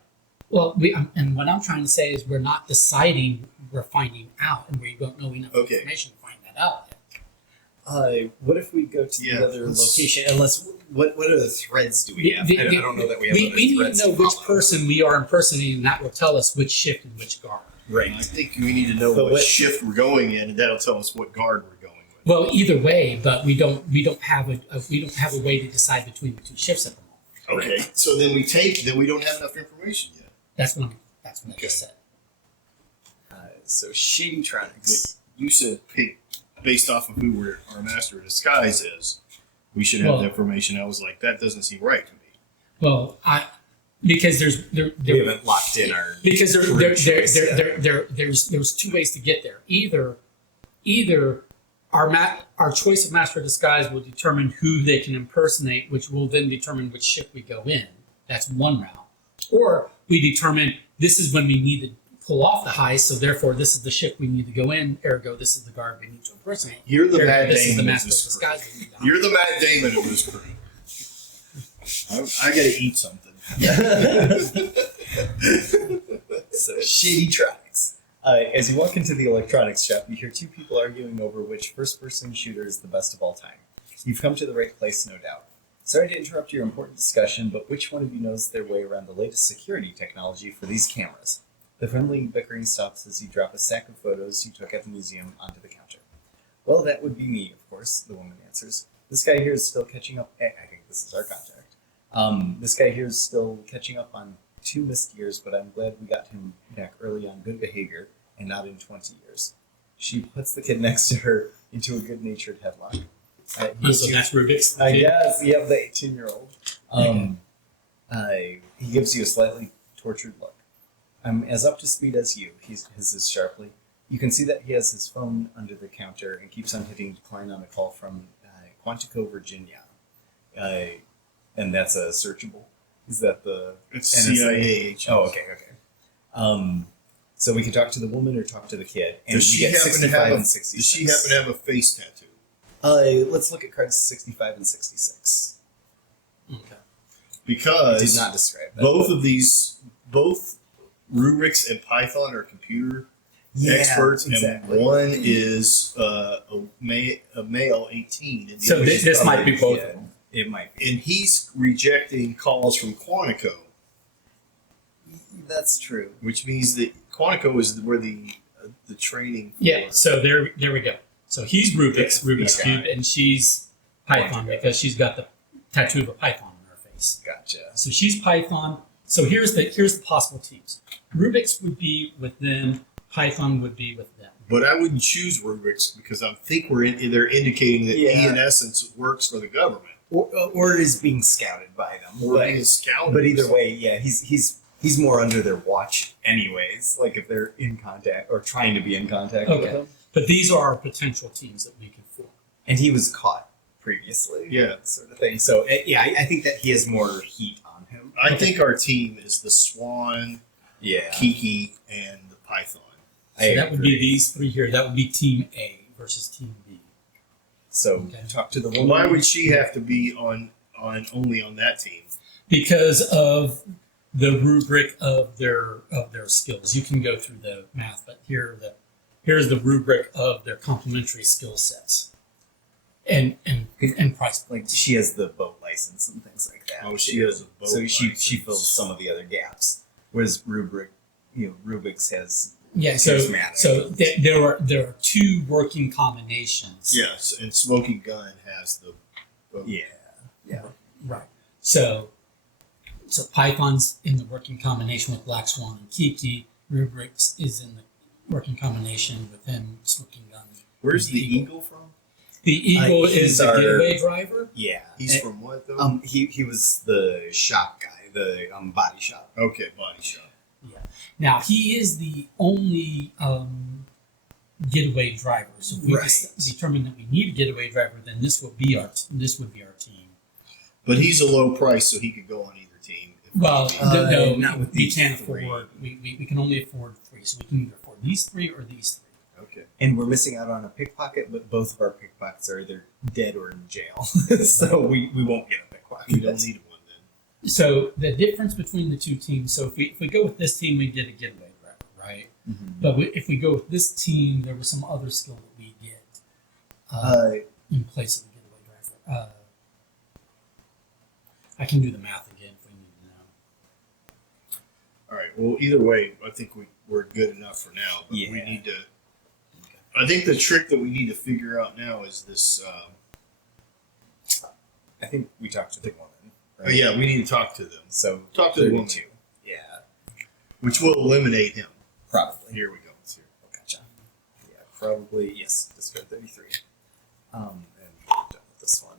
Well, and what I'm trying to say is we're not deciding. We're finding out, and we don't know enough Okay. information to find that out yet. What if we go to Yeah, the other let's- location? Unless what other threads do we have? I don't know that we have We other need to threads know which follow. person we are impersonating, and that will tell us which shift and which guard. Right. I think we need to know But what what- shift we're going in, and that'll tell us what guard we're going with. Well, either way, but we don't have a way to decide between the two shifts at the moment. Okay, so then we don't have enough information yet. That's what I just said. So Shadytronics. But you said based off of who our master of disguise is, we should have the information. I was like, that doesn't seem right to me. Well, because We haven't locked in our. because there's two ways to get there. Either our choice of master of disguise will determine who they can impersonate, which will then determine which ship we go in. That's one route. Or we determine this is when we need to pull off the heist, so therefore this is the ship we need to go in. Ergo, this is the guard we need to impersonate. You're the Ergo, Matt this is the Damon of master of this crew. disguise. we need to You're the Matt Damon of this crew. I gotta eat something. So Shadytronics. As you walk into the electronics shop, you hear two people arguing over which first-person shooter is the best of all time. You've come to the right place, no doubt. Sorry to interrupt your important discussion, but which one of you knows their way around the latest security technology for these cameras? The friendly bickering stops as you drop a stack of photos you took at the museum onto the counter. Well, that would be me, of course, the woman answers. This guy here is still catching up. I think this is our contact. This guy here is still catching up on 2 missed years, but I'm glad we got him back early on good behavior and not in 20 years. She puts the kid next to her into a good-natured headlock. So that's Rubik's. I guess, yeah, the 18-year-old. He gives you a slightly tortured look. I'm as up to speed as you, he hisses sharply. You can see that he has his phone under the counter and keeps on hitting decline on a call from Quantico, Virginia. And that's a searchable. Is that the It's NSA? CIA agent. Oh, okay. So we can talk to the woman or talk to the kid, and Does we she get happen to 65 have and 66. Does she happen to have a face tattoo? Let's look at cards 65 and 66. Okay. I Because did not describe that. both Rubik's and Python are computer Yeah, experts, exactly. and one is a male 18. And the So other this is might be both Yeah, of them. it might be. and he's rejecting calls from Quantico, That's true. which means that Quantico is where the training. For, Yeah. So there we go. So he's Rubik's Okay. cube, and she's Python because she's got the tattoo of a python on her face. Gotcha. So she's Python. So here's the possible teams. Rubik's would be with them. Python would be with them. But I wouldn't choose Rubik's because I think they're indicating that he, Yeah. in essence, works for the government. Or is being scouted by them. Or But- he's scouting. But either way, yeah, he's more under their watch anyways. Like if they're in contact or trying to be in contact with Okay. them. But these are our potential teams that we can form. And he was caught previously. Yeah. Sort of thing. So yeah, I think that he has more heat on him. I think our team is the Swan, Yeah. Kiki, and the Python. So that would be these three here. That would be Team A versus Team B. So Okay. talk to the woman. Why would she have to be on only on that team? Because of the rubric of their skills. You can go through the math, but here's the rubric of their complementary skill sets. And price like points. she has the boat license and things like that. Oh, she has a boat. So she license. fills some of the other gaps. Whereas Rubik's has Yeah, so charismatic. there are two working combinations. Yes, and Smoking Gun has the boat. yeah. Right. So Python's in the working combination with Black Swan and Kiki. Rubrix is in the working combination with him, Smoking Gun. Where's the eagle from? The Eagle He's is the our- getaway driver. Yeah. He's from what though? He was the shop guy, the body shop. Okay, body shop. Now he is the only getaway driver. So if we Right. determine that we need a getaway driver, then this would be our team. But he's a low price, so he could go on either team. if Well, need be. no, not with we these can't three. afford. We can only afford 3, so we can either afford these 3 or these 3. Okay. And we're missing out on a pickpocket, but both of our pickpockets are either dead or in jail. So we won't get a pickpocket. We don't need one then. So the difference between the two teams. So if we go with this team, we get a getaway driver, right? Mhm. But if we go with this team, there was some other skill that we get in place of the getaway driver. I can do the math again if we need to know. All right. Well, either way, I think we're good enough for now. But we Yeah. need to. I think the trick that we need to figure out now is this. I think we talked to the woman. Oh, yeah, we need to talk to them. So Talk to the woman. 32. Yeah, Which will eliminate him. probably. Here we go. Let's hear. Gotcha. Yeah, probably, yes, discard 33. And we're done with this one.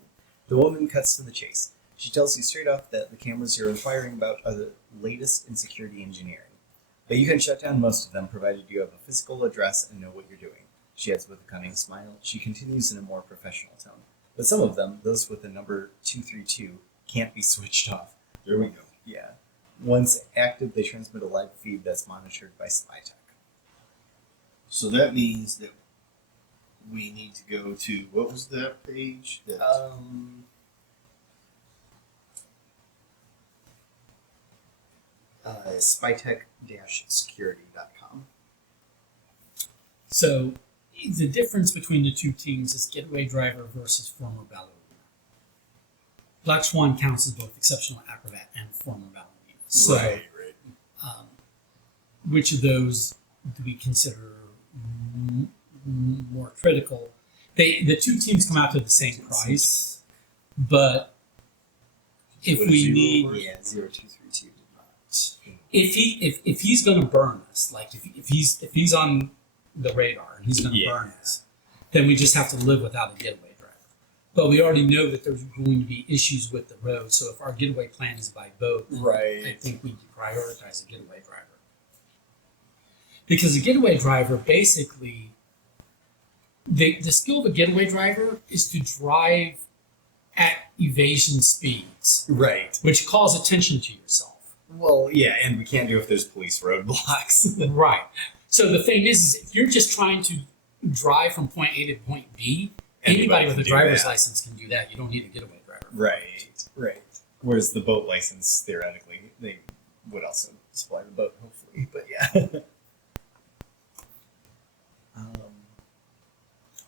The woman cuts to the chase. She tells you straight off that the cameras you're inquiring about are the latest in security engineering. But you can shut down most of them provided you have a physical address and know what you're doing. She adds with a cunning smile. She continues in a more professional tone. But some of them, those with the number 232, can't be switched off. There we go. Yeah. Once active, they transmit a live feed that's monitored by spy tech. So that means that we need to go to, what was that page? That, spytech-security.com. So the difference between the two teams is getaway driver versus former ballerina. Black Swan counts as both exceptional acrobat and former ballerina. So, right. which of those do we consider more critical? The two teams come out to the same price, but if What we is need, Yeah, 0232 did not. if he's going to burn us, like if he's on the radar and he's going to Yeah. burn us, then we just have to live without a getaway driver. But we already know that there's going to be issues with the road. So if our getaway plan is by boat, then I Right. think we prioritize a getaway driver. Because a getaway driver basically, the skill of a getaway driver is to drive at evasion speeds, Right. which calls attention to yourself. Well, yeah, and we can't do if there's police roadblocks. Right. So the thing is if you're just trying to drive from point A to point B, anybody with can a do driver's that. license can do that. You don't need a getaway driver. Right. Whereas the boat license, theoretically, they would also supply the boat, hopefully. But yeah. All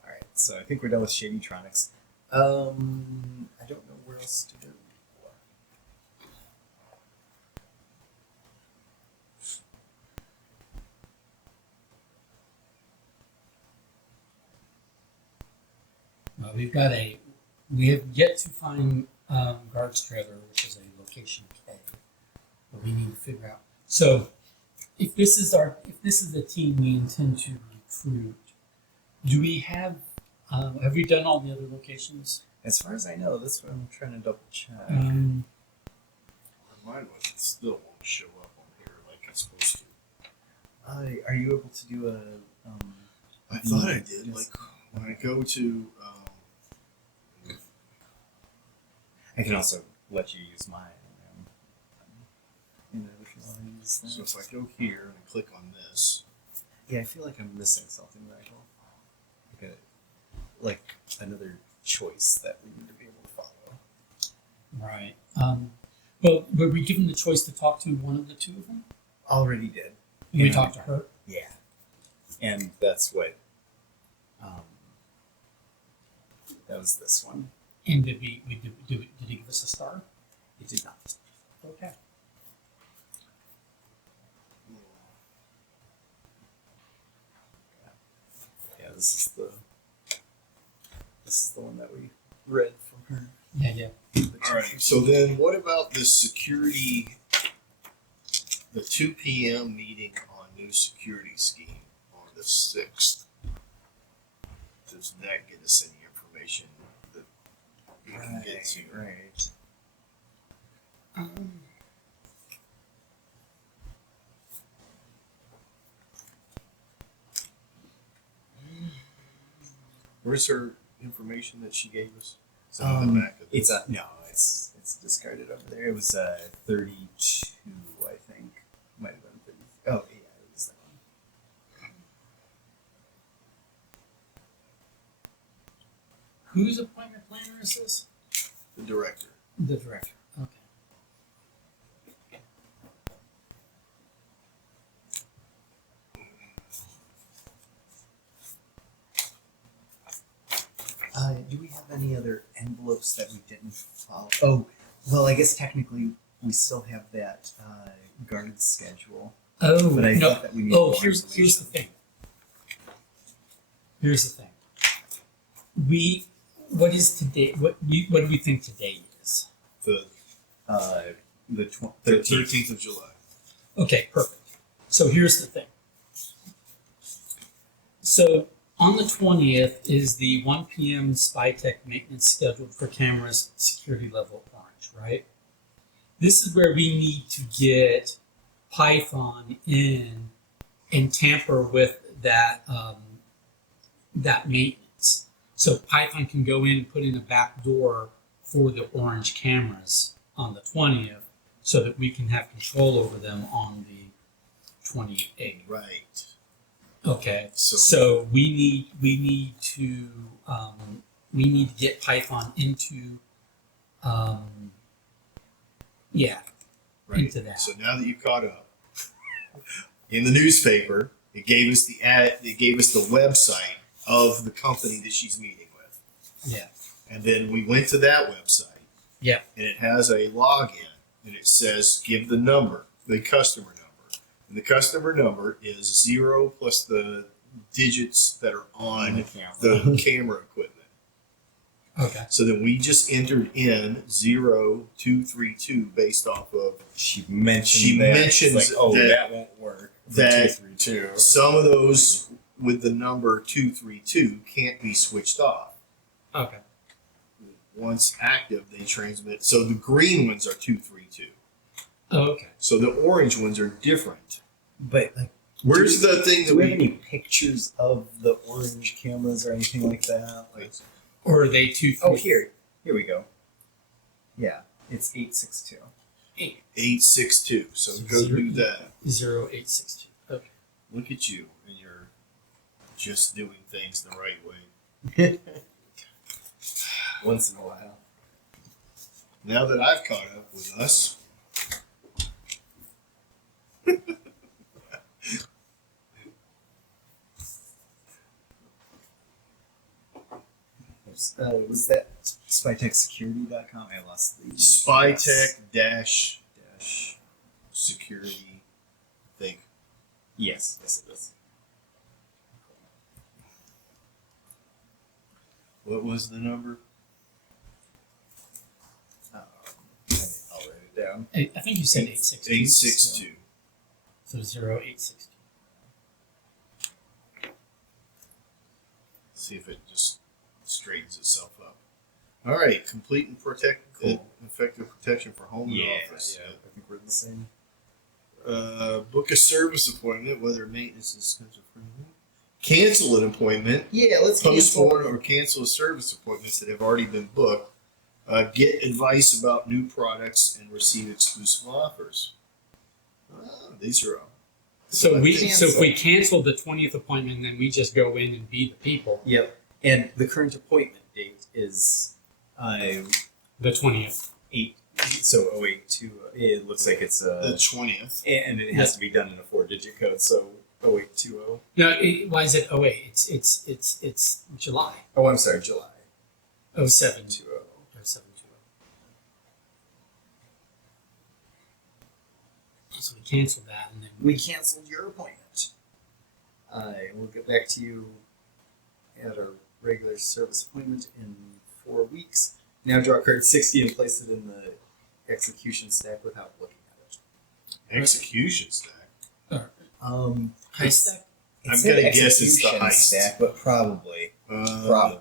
right, so I think we're done with Shadytronics. I don't know where else to go. We have yet to find guards trailer, which is a location K, but we need to figure out. So, if this is the team we intend to recruit, do we have we done all the other locations? As far as I know, that's what I'm trying to double check. Mine was it still won't show up on here like it's supposed to. Are you able to do a? I thought I did. Yes. Like when I go to, I can also let you use mine. You know, if you want to use that. so if I go here and I click on this, Yeah, I feel like I'm missing something, Michael. Like another choice that we need to be able to follow. Right. Well, were we given the choice to talk to one of the two of them? Already did. And we Yeah. talked to her. Yeah. And that's what. That was this one. And did did he give us a star? It did not. Okay. Yeah, this is the one that we read from her. Yeah. all right. So then, what about this security? The 2 p.m. meeting on new security scheme on the 6th. Does that get us any information that we can get to? Right. Where's her information that she gave us? Is it Um, on the back of It's this? no, it's discarded over there. It was 32, I think. Might have been 30. Oh yeah, it was that one. Whose appointment planner is this? The director. The director. Okay. Do we have any other envelopes that we didn't follow? Oh, well, I guess technically we still have that guard schedule. Oh But I no. thought that we needed Oh, more here's the information. thing. Here's the thing. What is today? What do we think today is? The 13th of July. Okay, perfect. So here's the thing. So on the 20th is the 1 p.m. SpyTech maintenance scheduled for cameras security level orange, right? This is where we need to get Python in and tamper with that that maintenance. So Python can go in and put in a back door for the orange cameras on the 20th so that we can have control over them on the 28th. Right. Okay. So- So we need to get Python into Right. into that. So now that you caught up, in the newspaper, it gave us the ad. It gave us the website of the company that she's meeting with, Yeah. and then we went to that website. Yeah. And it has a login, and it says give the number, the customer number, and the customer number is 0 plus the digits that are on the camera equipment. Okay. So then we just entered in 0232 based off of She mentions She that. mentions It's like, oh, that- that won't work. that- 232. some of those with the number 232 can't be switched off. Okay. Once active, they transmit. So the green ones are 232. Okay. So the orange ones are different. But like, Where's the thing that do we have we? any pictures of the orange cameras or anything like that? Like, Or are they two? oh, here we go. Yeah, it's 862. 862. So go do that. 0862. Okay. Look at you, and you're just doing things the right way. Once in a while. Now that I've caught up with us, Was that spytechsecurity.com? I lost the Spytech dash security thing. Yes, it is. What was the number? I'll write it down. I think you said 862. 862. So 0862. See if it just straightens itself up. All right, complete and Cool. effective protection for home and Yeah, office. I think we're the same. Book a service appointment, whether maintenance is scheduled for. Cancel an appointment. Yeah, let's Postpone or cancel service appointments that have already been booked. Get advice about new products and receive exclusive offers. These are all. So if we Cancel. cancel the 20th appointment, then we just go in and be the people. Yep. And the current appointment date is The 20th. 082. It looks like it's The 20th. and it has to be done in a 4-digit code. So 0820. No, why is it 08? It's July. Oh, I'm sorry, July 0720. 20. 0720. So we cancel that and then We canceled your appointment. We'll get back to you at our regular service appointment in 4 weeks. Now draw card 60 and place it in the execution stack without looking at it. Execution stack. high stack. It I'm said gonna guess it's the execution heist. stack, but probably. I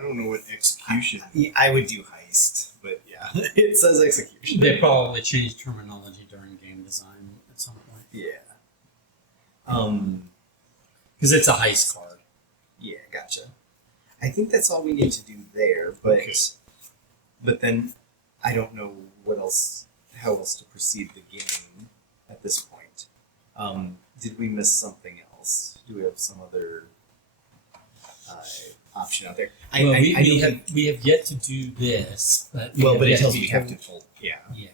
don't know what execution. I would do heist, but yeah, it says execution. They probably changed terminology during game design at some point. Yeah. Because it's a heist card. Yeah, gotcha. I think that's all we need to do there, but Okay. but then I don't know how else to proceed the game at this point. Did we miss something else? Do we have some other option out there? Well, we know have yet to do this, but but it yet tells be me we have to told- pull. Yeah. Yeah.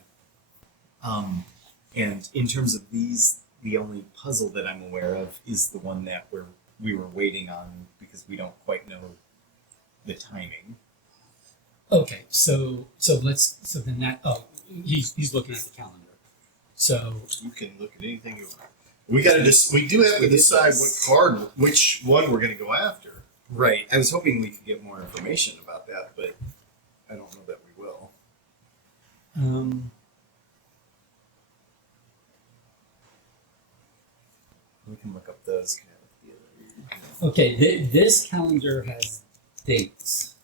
And in terms of these, the only puzzle that I'm aware of is the one that we were waiting on because we don't quite know the timing. Okay, so then that he's looking at the calendar. So You can look at anything you want. We do have to decide which one we're going to go after. Right. I was hoping we could get more information about that, but I don't know that we will. We can look up those. Okay, this calendar has dates.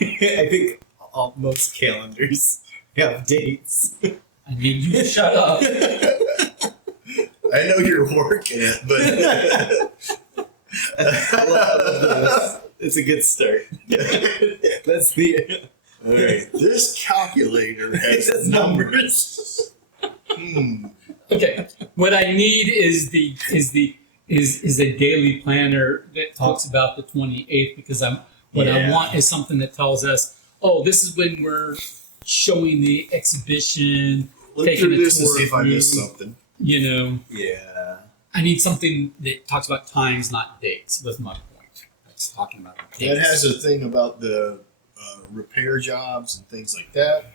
I think most calendars have dates. I need you to shut up. I know you're working it, but I love this. It's a good start. That's the. all right. This calculator has It's numbers. Okay, what I need is a daily planner that talks about the 28th because I want is something that tells us, oh, this is when we're showing the exhibition. Look Taking through a this and tour see if I through. missed something. You know, Yeah. I need something that talks about times, not dates. Was my point. That's talking about dates. That has a thing about the repair jobs and things like that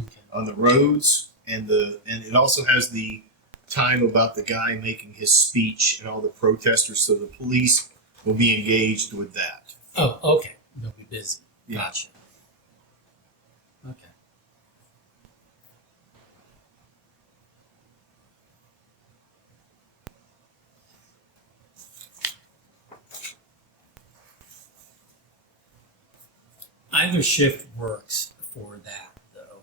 Okay. on the roads, and it also has the time about the guy making his speech and all the protesters, so the police will be engaged with that. Oh, okay. They'll be busy. Yeah. Gotcha. Okay. Either shift works for that, though.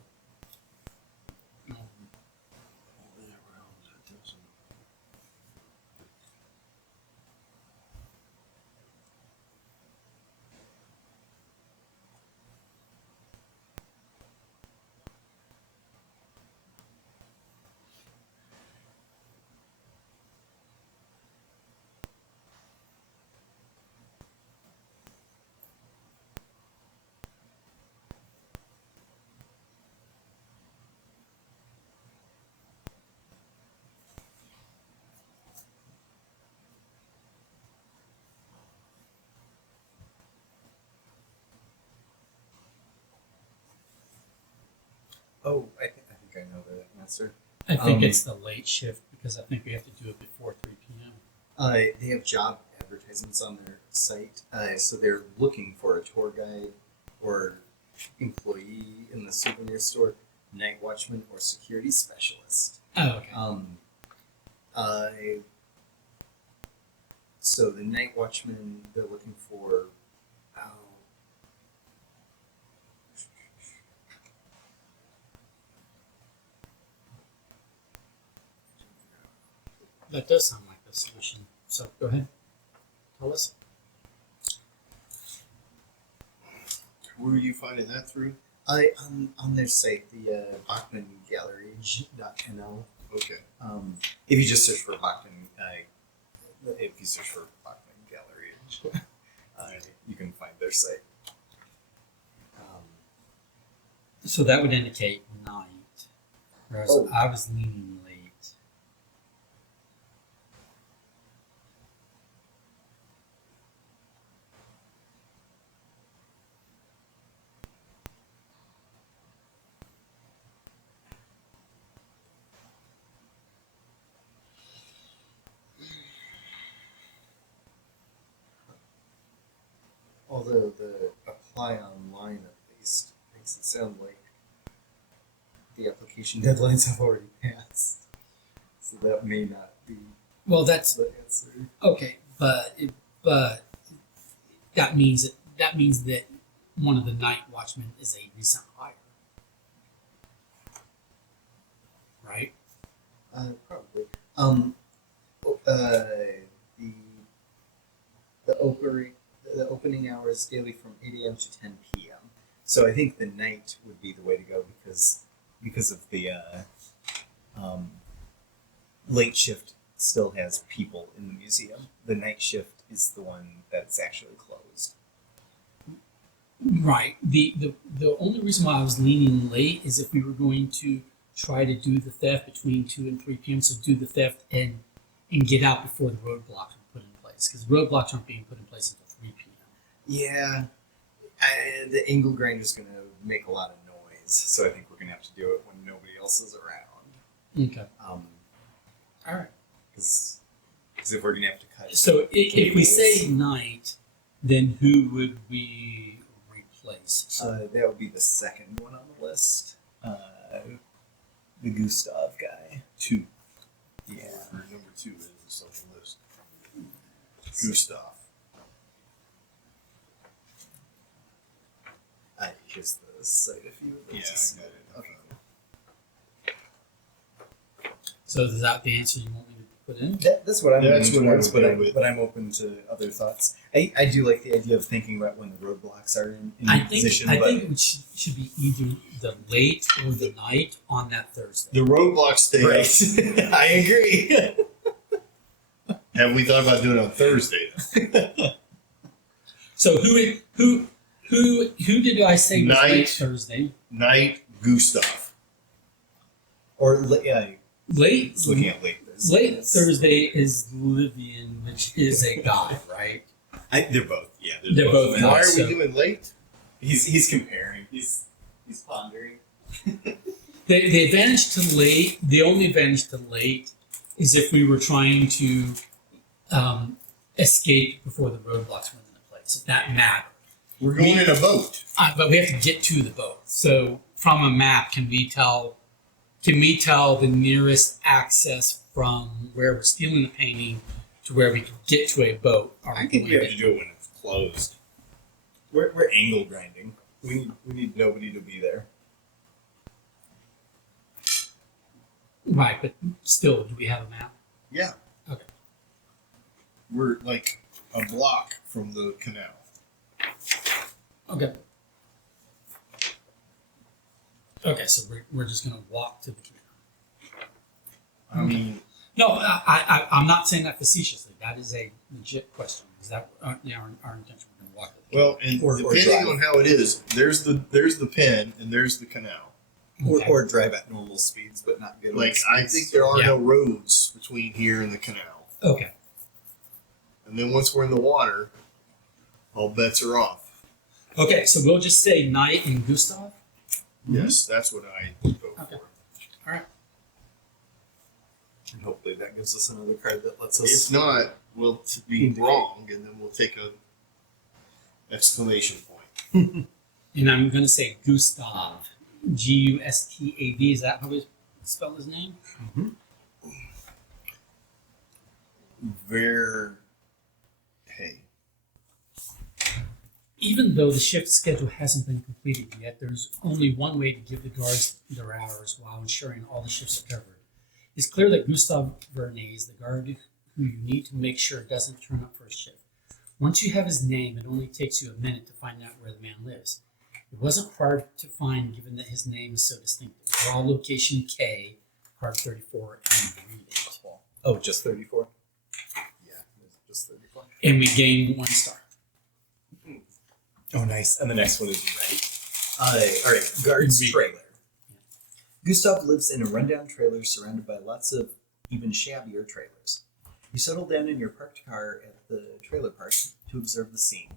Oh, I think I know the answer. I think it's the late shift because I think we have to do it before 3 p.m. They have job advertisements on their site, so they're looking for a tour guide or employee in the souvenir store, night watchman, or security specialist. Oh, okay. So the night watchman, they're looking for. That does sound like the solution. So go ahead. Tell us. Where are you finding that through? On their site, the BachmanGallery.nl. Okay. If you just search for Bachman, if you search for Bachman Gallery, you can find their site. So that would indicate night, whereas Oh. I was leaning late. Although the apply online at least makes it sound like the application deadlines have already passed. So that may not be Well, that's the answer. okay, but that means that one of the night watchmen is a recent hire, right? Probably. The opening hours daily from 8 a.m. to 10 p.m. So I think the night would be the way to go because of the late shift still has people in the museum. The night shift is the one that's actually closed. Right. The only reason why I was leaning late is if we were going to try to do the theft between 2 and 3 p.m. So do the theft and get out before the roadblocks are put in place because roadblocks aren't being put in place until 3 p.m. Yeah, the angle grinder's going to make a lot of noise. so I think we're gonna have to do it when nobody else is around. Okay. All right. Because if we're gonna have to cut, So if we cables, say night, then who would we replace? So that would be the second one on the list. The Gustav guy. 2. Yeah. Or number 2 is on the list. Gustav. Here's the site if you would like Yeah, to see I got it. it. Okay. so is that the answer you want me to put in? That's what I'm That's leaning what I towards, would go with. but I'm open to other thoughts. I do like the idea of thinking about when the roadblocks are in I think position. I but think it should be either the late or the night on that Thursday. The roadblocks stay up. right. I agree. Have we thought about doing it on Thursday? So who did I say was Night. late Thursday? Night, Gustav. Or Late looking at late Thursday. late Thursday is Livian, which is a guy, right? They're both. Yeah, They're both men. guys. Why are So- we doing late? He's comparing. He's pondering. The advantage to late, the only advantage to late, is if we were trying to escape before the roadblocks went into place. If that mattered. We're going in a boat. But we have to get to the boat. So from a map, can we tell the nearest access from where we're stealing the painting to where we can get to a boat? Or I think we have to do it when it's closed. We're angle grinding. We need nobody to be there. Right, but still, do we have a map? Yeah. Okay. We're like a block from the canal. Okay. Okay, so we're just gonna walk to the canal. I mean, No, I'm not saying that facetiously. That is a legit question. Is that our intention? We're gonna walk to the well, and Or depending drive. on how it is, there's the pen and there's the canal. canal. Okay. Or drive at normal speeds, but not good. Like I think there are Yeah. no roads between here and the canal. Okay. And then once we're in the water, all bets are off. Okay, so we'll just say Knight and Gustav. Yes, that's what I vote Okay. for. All right. And hopefully that gives us another card that lets If us. not, we'll be Indicate. wrong, and then we'll take a exclamation point. And I'm gonna say Gustav. Gustav. Is that how we spell his name? Hey, Even though the shift schedule hasn't been completed yet, there's only one way to give the guards their hours while ensuring all the shifts are covered. It's clear that Gustav Vernay is the guard who you need to make sure doesn't turn up for a shift. Once you have his name, it only takes you a minute to find out where the man lives. It wasn't hard to find given that his name is so distinctive. Raw location K, card 34, and read it. Oh, just 34? Yeah, just 34. And we gain 1 star. Oh, nice. And the next one is right. All right, guard's Read. trailer. Gustav lives in a rundown trailer surrounded by lots of even shabbier trailers. You settle down in your parked car at the trailer park to observe the scene.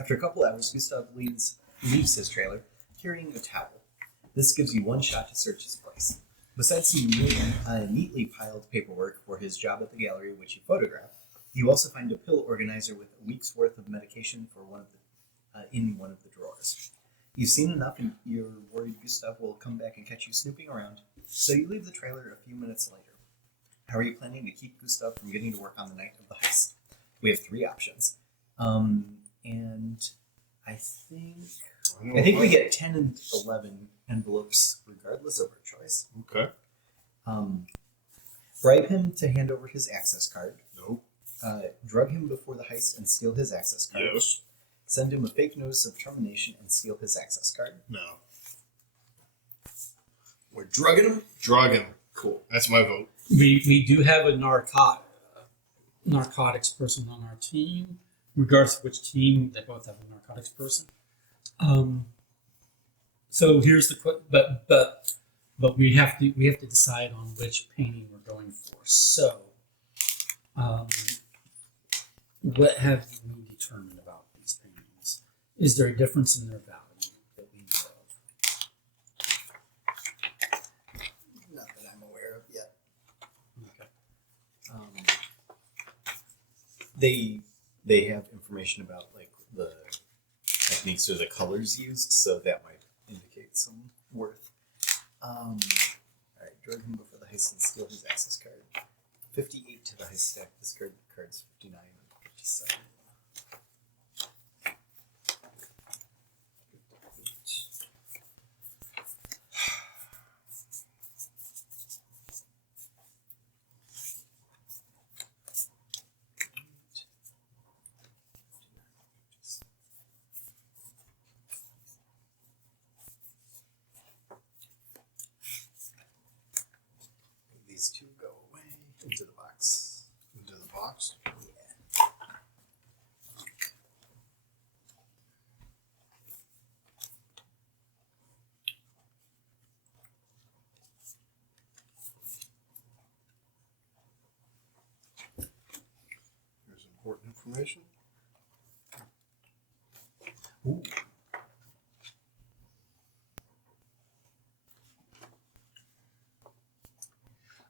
After a couple hours, Gustav leaves his trailer carrying a towel. This gives you 1 shot to search his place. Besides some neatly piled paperwork for his job at the gallery, which you photograph, you also find a pill organizer with a week's worth of medication for in one of the drawers. You've seen enough and you're worried Gustav will come back and catch you snooping around, so you leave the trailer a few minutes later. How are you planning to keep Gustav from getting to work on the night of the heist? We have 3 options. And I think we get 10 and 11 envelopes regardless of our choice. Okay. Bribe him to hand over his access card. Nope. Drug him before the heist and steal his access card. Yes. Send him a fake notice of termination and steal his access card. No. We're drugging him? Drugging. Cool. That's my vote. We do have a narcotics person on our team. Regardless of which team, they both have a narcotics person. So here's the but we have to decide on which painting we're going for. So, what have we determined about these paintings? Is there a difference in their value that we know of? they have information about like the techniques or the colors used, so that might indicate some worth. All right, drug him before the heist and steal his access card. 58 to the heist stack. This card's 59 and 57. These two go away into the box. Into the box. Yeah. Here's important information. Ooh.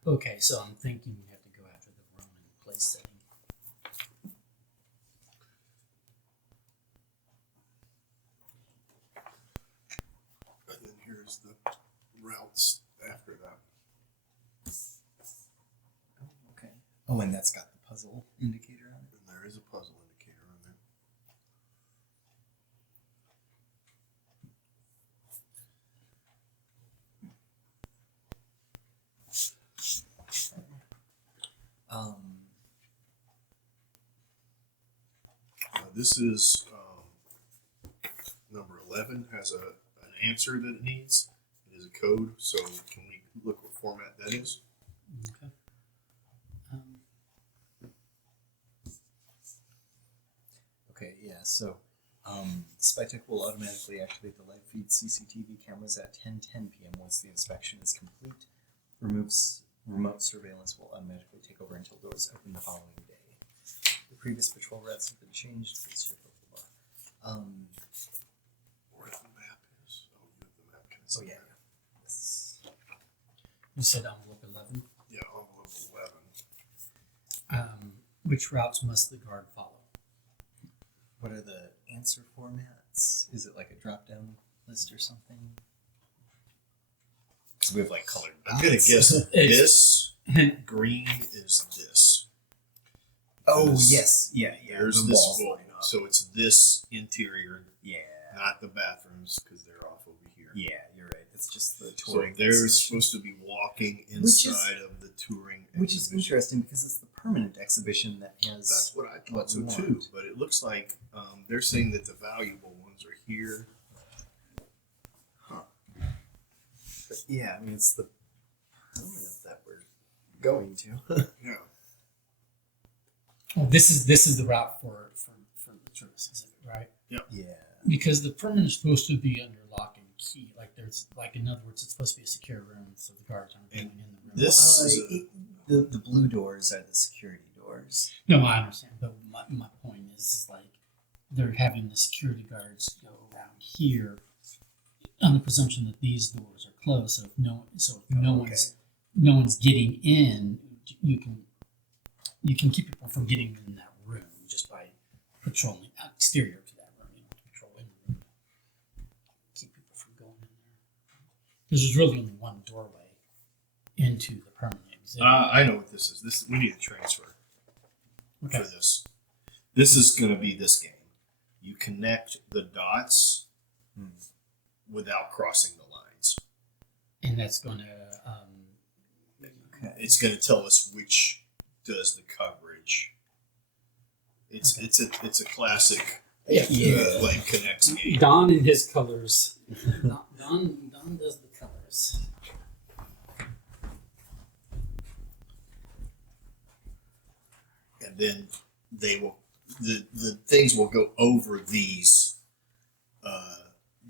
Okay, so I'm thinking we have to go after the Roman place setting. And then here's the routes after that. Oh, okay. Oh, and that's got the puzzle indicator on it. And there is a puzzle indicator on there. This is number 11 has an answer that it needs. It is a code, so can we look what format that is? Okay. Okay, yeah, so Spytech will automatically activate the live feed CCTV cameras at 10:10 p.m. once the inspection is complete. Remote surveillance will automatically take over until doors open the following day. The previous patrol routes have been changed. Please check blah, blah, blah. Where the map is? Oh, you have the map. Can I see Oh, yeah. that? Yes. You said envelope 11. Yeah, envelope 11. Which routes must the guard follow? What are the answer formats? Is it like a drop-down list or something? Because we have like colored dots. I'm gonna guess this green is this. Oh, This- yes. Yeah, yeah. There's the this walls wall. line up. So it's this interior, Yeah. not the bathrooms, because they're off over here. Yeah, you're right. It's just the So touring. they're exhibition. supposed to be walking Which is- inside of the touring Which is exhibition. interesting because it's the permanent exhibition that has. That's what I what thought so we too. want. But it looks like they're saying that the valuable ones are here. But yeah, I mean it's the permanent that we're going to. Yeah. Well, this is the route for the tourist exhibit, right? Yeah. Because the permanent is supposed to be under lock and key. Like there's in other words, it's supposed to be a secure room, so the guards aren't going in the room. This is a- The blue doors are the security doors. No, I understand, but my point is like they're having the security guards go around here on the presumption that these doors are closed. So if no Okay. one's getting in, you can keep people from getting in that room just by patrolling exterior to that room. You don't have to patrol in the room. Keep people from going in there. Because there's really only one doorway into the permanent exhibit. I know what this is. This we need a transfer Okay. for this. This is going to be this game. You connect the dots without crossing the lines. And that's going to Okay. It's going to tell us which does the coverage. It's a classic Yeah. like connects game. Don in his colors. Don does the colors. And then they will the things will go over these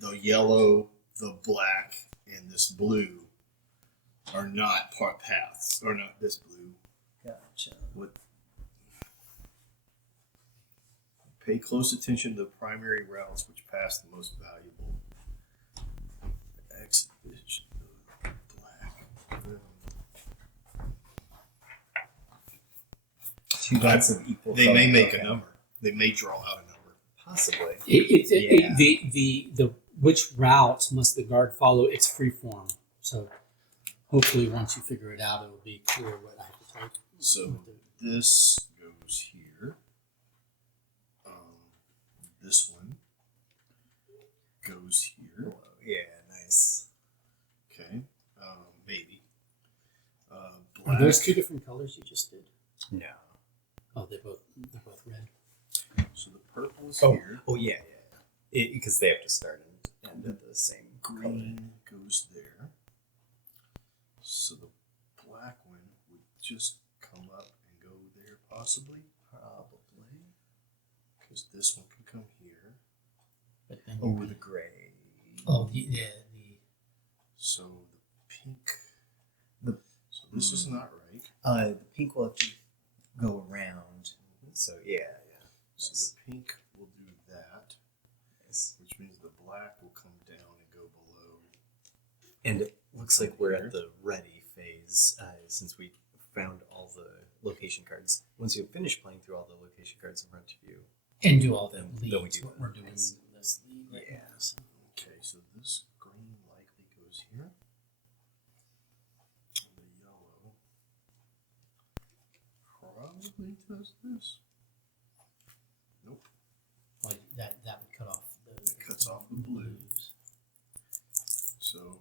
the yellow, the black, and this blue are not part paths, or not this blue. Gotcha. What pay close attention to the primary routes which pass the most valuable exhibition black. 2 dots of equal. They color. may make Okay. a number. They may draw out a number. Possibly. Yeah. The which routes must the guard follow? It's free form. So hopefully once you figure it out, it will be clear what I have to type. So this goes here. This one goes here. Yeah, nice. Okay, maybe. Are Black. those 2 different colors you just did? No. Oh, they're both red. So the purple is Oh, here. oh yeah. Because they have to start and end at the same color. Green goes there. So the black one would just come up and go there, possibly. Probably. Because this one can come here. But then Over the gray. oh the So the pink. The- So this is not right. The pink will have to go around. So yeah. So the pink will do that, Nice. which means the black will come down and go below. And it looks like we're at the ready phase since we found all the location cards. Once you finish playing through all the location cards in front of you, and do all the Then leads. we do what the we're doing leads. this lead right Yeah. now, so. Okay, so this green likely goes here. And the yellow probably does this. Nope. Well, that would cut off the. It cuts off the blue. blues. So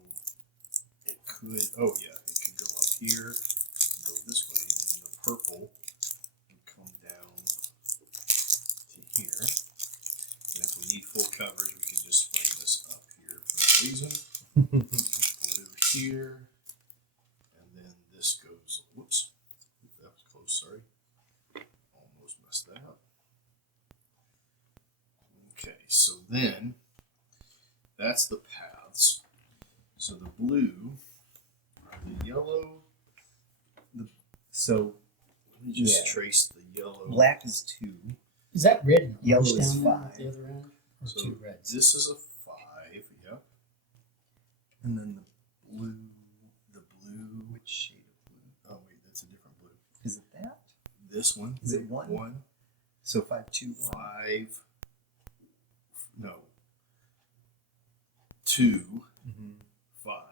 it could, oh yeah, it could go up here, go this way, and then the purple would come down to here. And if we need full coverage, we can just flame this up here for no reason. Blue here, and then this goes, whoops, that was close, sorry. Almost messed that up. Okay, so then that's the paths. So the blue, the yellow, so let me just Yeah. trace the yellow. black is 2. Is that red and Yellow orange is down there 5. at the other end? Or So 2 reds? this is a 5, yep. And then The blue, which shade of blue? oh wait, that's a different blue. Is it that? This one. Is it 1? 1, So 5, 2, 1. 5, no. 2, Mm-hmm. 5,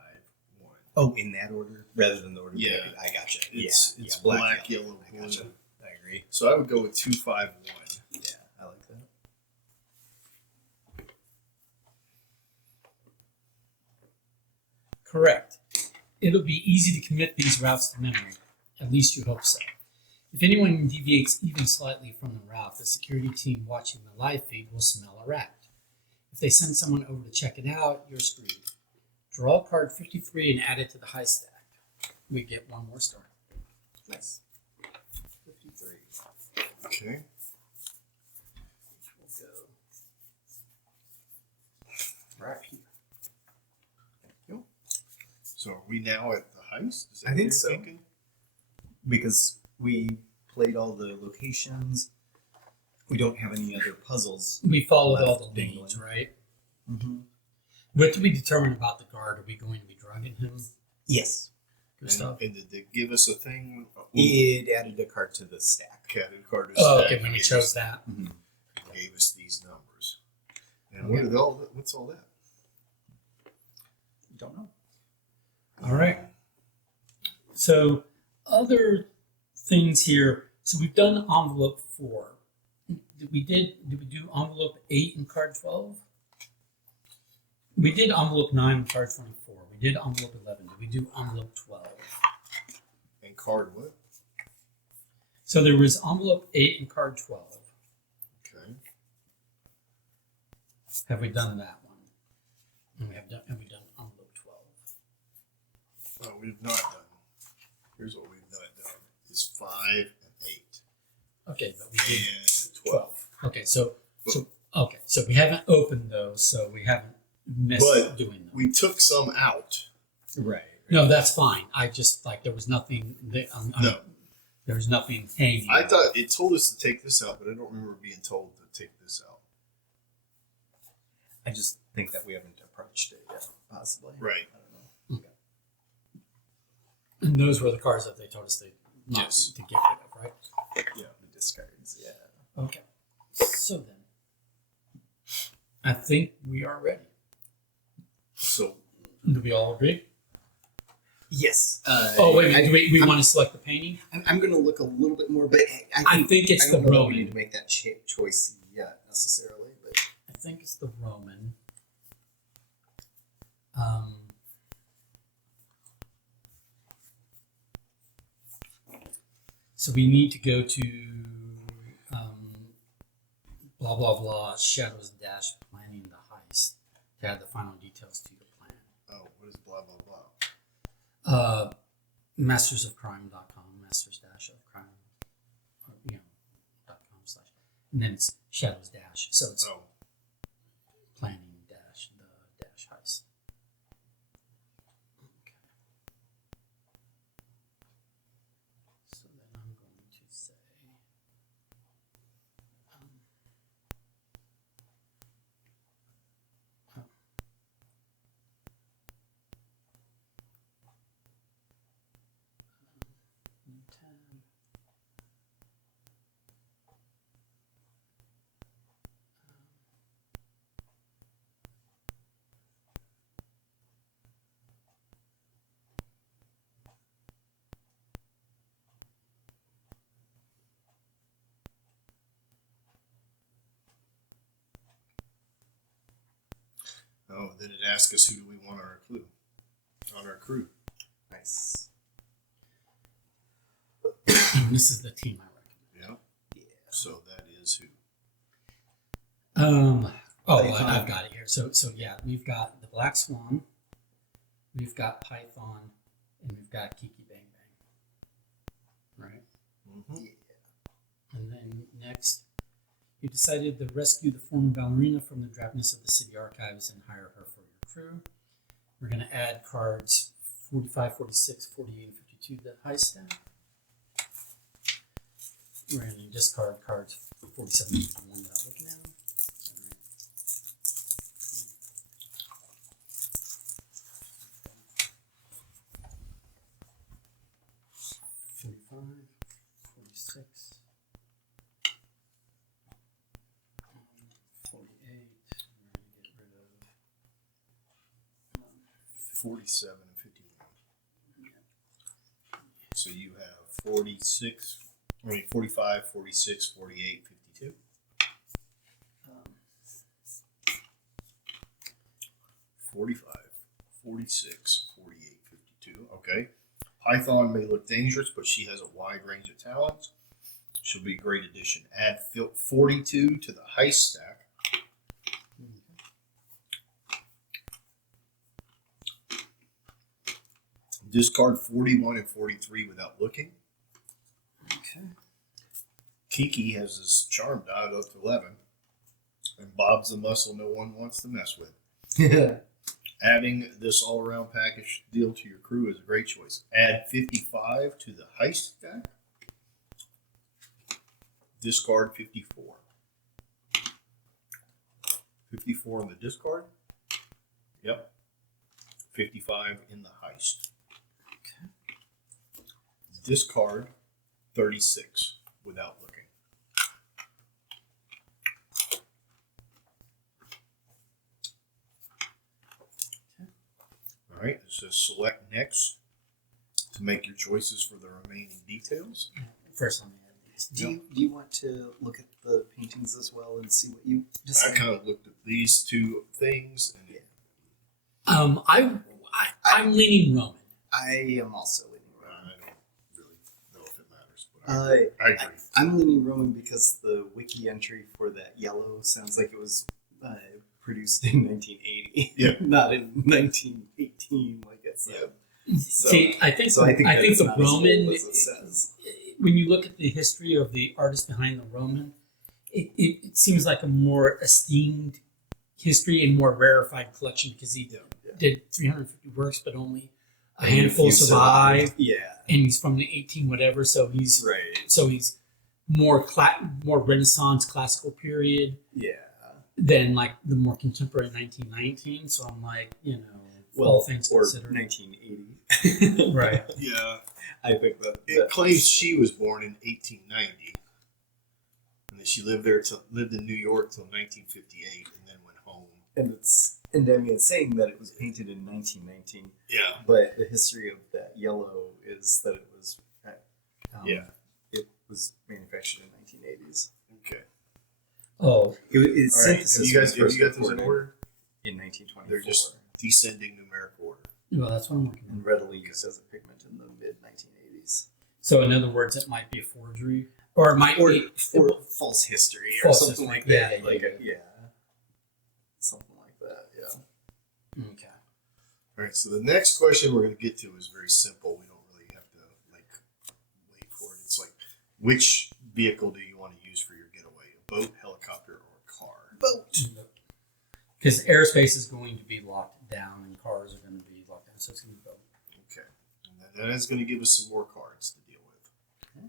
1. Oh, in that order rather than the order. Yeah. I gotcha. It's yeah, black, yellow, I blue. gotcha. I agree. So I would go with 2, 5, 1. Yeah, I like that. Correct. It'll be easy to commit these routes to memory. At least you hope so. If anyone deviates even slightly from the route, the security team watching the live feed will smell a rat. If they send someone over to check it out, you're screwed. Draw card 53 and add it to the high stack. We get 1 more star. Nice. 53. Okay. We'll go right here. So are we now at the heist? Is that I what think you're so. thinking? Because we played all the locations. We don't have any other puzzles. We followed all Left the dingling. leads, right? Mm-hmm. What did we determine about the guard? Are we going to be drugging him? Yes. Good stuff. And did they give us a thing? It added a card to the stack. Added card is Oh, stack, okay, when we gave chose us- that. Mm-hmm. Gave us these numbers. And Okay. what's all that? Don't know. All right. So, other things here. So we've done envelope 4. Did we do envelope 8 and card 12? We did envelope 9 and card 24. We did envelope 11. Did we do envelope 12? And card what? So there was envelope 8 and card 12. Okay. Have we done that one? And we have done envelope 12. Oh, we've not done. Here's what we've not done. Is 5 and 8. Okay, but we did And 12. Okay, so we haven't opened those, so we haven't missed But doing them. We took some out. Right. No, that's fine. I just there was nothing. No. There was nothing hanging. I thought it told us to take this out, but I don't remember being told to take this out. I just think that we haven't approached it yet, possibly. Right. I don't know. And those were the cards that they told us Yes. to get rid of, right? Yeah, the Okay. So then, I think we are ready. So Do we all agree? Yes. Oh, wait a minute. We want to select the painting? I'm going to look a little bit more, but I think it's I the don't know that we Roman. need to make that choice yet necessarily. But I think it's the Roman. So we need to go to blah blah blah shadows dash planning the heist to add the final details to your plan. oh, what is blah blah blah? Mastersofcrime.com, masters dash of crime, or, .com slash, and then it's shadows dash. So it's Oh, planning dash the dash heist. Okay. So then I'm going to say, oh. New tab. oh, then it asks us who do we want on our crew. nice. And this is the team I recommend. Yeah. So that is who. I've got it here. So yeah, we've got the Black Swan, we've got Python, and we've got Kiki Bang Bang. Right? Mm-hmm. And then next, you decided to rescue the former ballerina from the drabness of the city archives and hire her for your crew. We're going to add cards 45, 46, 48, and 52 to the high stack. We're going to discard cards 47 and 51 without looking at them. All right. 46, 48. We're going to get rid of 47 and 51. So you have 46, 45, 46, 48, 52. 45, 46, 48, 52. Okay. Python may look dangerous, but she has a wide range of talents. She'll be a great addition. Add 42 to the heist stack. Discard 41 and 43 without looking. Okay. Kiki has his charm dialed up to 11. And Bob's the muscle no one wants to mess with. Adding this all-around package deal to your crew is a great choice. Add 55 to the heist stack. Discard 54. 54 in the discard. Yep. 55 in the heist. Okay. Discard 36 without looking. All right, it says select next to make your choices for the remaining details. First, let me add these. Do you want to look at the paintings as well and see what you I decide? kind of looked at these two things, and I'm leaning Roman. I am also leaning I Roman. don't really know if it matters, but I agree. I'm leaning Roman because the wiki entry for that yellow sounds like it was produced in 1980, Yeah. not in 1918, like it said. So, See, I think so I think, I that think it's the not as Roman. bold as it says. When you look at the history of the artist behind the Roman, it seems like a more esteemed history and more rarefied collection because he did 350 works, but only a handful You survived, Yeah, and he's from the 18 whatever. So he's right. more more Renaissance classical period Yeah. than like the more contemporary 1919. So I'm like, all things or considered, 1980. right? Yeah, I think that it claims she was born in 1890, and then She lived in New York till 1958, and then went home. And I mean, it's saying that it was painted in 1919. Yeah. But the history of that yellow is that it was it was manufactured in 1980s. Okay. Oh, It's All right. synthesis. Have you got those in order? In 1924. They're just descending numerical order. well, that's what I'm looking and at. readily used as a pigment in the mid 1980s. So, in other words, it might be a forgery, or it might be Or false history or False something history, like that. yeah. Something like that, yeah. Okay. All right. So the next question we're going to get to is very simple. We don't really have to wait for it. It's like, which vehicle do you want to use for your getaway? A boat, helicopter, or a car? Boat. Because airspace is going to be locked down and cars are going to be locked down, so it's going to go. Okay. And that is going to give us some more cards to deal with. Okay.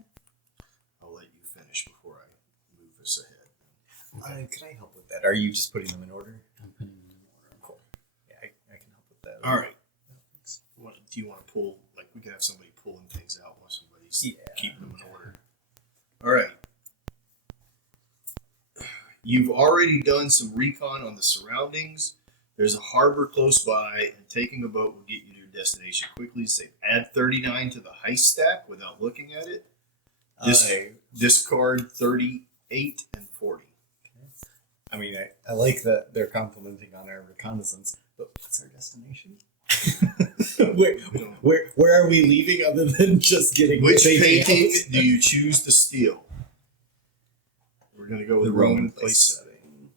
I'll let you finish before I move this ahead. Could I help with that? Are you just putting them in order? I'm putting them in order. Cool. Yeah, I can help with that. All right. Thanks. Do you want to pull, we can have somebody pulling things out while somebody's keeping them in order. All right. You've already done some recon on the surroundings. There's a harbor close by, and taking a boat will get you to your destination quickly. Say, add 39 to the heist stack without looking at it. Discard 38 and 40. I mean, I like that they're complimenting on our reconnaissance, but what's our destination? where are we leaving other than just getting Which the painting out? do you choose to steal? We're going to go with The Roman place setting.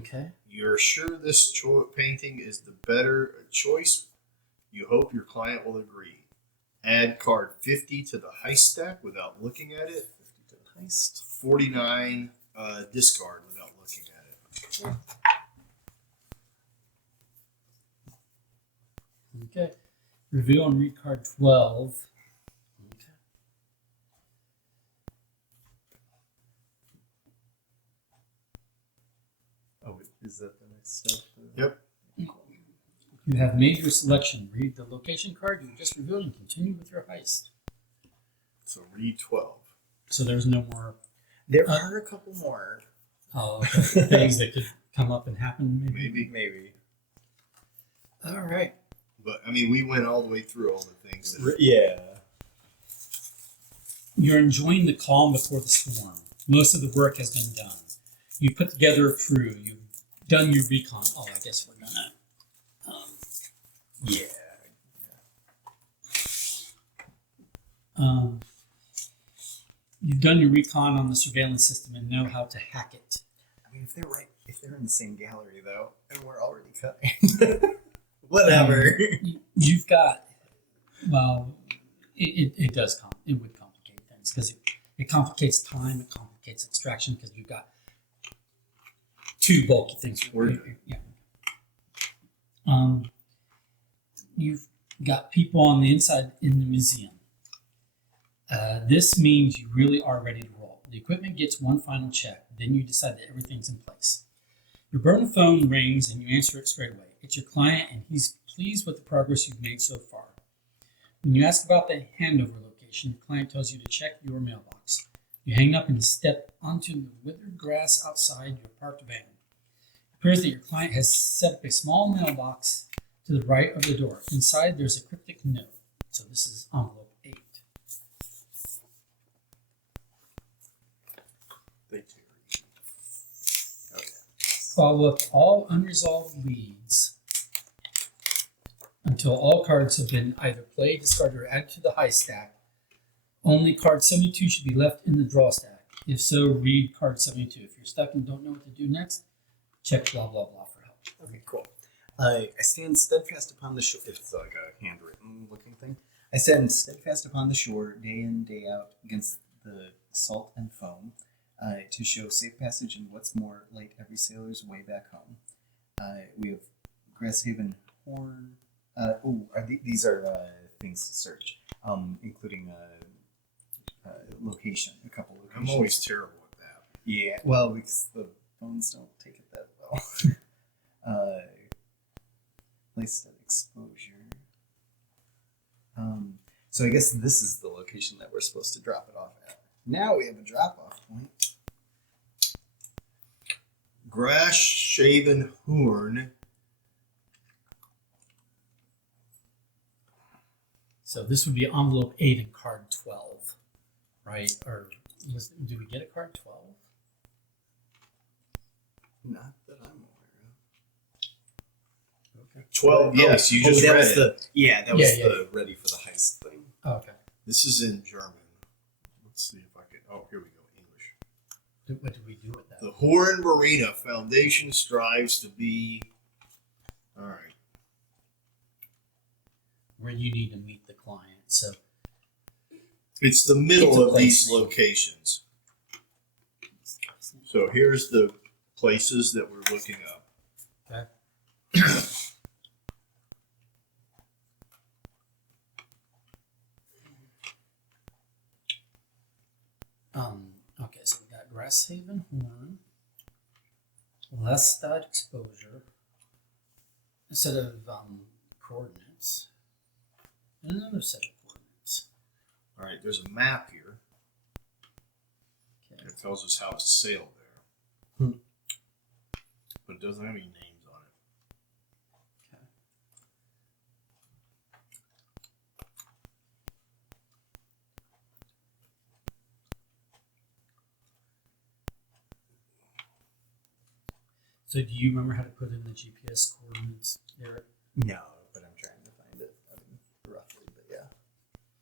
Okay. You're sure this painting is the better choice? You hope your client will agree. Add card 50 to the heist stack without looking at it. 50 to the heist. 49 discard without looking at it. Okay. Reveal and read card 12. Okay. Oh, is that the next step? Yep. You have made your selection. Read the location card you just revealed and continue with your heist. So read 12. So there's no more There are a couple more. things that could come up and happen. Maybe. Maybe. All right. But, I mean, we went all the way through all the things. Yeah. You're enjoying the calm before the storm. Most of the work has been done. You put together a crew. You've done your recon. Oh, I guess we're gonna. Yeah. You've done your recon on the surveillance system and know how to hack it. I mean, if they're in the same gallery though, and we're already cutting, whatever. You've got. Well, it would complicate things because it complicates time. It complicates extraction because you've got two bulky things. Yeah. You've got people on the inside in the museum. This means you really are ready to roll. The equipment gets one final check. Then you decide that everything's in place. Your burner phone rings and you answer it straight away. It's your client and he's pleased with the progress you've made so far. When you ask about the handover location, your client tells you to check your mailbox. You hang up and step onto the withered grass outside your parked van. It appears that your client has set up a small mailbox to the right of the door. Inside, there's a cryptic note. So this is envelope 8. Okay. Follow up all unresolved leads until all cards have been either played, discarded, or added to the high stack. Only card 72 should be left in the draw stack. If so, read card 72. If you're stuck and don't know what to do next, check blah, blah, blah for help. Okay, cool. I stand steadfast upon the shore. It's like a handwritten looking thing. I stand steadfast upon the shore, day in, day out, against the salt and foam, to show safe passage and what's more, light every sailor's way back home. We have Grasshaven Horn. These are things to search, including location, a couple locations. I'm always terrible at that. Yeah, well, because the phones don't take it that placed at exposure. So I guess this is the location that we're supposed to drop it off at. Now we have a drop-off point. Grass shaven horn. So this would be envelope 8 and card 12, right? Or do we get a card 12? Not that I'm aware of. Okay. 12. Yes, you just that read was it. that was Yeah. the ready for the heist thing. Oh, okay. This is in German. Let's see if I can. Oh, here we go. English. What do we do with that? The Horn Marina Foundation strives to be. All right. Where you need to meet the client. So It's the It's middle a of place. these locations. So here's the places that we're looking up. Okay, so we got Grasshaven Horn, Lestad Exposure, a set of coordinates, and another set of coordinates. All right, there's a map here Okay. that tells us how to sail there. But it doesn't have any names on it. Okay. So do you remember how to put in the GPS coordinates, Eric? No, but I'm trying to find it. Roughly, but yeah.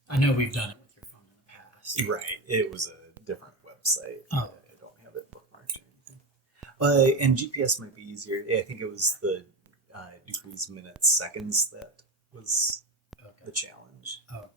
I know we've done it with your phone in the past. Right. It was a different website. Oh. I don't have it bookmarked or anything. And GPS might be easier. I think it was the degrees, minutes, seconds that was the Okay. challenge. Oh, okay.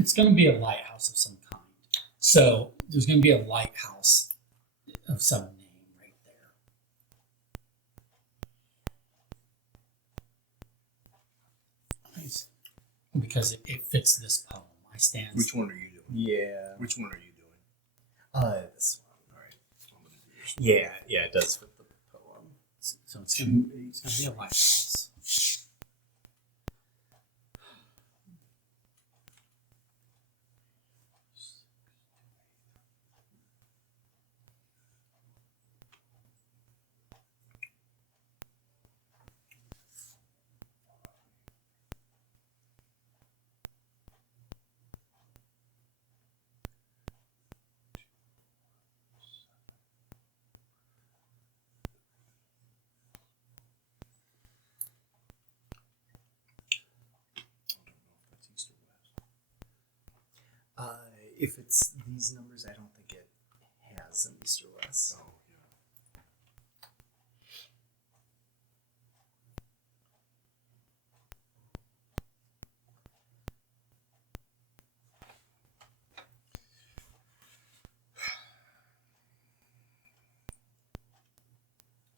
It's going to be a lighthouse of some kind. So there's going to be a lighthouse of some name right there. Nice. Because it fits this poem. I stand. Which one are you doing? Yeah. Which one are you doing? This one. All right. I'm gonna do this one. Yeah, it does fit the poem. So it's going to be a lighthouse. I don't know if that's east or west. If it's these numbers, I don't think it has an east or west. Oh, yeah.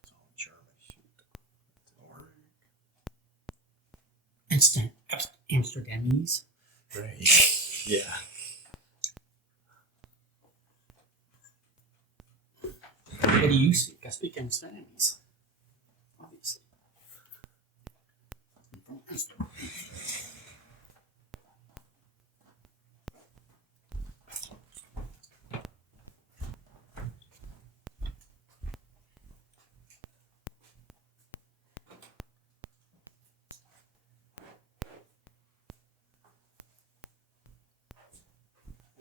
It's all in German. Shoot. All right. Amsterdamese. Right. Yeah. What do you speak? I speak Amsterdamese. Obviously. I'm from Amsterdam.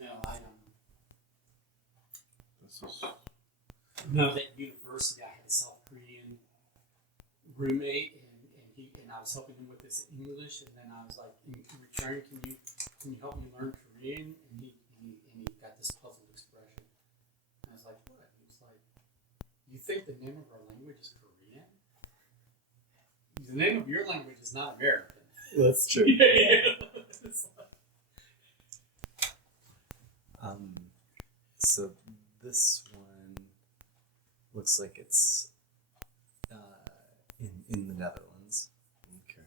No, I This is. No, that university, I had a South Korean roommate, and I was helping him with his English, and then I was like, in return, can you help me learn Korean? And he got this puzzled expression. And I was like, what? He was like, you think the name of our language is Korean? The name of your language is not American. That's true. So this one looks like it's in the Netherlands. Okay.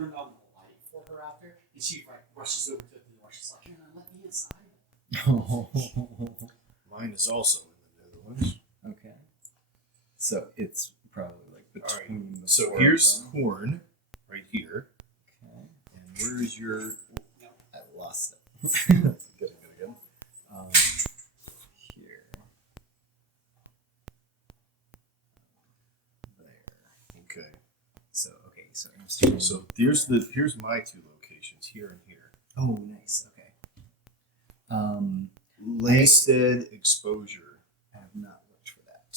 turned on the light for her out there, and she like rushes over to the door. She's like, "You're gonna let me inside?" Mine is also in the Netherlands. Okay. So it's probably like between the So four here's of them. Horn, right here. Okay. And where is your... I lost it. Good. Here. There. Okay. So Amsterdam. So here's my two locations, here and here. Oh, nice. Okay. Lasted exposure. I have not looked for that.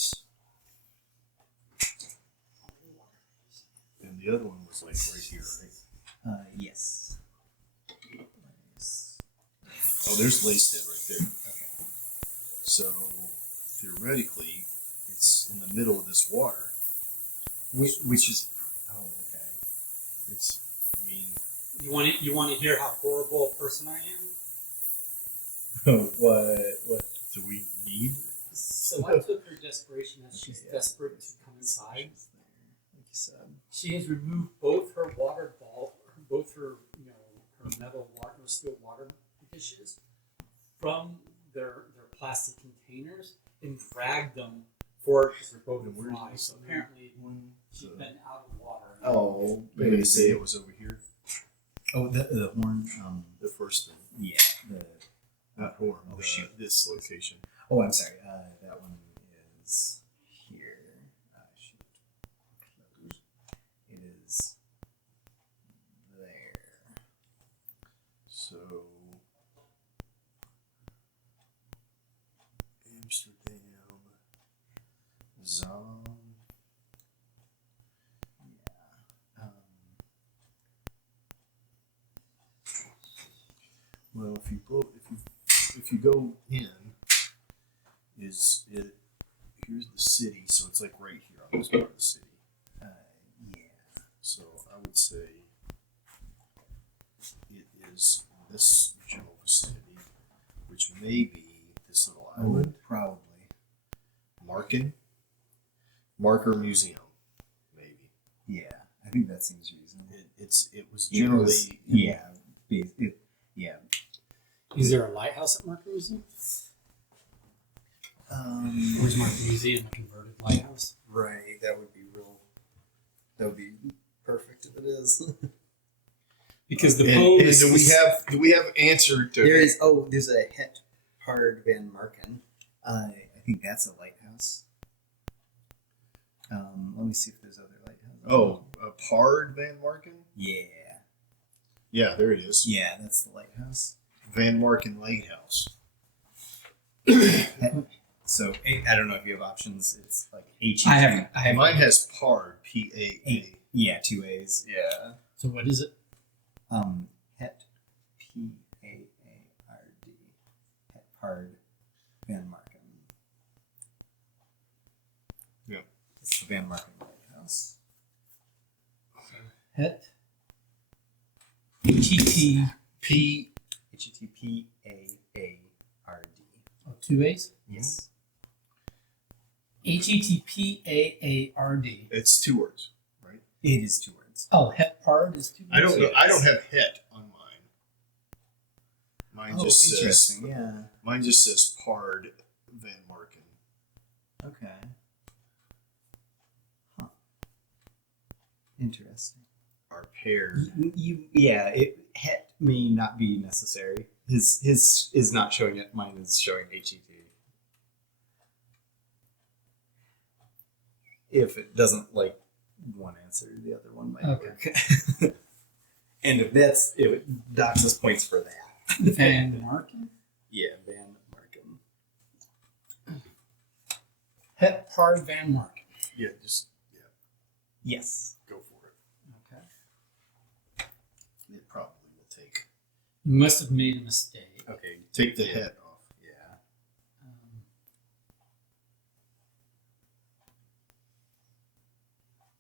And the other one was like right here, right? Yes. Nice. Oh, there's Lasted right there. Okay. So theoretically, it's in the middle of this water. Which is. Oh, okay. It's, I mean, You want to hear how horrible a person I am? What? do we need? So I took her desperation as she's desperate to come inside. Like you said. She has removed both her water ball, both her her metal water, steel water dishes from their plastic containers and dragged them for her because they're both And where's dry. this So other apparently one? she's been out of water. Oh, You're gonna say it was over here? Oh, the horn. The first thing, Yeah. The. not Horn. Oh, shoot. This location. Oh, I'm sorry. That one is here. Shoot. Close. It is there. So Amsterdam, Zaan. Yeah. Well, if you go in, is it? Here's the city, so it's like right here on this part of the city. Yeah. So I would say it is this general vicinity, which may be this little island, Probably. Marker Museum, maybe. Yeah. I think that seems reasonable. It was generally Yeah. Yeah. Is there a lighthouse at Market Museum? Or is Market Museum a converted lighthouse? Right. That would be real. That would be perfect if it is. Because the and pose do we have answer to There's a Het Hard Van Marken. I think that's a lighthouse. Let me see if there's other lighthouses. Oh, a Pard Van Marken? Yeah. Yeah, there it is. Yeah, that's the lighthouse. Van Marken Lighthouse. So I don't know if you have options. It's like H. I haven't. Mine has Pard, P-A-A. Yeah, 2 A's. Yeah. So what is it? Het P-A-A-R-D. Het Hard Van Marken. Yeah. It's the Van Marken Lighthouse. Het. H-E-T. P. H-E-T-P-A-A-R-D. Oh, 2 A's? Yes. Mm-hmm. H-E-T-P-A-A-R-D. It's 2 words, right? It is 2 words. Oh, Het Pard is 2 words? I don't know. I don't have het on mine. Mine just says. Interesting. Yeah. Mine just says Pard Van Marken. Okay. Huh. Interesting. Are paired. Het may not be necessary. His is not showing it. Mine is showing HET. If it doesn't like one answer, the other one might work. And if it docks us points for that. Van Marken? Yeah, Van Marken. Het Pard Van Marken. Yeah, Yes. go for it. Okay. It probably will take. You must have made a mistake. Okay. Take the het off. Yeah.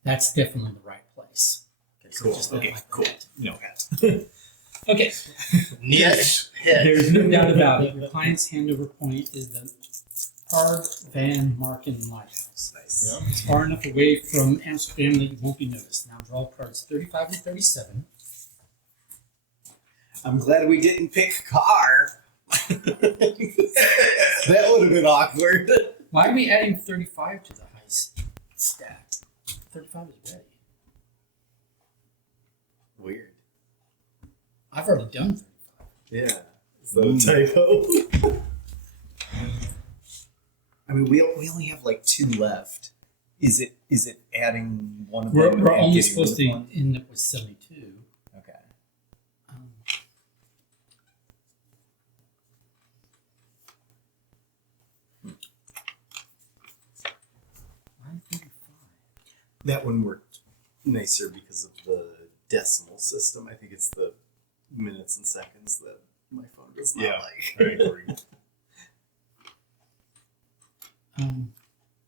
That's definitely the right place. Okay, So cool. just not Okay, like cool. that. No hat. Okay. Yes. There's no doubt about it. Your client's handover point is the Pard Van Marken Lighthouse. Nice. Yeah. It's far enough away from Amsterdam that you won't be noticed. Now draw cards 35 and 37. I'm glad we didn't pick car. That would have been awkward. Why are we adding 35 to the heist stack? 35 is ready. Weird. I've already done 35. Yeah. So typo. I mean, we only have like 2 left. Is it adding one of them? We're and only getting supposed rid to of one? end up with 72. Okay. Um, why 35? That one worked nicer because of the decimal system. I think it's the minutes and seconds that my phone does not like. I agree.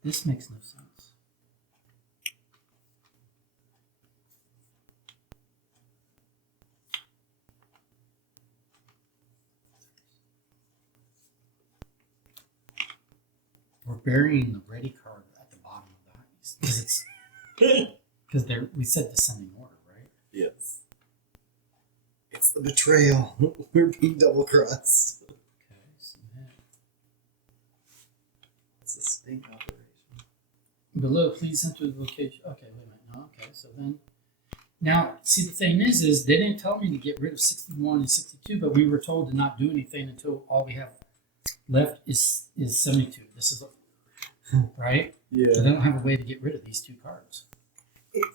This makes no sense. We're burying the ready card at the bottom of the heist because we said descending order, right? Yes. It's the betrayal. We're being double crossed. Okay, submit. It's a sting operation. Below, please enter the location. Okay, wait a minute. No, okay, so then. Now, see, the thing is they didn't tell me to get rid of 61 and 62, but we were told to not do anything until all we have left is 72. This is, right? Yeah. But they don't have a way to get rid of these 2 cards.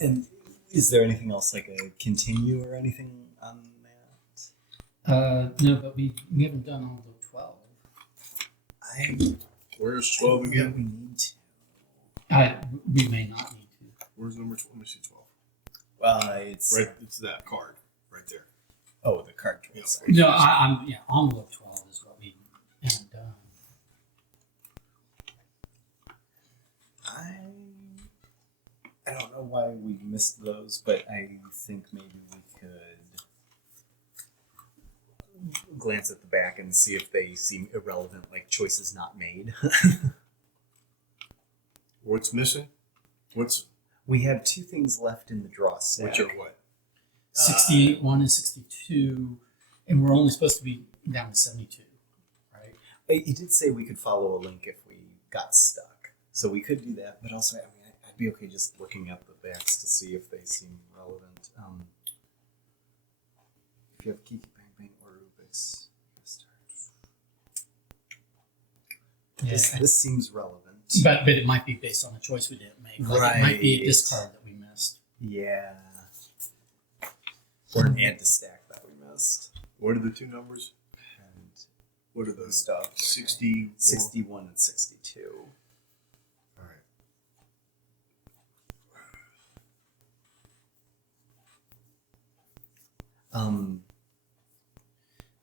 And is there anything else like a continue or anything on that? No, but we haven't done all the 12. Where's 12 again? We need to. We may not need to. Where's number 12? Let me see 12. It's Right, it's that card right there. Oh, the card Yeah. tricks. No, I'm envelope 12 is what we haven't done. I don't know why we missed those, but I think maybe we could glance at the back and see if they seem irrelevant, like choices not made. What's missing? We have 2 things left in the draw stack. Which are what? 68, 1, and 62, and we're only supposed to be down to 72, right? It did say we could follow a link if we got stuck, so we could do that. But also, I mean, I'd be okay just looking at the backs to see if they seem relevant. If you have Kiki Bang Bang or Rubik's, this seems relevant. But it might be based on a choice we didn't make. Like it might be a Right. discard that we missed. Yeah. Or an add to stack that we missed. What are the 2 numbers? And What are those those? stuff. 60. 61 and 62. All right.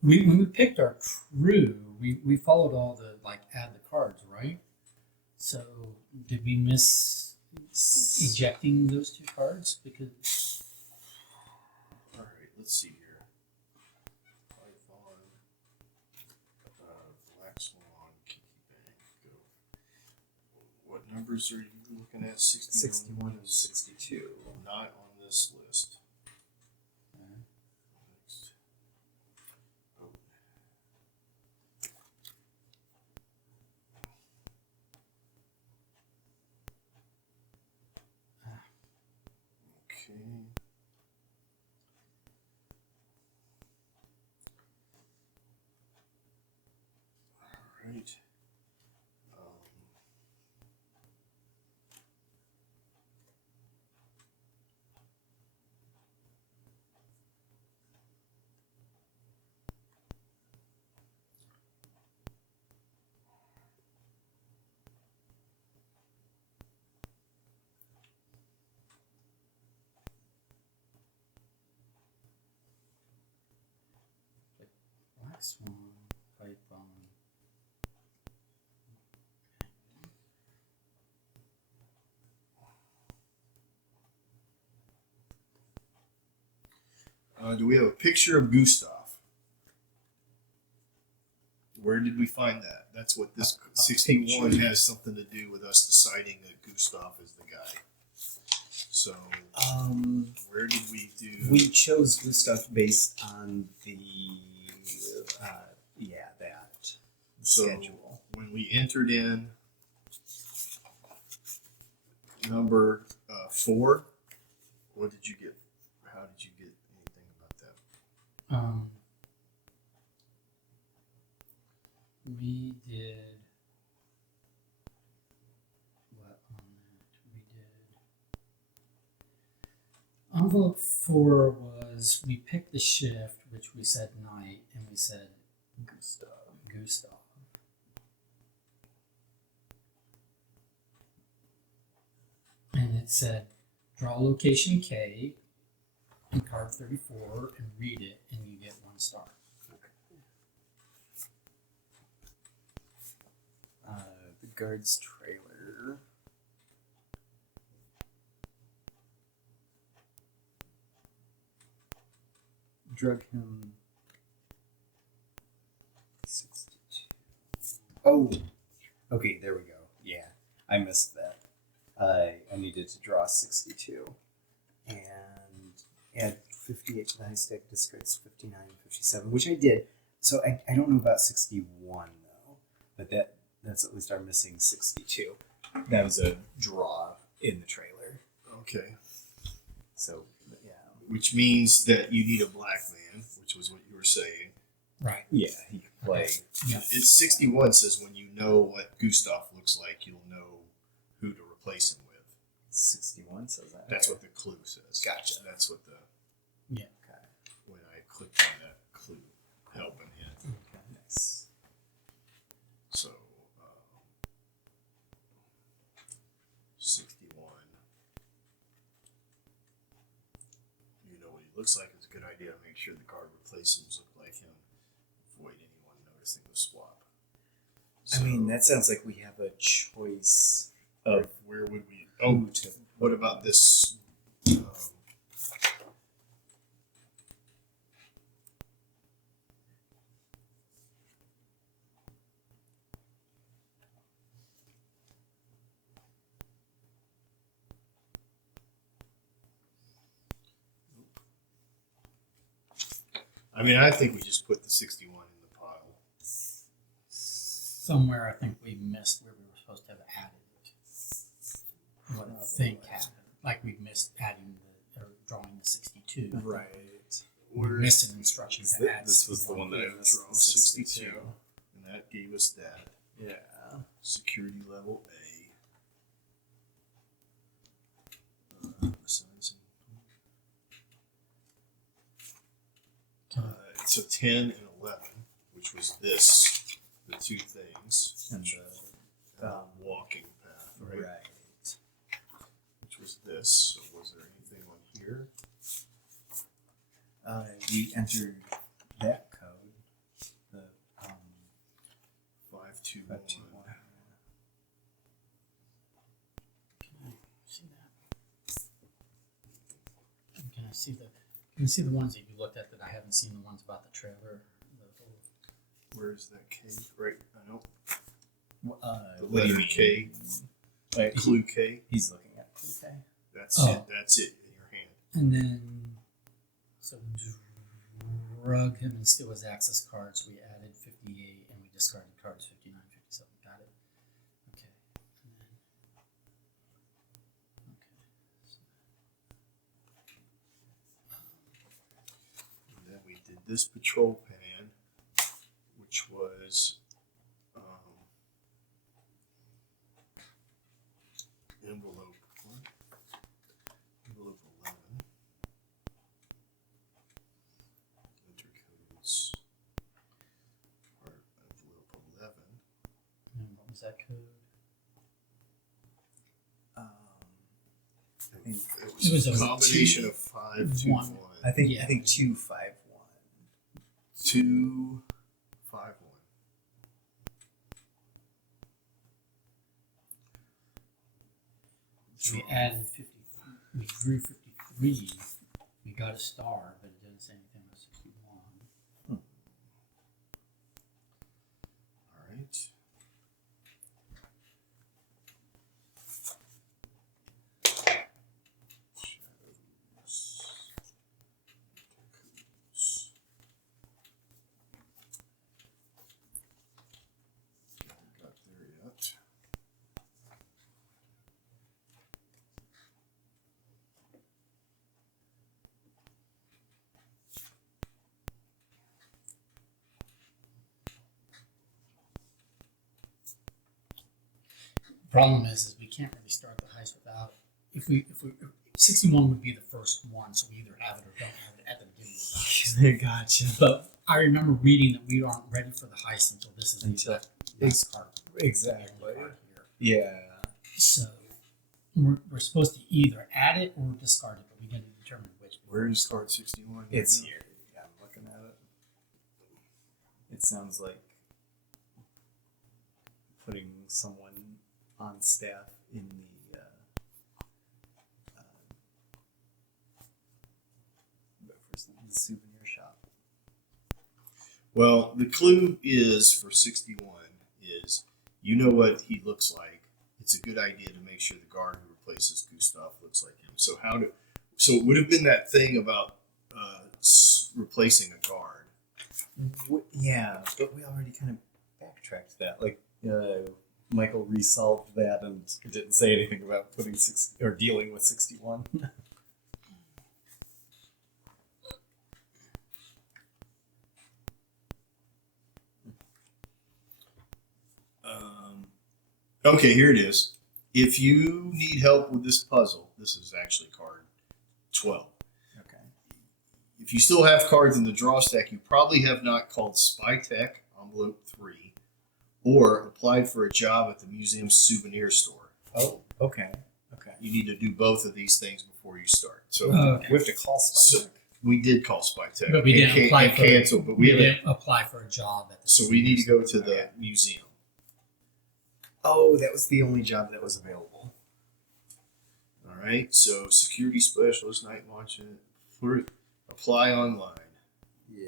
When we picked our crew, we followed all the add the cards, right? So did we miss ejecting those 2 cards? Because All right. Let's see here. Python, Black Swan, Kiki Bang. Go. What numbers are you looking at? 61 and 62. Not on this list. Next. Oh. Okay. All right. Black Swan, Python. Do we have a picture of Gustav? Where did we find that? That's what this 61 picture. has something to do with us deciding that Gustav is the guy. So, where did we do? We chose Gustav based on the schedule. When we entered in number 4, what did you get? How did you get anything about that? We did what on that? We did envelope 4 was we picked the shift, which we said night, and we said Gustav. And it said draw location K in card 34 and read it, and you get 1 star. The guard's trailer. Drug him 62. Oh, okay, there we go. Yeah, I missed that. I needed to draw 62 and add 58 to the high stack, discards 59 and 57, which I did. So I don't know about 61 though, but that's at least our missing 62. That was a draw in the trailer. Okay. So yeah, Which means that you need a black man, which was what you were saying. Right. yeah, he could play. Yeah. It's 61 says when you know what Gustav looks like, you'll know who to replace him with. 61 says that. That's Okay. what the clue says. Gotcha. That's what the Yeah. Okay. when I clicked on that clue, help and hint. Okay. Nice. So 61. You know what he looks like. It's a good idea to make sure the card replacements look like him. Avoid anyone noticing the swap. I mean, that sounds like we have a choice of where would we? who Oh, to. what about this? I mean, I think we just put the 61 in the pile. Somewhere I think we missed where we were supposed to have added it. What I think happened. Like we missed adding or drawing the 62. Right. We Where missed an instruction to add This was the 61. one that I draw missed. 62, and that gave us that Yeah. security level A. Assign some- so 10 and 11, which was this, the two things, And walking path, right? right. Which was this. So was there anything on here? We entered that code. The 521. 521. See that? Can I see the ones that you looked at that I haven't seen, the ones about the trailer? Where's that K? Right, I know. The What do you letter mean? K. Like, Clue K. he's looking at okay. That's Oh. it. That's it in your hand. And then, so drug him and steal his access cards. We added 58 and we discarded cards 59, 57. Got it? Okay. And then, And then we did this patrol pan, which was envelope what? Envelope 11. Enter codes. Part envelope 11. and then what was that code? And think it was it a was a combination of 5, 2, 1. I think Yeah. 251. 2, 5, 1. So we added 50. We drew 53. We got a star, but it didn't say anything about 61. All right. problem is we can't really start the heist without it. If we 61 would be the first one, so we either have it or don't have it at the beginning of the heist. Gotcha. But I remember reading that we aren't ready for the heist until this is Until- this card. Exactly. The card here. Yeah. So we're supposed to either add it or discard it, but we got to determine which. Where is card 61? It's here. Yeah, I'm looking at it. It sounds like putting someone on staff in the souvenir shop. Well, the clue is for 61 is you know what he looks like. It's a good idea to make sure the guard who replaces Gustav looks like him. So so it would have been that thing about replacing a guard. Yeah, but we already kind of backtracked that. Like, Michael resolved that and didn't say anything about putting dealing with 61. Okay, here it is. If you need help with this puzzle, this is actually card 12. Okay. If you still have cards in the draw stack, you probably have not called Spytech Envelope 3 or applied for a job at the museum's souvenir store. Oh, okay. Okay. You need to do both of these things before you start. So Okay. We have to call Spike. So- we did call Spytech. But we and didn't apply for cancel, but we we haven't. didn't apply for a job at the. So we need to go to the Okay. museum. Oh, that was the only job that was available. All right. So security specialist, night watch, apply online. Yeah.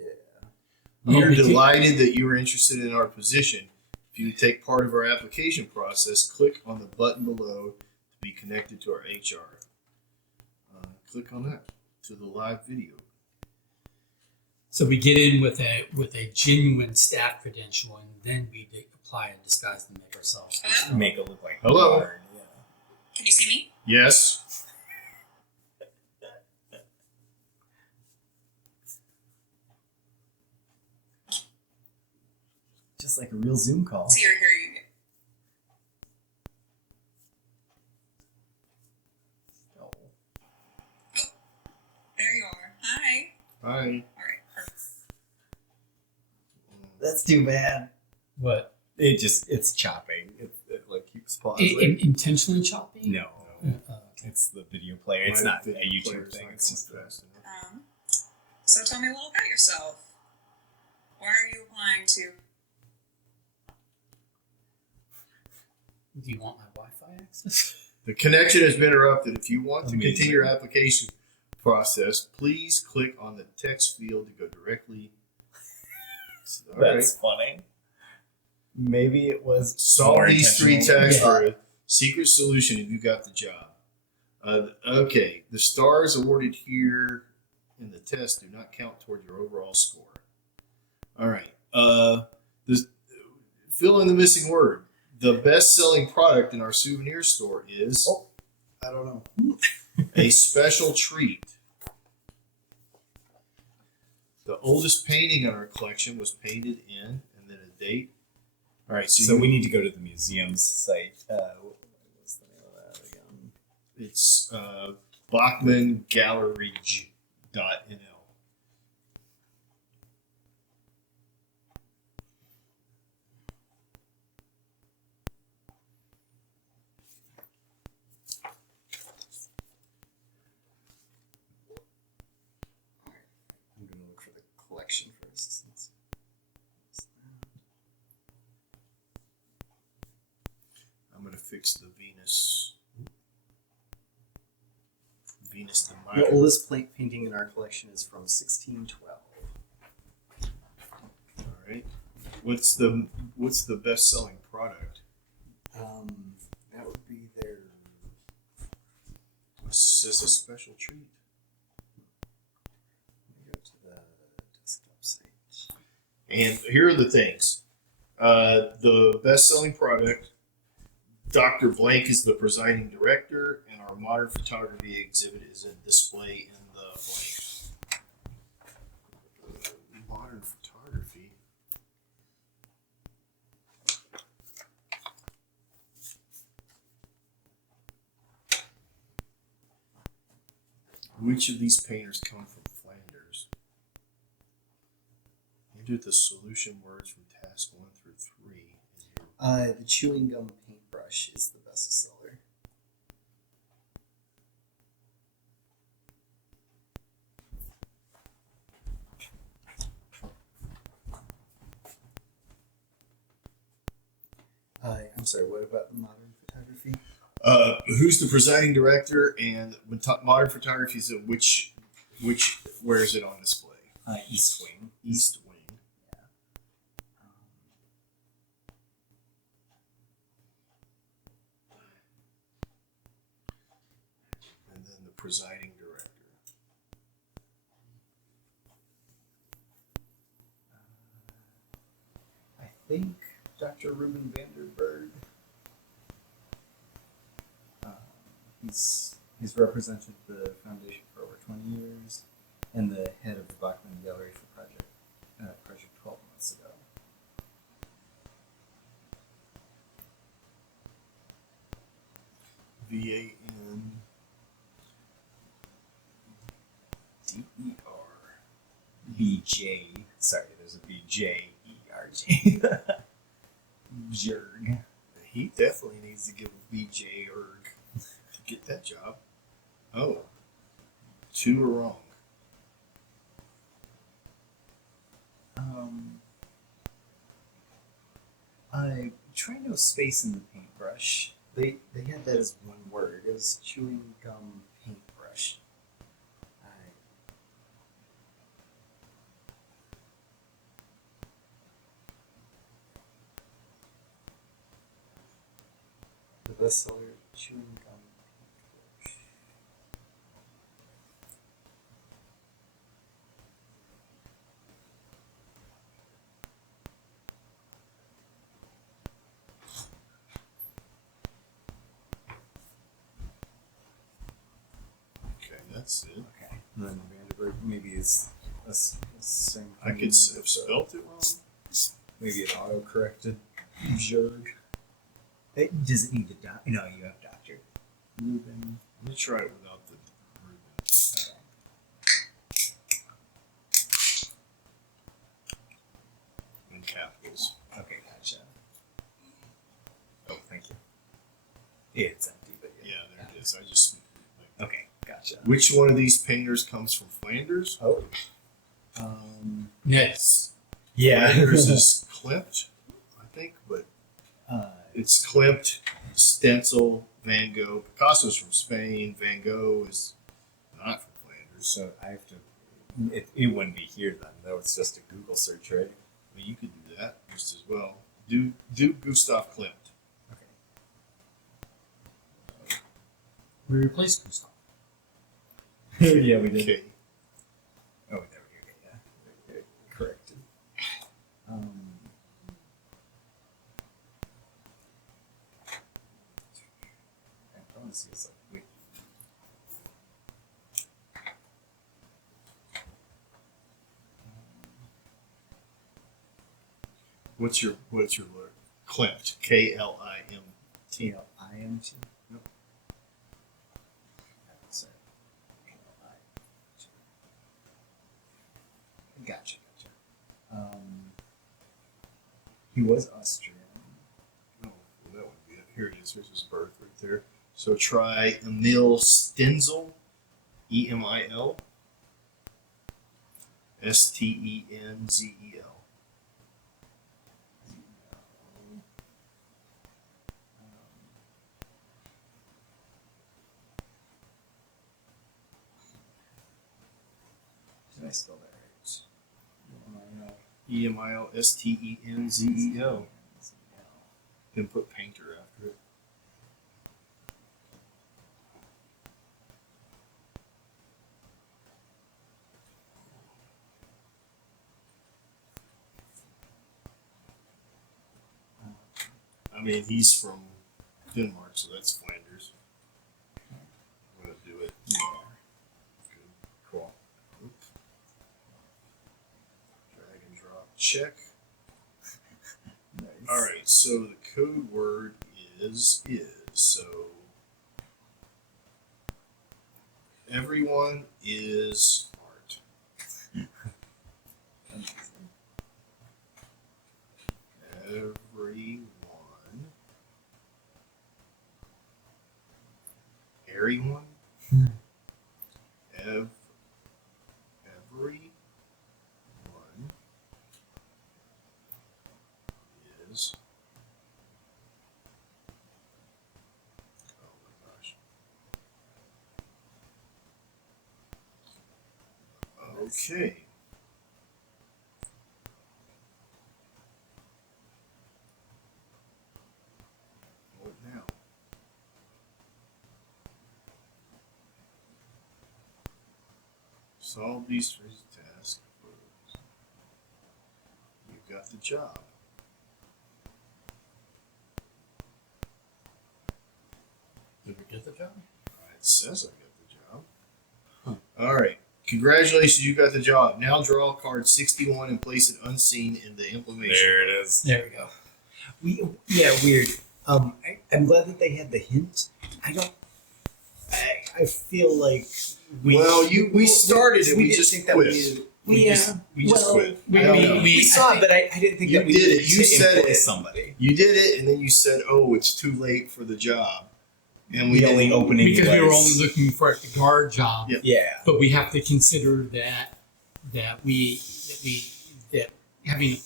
We Oh, are we did- delighted that you are interested in our position. If you take part of our application process, click on the button below to be connected to our HR. Click on that to the live video. So we get in with a genuine staff credential, and then we apply a disguise to make ourselves. Hello? Make it look like Hello? hard, yeah. Can you see me? Yes. Just like a real Zoom call. See or hear you. Oh. There you are. Hi. Hi. All right. Perfect. That's too bad. What? It's chopping. It like keeps pausing. Intentionally choppy? No. It's the video player. It's My not a video YouTube player's thing. not It's going just fast enough. So tell me a little about yourself. Why are you applying to? Do you want my Wi-Fi access? The connection has been interrupted. If you want to Amazing. continue your application process, please click on the text field to go directly. All right. That's funny. Maybe it was Solve more these three intentional. texts Yeah. for a secret solution and you got the job. Okay, the stars awarded here in the test do not count toward your overall score. All right. Fill in the missing word. The best-selling product in our souvenir store is Oh. I don't know. a special treat. The oldest painting in our collection was painted in, and then a date. All right, So we need to go to the museum's site. What's the name of that again? it's BachmanGallery.nl. I'm going to look for the collection first. I'm gonna fix the Venus de The Milo. oldest painting in our collection is from 1612. All right. What's the best selling product? That would be their. It says a special treat. Let me go to the desktop site. And here are the things. The best selling product. Dr. Blank is the presiding director, and our modern photography exhibit is a display in the blank. Modern photography. Which of these painters come from Flanders? Enter the solution words from task 1 through 3. The chewing gum paintbrush is the best seller. I'm sorry, what about modern photography? Who's the presiding director? And when modern photography is where is it on display? East Wing. East Wing. And then the presiding director. I think Dr. Ruben Vanderberg. He's represented the foundation for over 20 years, and the head of the Bachman Gallery for Project 12 months ago. BJ. Sorry, there's a BJERG. Jerg. He definitely needs to give a BJ erg to get that job. Oh, 2 are wrong. Try no space in the paintbrush. They had that as one word. It was chewing gum paintbrush. The bestseller, chewing gum paintbrush. Okay, that's it. Okay. And then Vanderberg maybe is a same. I could have spelt it wrong. Maybe it auto corrected. Jerg. Does it need the doc? No, you have Dr. Ruben. Let me try it without the Ruben. In capitals. Okay, gotcha. Oh, thank you. It's empty, but Yeah, there it is. I just. Okay, gotcha. Which one of these painters comes from Flanders? Oh. Yes. Yeah. Flanders is Klimt, I think, but uh, it's Klimt, Stencil, Van Gogh. Picasso's from Spain. Van Gogh is not from Flanders. so I have to. It wouldn't be here then, though. It's just a Google search, right? I mean, you could do that just as well. Do Gustav Klimt. Okay. We replaced Gustav. Yeah, we did. Okay. Oh, there we go. Yeah, corrected. I want to see it's like wait. What's your word? Klimt. Klimt. TLIMT. Nope. Sorry. Gotcha. He was Austrian. Oh, well, that would be it. Here it is. Here's his birth right there. So try Emil Stenzel. EMIL. STENZEL. Did I spell that right? EMIL STENZEL. Then put painter after it. I mean, he's from Denmark, so that's Flanders. I'm gonna do it. Yeah. Good. Cool. Oop. Drag and drop. Check. Nice. All right. So the code word is so Everyone is smart. Everyone. Everyone. Everyone is. Oh my gosh. Okay. What now? Solve these three tasks. You got the job. Did we get the job? It says I got the job. All right. Congratulations, you got the job. Now draw card 61 and place it unseen in the implementation. There it is. There we go. Weird. I'm glad that they had the hint. I feel like we started it. We didn't just think that quit. we just quit. I don't know. we saw it, but I didn't think You that we did it. needed You to said employ it. somebody. You did it, and then you said, "Oh, it's too late for the job," and The only opening Because we were was- only looking for the guard job, Yeah. Yeah. but we have to consider that having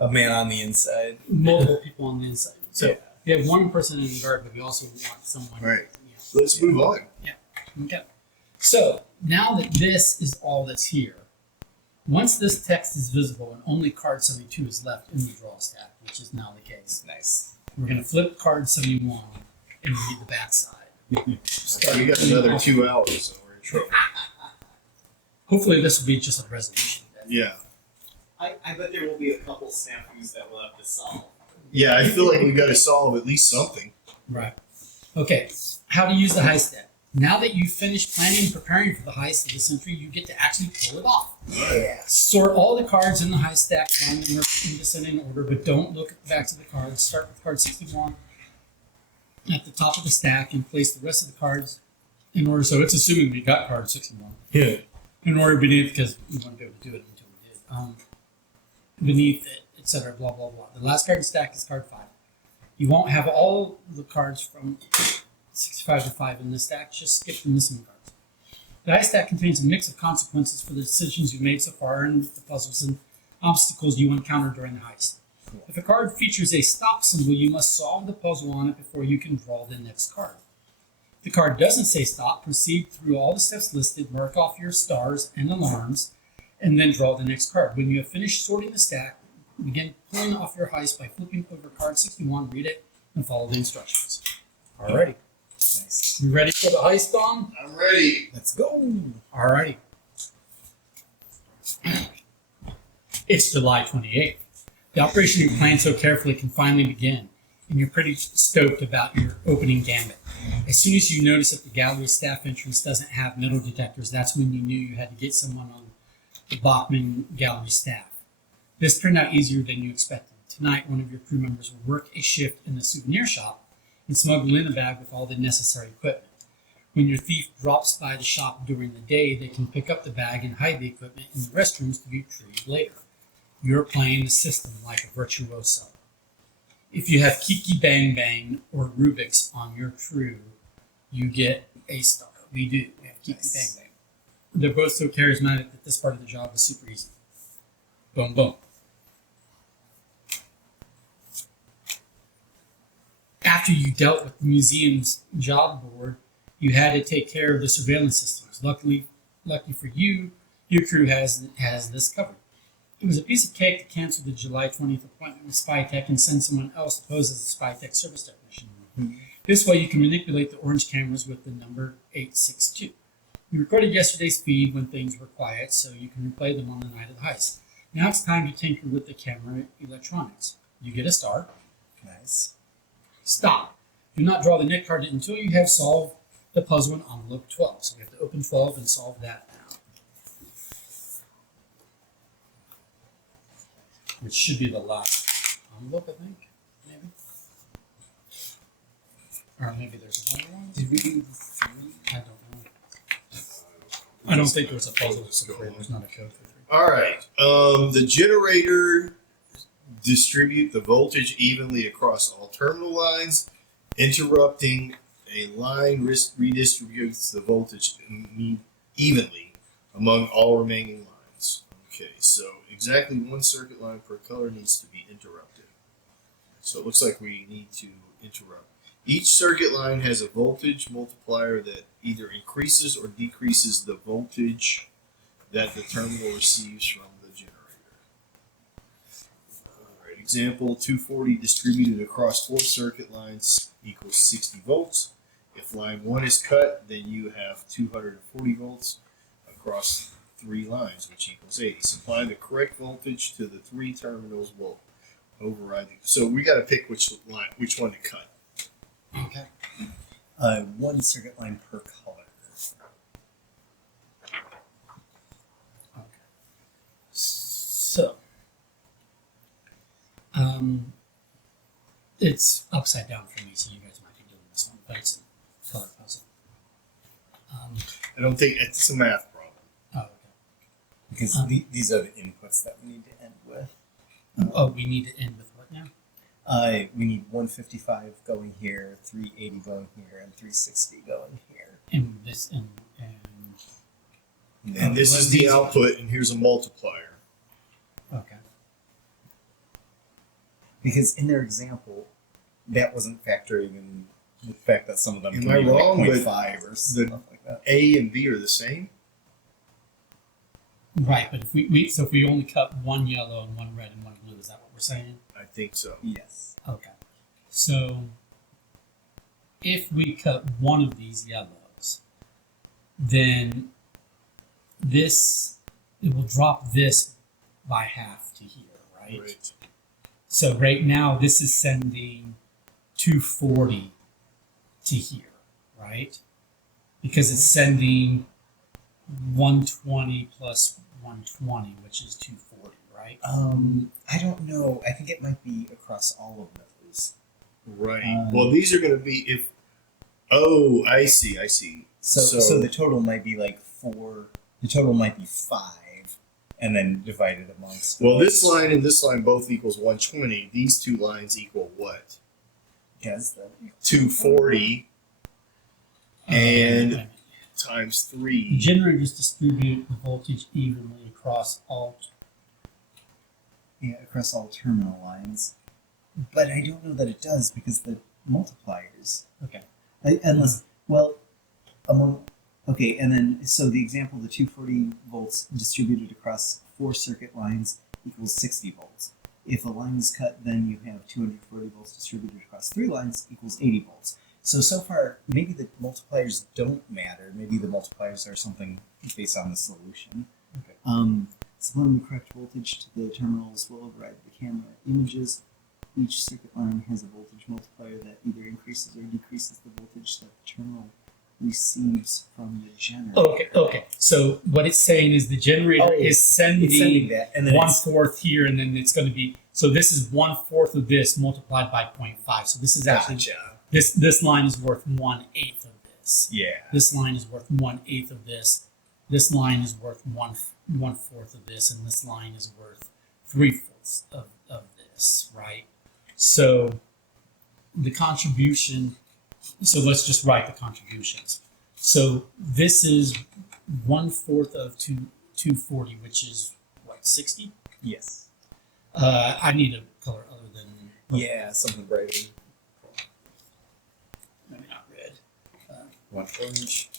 A man on the inside. multiple people on the inside. So Yeah. we have one person in the guard, but we also want someone. Right. You know. Let's move on. Okay. So now that this is all that's here, once this text is visible and only card 72 is left in the draw stack, which is now the case, Nice. we're going to flip card 71 and read the back side. We got another 2 hours, so we're in trouble. Hopefully, this will be just a resolution. Yeah. I bet there will be a couple snafus that we'll have to solve. Yeah, I feel like we got to solve at least something. Right. Okay. How to use the heist deck. Now that you've finished planning and preparing for the heist of the century, you get to actually pull it off. Yeah. Sort all the cards in the heist stack down in descending order, but don't look at the backs of the cards. Start with card 61 at the top of the stack and place the rest of the cards in order. So it's assuming we got card 61. Yeah. In order beneath, because we want to be able to do it until we did. Beneath it, etc. Blah blah blah. The last card in the stack is card 5. You won't have all the cards from 65 to 5 in the stack. Just skip the missing cards. The heist stack contains a mix of consequences for the decisions you've made so far and the puzzles and obstacles you encounter during the heist. If a card features a stop symbol, you must solve the puzzle on it before you can draw the next card. If the card doesn't say stop, proceed through all the steps listed, mark off your stars and alarms, and then draw the next card. When you have finished sorting the stack, begin pulling off your heist by flipping over card 61, read it, and follow the instructions. Alrighty. Nice. You ready for the heist, Don? I'm ready. Let's go. Alrighty. It's July 28th. The operation you planned so carefully can finally begin, and you're pretty stoked about your opening gambit. As soon as you notice that the gallery staff entrance doesn't have metal detectors, that's when you knew you had to get someone on the Bachman gallery staff. This turned out easier than you expected. Tonight, one of your crew members will work a shift in the souvenir shop and smuggle in a bag with all the necessary equipment. When your thief drops by the shop during the day, they can pick up the bag and hide the equipment in the restrooms to be retrieved later. You're playing the system like a virtuoso. If you have Kiki Bang Bang or Rubik's on your crew, you get a star. We do. We have Kiki Nice. Bang Bang. They're both so charismatic that this part of the job is super easy. Boom, boom. After you dealt with the museum's job board, you had to take care of the surveillance systems. Lucky for you, your crew has this covered. It was a piece of cake to cancel the July 20th appointment with SpyTech and send someone else to pose as a SpyTech service technician. This way you can manipulate the orange cameras with the number 862. You recorded yesterday's feed when things were quiet, so you can replay them on the night of the heist. Now it's time to tinker with the camera electronics. You get a star. Nice. Stop. Do not draw the next card until you have solved the puzzle in envelope 12. So we have to open 12 and solve that now. Which should be the last envelope, I think. Maybe. Or maybe there's another one. Did we do 3? I don't know. I don't think there's a puzzle for 3. There's not a code for 3. All right. The generator distribute the voltage evenly across all terminal lines. Interrupting a line redistributes the voltage evenly among all remaining lines. Okay, so exactly one circuit line per color needs to be interrupted. So it looks like we need to interrupt. Each circuit line has a voltage multiplier that either increases or decreases the voltage that the terminal receives from the generator. Alright, example 240 distributed across 4 circuit lines equals 60 volts. If line 1 is cut, then you have 240 volts across 3 lines, which equals 80. Supply the correct voltage to the 3 terminals will override. So we got to pick which one to cut. Okay. One circuit line per color. So, it's upside down for me, so you guys might be doing this one, but it's a color puzzle. I don't think it's a math problem. Oh, okay. Because these are the inputs that we need to end with. Oh, we need to end with what now? We need 155 going here, 380 going here, and 360 going here. And this and And this is the output, and here's a multiplier. okay. Because in their example, that wasn't factoring in the fact that some of them Am can I be wrong, like but 0.5 or stuff like that. A and B are the same? Right, but if we only cut one yellow and one red and one blue, is that what we're saying? I think so. Yes. Okay. So if we cut one of these yellows, then it will drop this by half to here, right? Right. So right now this is sending 240 to here, right? Because it's sending 120 plus 120, which is 240, right? I don't know. I think it might be across all of those. Right. Well, these are going to be if. Oh, I see. So the total might be like 4. The total might be 5, and then divided amongst. Well, those. this line and this line both equals 120. These 2 lines equal what? Guess that. 240 and Wait a minute. times The 3. generators distribute the voltage evenly across all. Yeah, across all terminal lines. But I don't know that it does because the multipliers. Okay. Unless, okay, and then, so the example, the 240 volts distributed across 4 circuit lines equals 60 volts. If a line is cut, then you have 240 volts distributed across 3 lines equals 80 volts. So far, maybe the multipliers don't matter. Maybe the multipliers are something based on the solution. Okay. Supplying the correct voltage to the terminals will override the camera images. Each circuit line has a voltage multiplier that either increases or decreases the voltage that the terminal receives from the generator. Okay. So what it's saying is the generator is sending, It's sending that, and then 1/4 here, and then it's going to be, so this is 1/4 of this multiplied by 0.5. So this is actually, this line is worth 1/8 of this. Yeah. This line is worth 1/8 of this. This line is worth 1/4 of this, and this line is worth 3/4 of this, right? So the contribution, so let's just write the contributions. So this is 1/4 of 240, which is what, 60? Yes. I need a color other than Yeah, something brighter. maybe not red. 1 orange.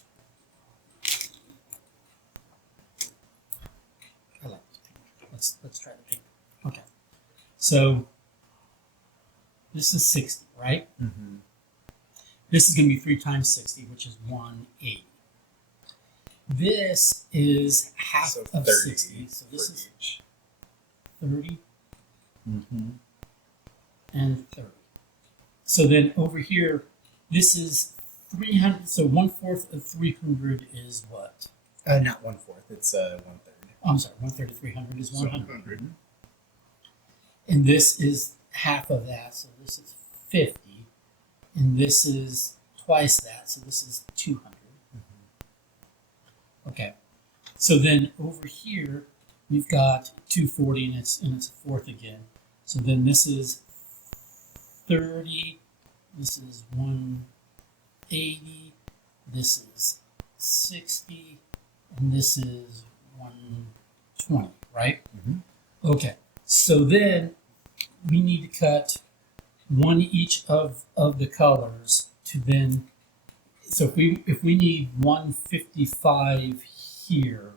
I like this pink. Let's try the pink. Okay. So this is 60, right? Mm-hmm. This is going to be 3 times 60, which is 180. This is half So of 30 60. So this for is each. 30 Mm-hmm. and 30. So then over here, this is 300. So 1/4 of 300 is what? Not 1/4. It's 1/3. Oh, I'm sorry, 1/3 of 300 is 100. 100. And this is half of that, so this is 50. And this is twice that, so this is 200. Okay. So then over here, we've got 240 and it's a fourth again. So then this is 30, this is 180, this is 60, and this is 120, right? Mhm. Okay, so then we need to cut one each of the colors to then, so if we need 155 here,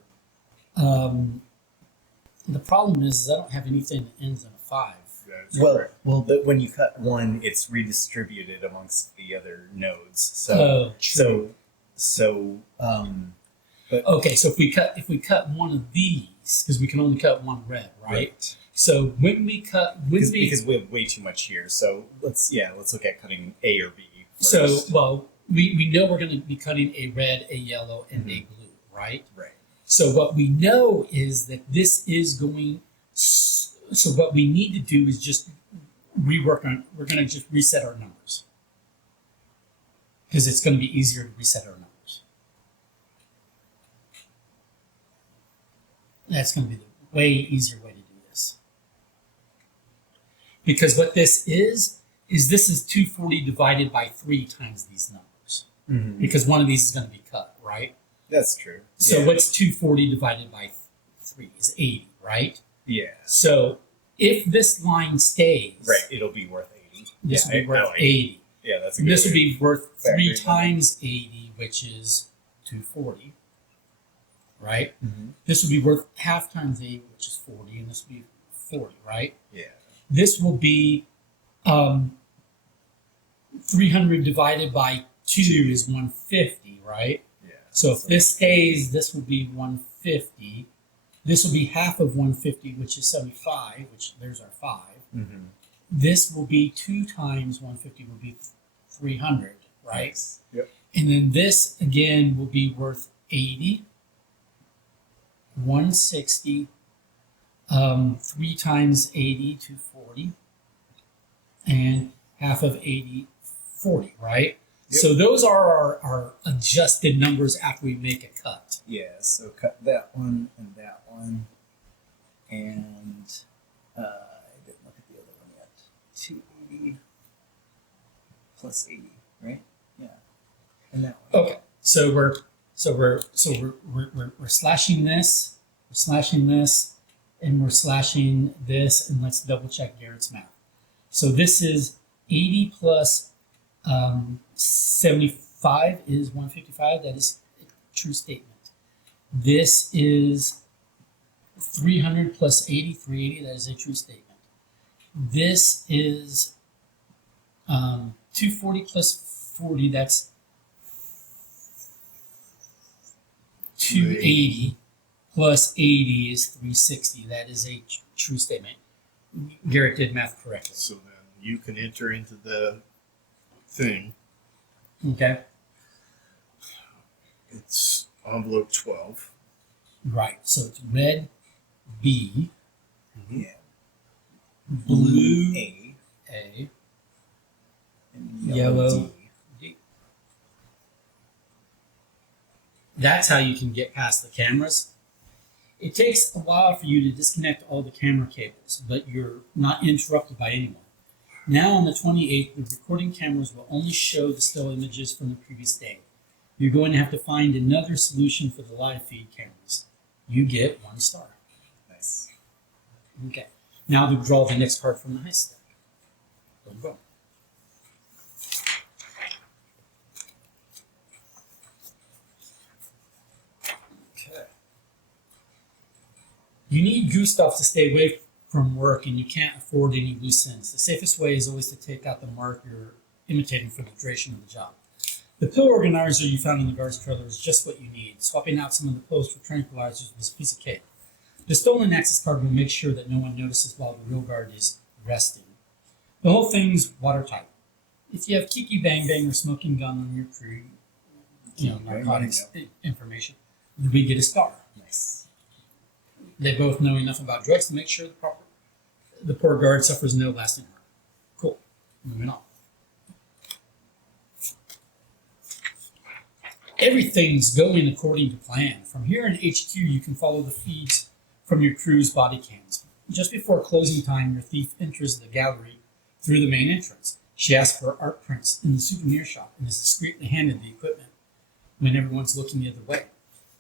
the problem is I don't have anything that ends in a 5. That's Well, correct. but when you cut one, it's redistributed amongst the other nodes. So, Oh, true. Okay, so if we cut one of these, because we can only cut one red, right? So when we cut, because we have way too much here. So let's look at cutting A or B first. we know we're going to be cutting a red, a yellow, and a blue, right? Right. So what we know is that this is going. So what we need to do is just rework on. We're going to just reset our numbers because it's going to be easier to reset our numbers. That's going to be the way easier way to do this. Because what this is this is 240 divided by 3 times these numbers. Mhm. Because one of these is going to be cut, right? That's true. So Yeah. what's 240 divided by 3 is 80, right? Yeah. So if this line stays, Right. It'll be worth 80. this Yeah, will be I worth like it. 80. Yeah, that's a good. This would way. be worth Fair 3 enough. times 80, which is 240, right? Mhm. This would be worth half times 80, which is 40, and this would be 40, right? Yeah. This will be 300 divided by 2 is 150, right? Yeah. So if this stays, this will be 150. This will be half of 150, which is 75, which there's our 5. Mm-hmm. This will be 2 times 150 will be 300, right? Nice. Yep. And then this again will be worth 80, 160, 3 times 80, 240, and half of 80, 40, right? Yep. So those are our adjusted numbers after we make a cut. Yeah. So cut that one and that one, and I didn't look at the other one yet. 280 plus 80, right? Yeah. And that one. Okay, so we're slashing this, we're slashing this, and we're slashing this, and let's double check Garrett's math. So this is 80 plus 75 is 155. That is a true statement. This is 300 plus 80, 380. That is a true statement. This is 240 plus 40. That's 280 plus 80 is 360. That is a true statement. Garrett did math correctly. So then you can enter into the thing. Okay. It's envelope 12. Right. So it's red B, Yeah. blue A A, and Yellow. D. That's how you can get past the cameras. It takes a while for you to disconnect all the camera cables, but you're not interrupted by anyone. Now on the 28th, the recording cameras will only show the still images from the previous day. You're going to have to find another solution for the live feed cameras. You get 1 star. Nice. Okay. Now to draw the next card from the heist deck. Boom, boom. Okay. You need Gustav to stay away from work, and you can't afford any loose ends. The safest way is always to take out the mark you're imitating for the duration of the job. The pill organizer you found in the guard's trailer is just what you need. Swapping out some of the pills for tranquilizers was a piece of cake. The stolen access card will make sure that no one notices while the real guard is resting. The whole thing's watertight. If you have Kiki Bang Bang or Smoking Gun on your crew, narcotics information, we get a star. Nice. They both know enough about drugs to make sure the poor guard suffers no lasting harm. Cool. Moving on. Everything's going according to plan. From here in HQ, you can follow the feeds from your crew's body cams. Just before closing time, your thief enters the gallery through the main entrance. She asks for art prints in the souvenir shop and is discreetly handed the equipment when everyone's looking the other way.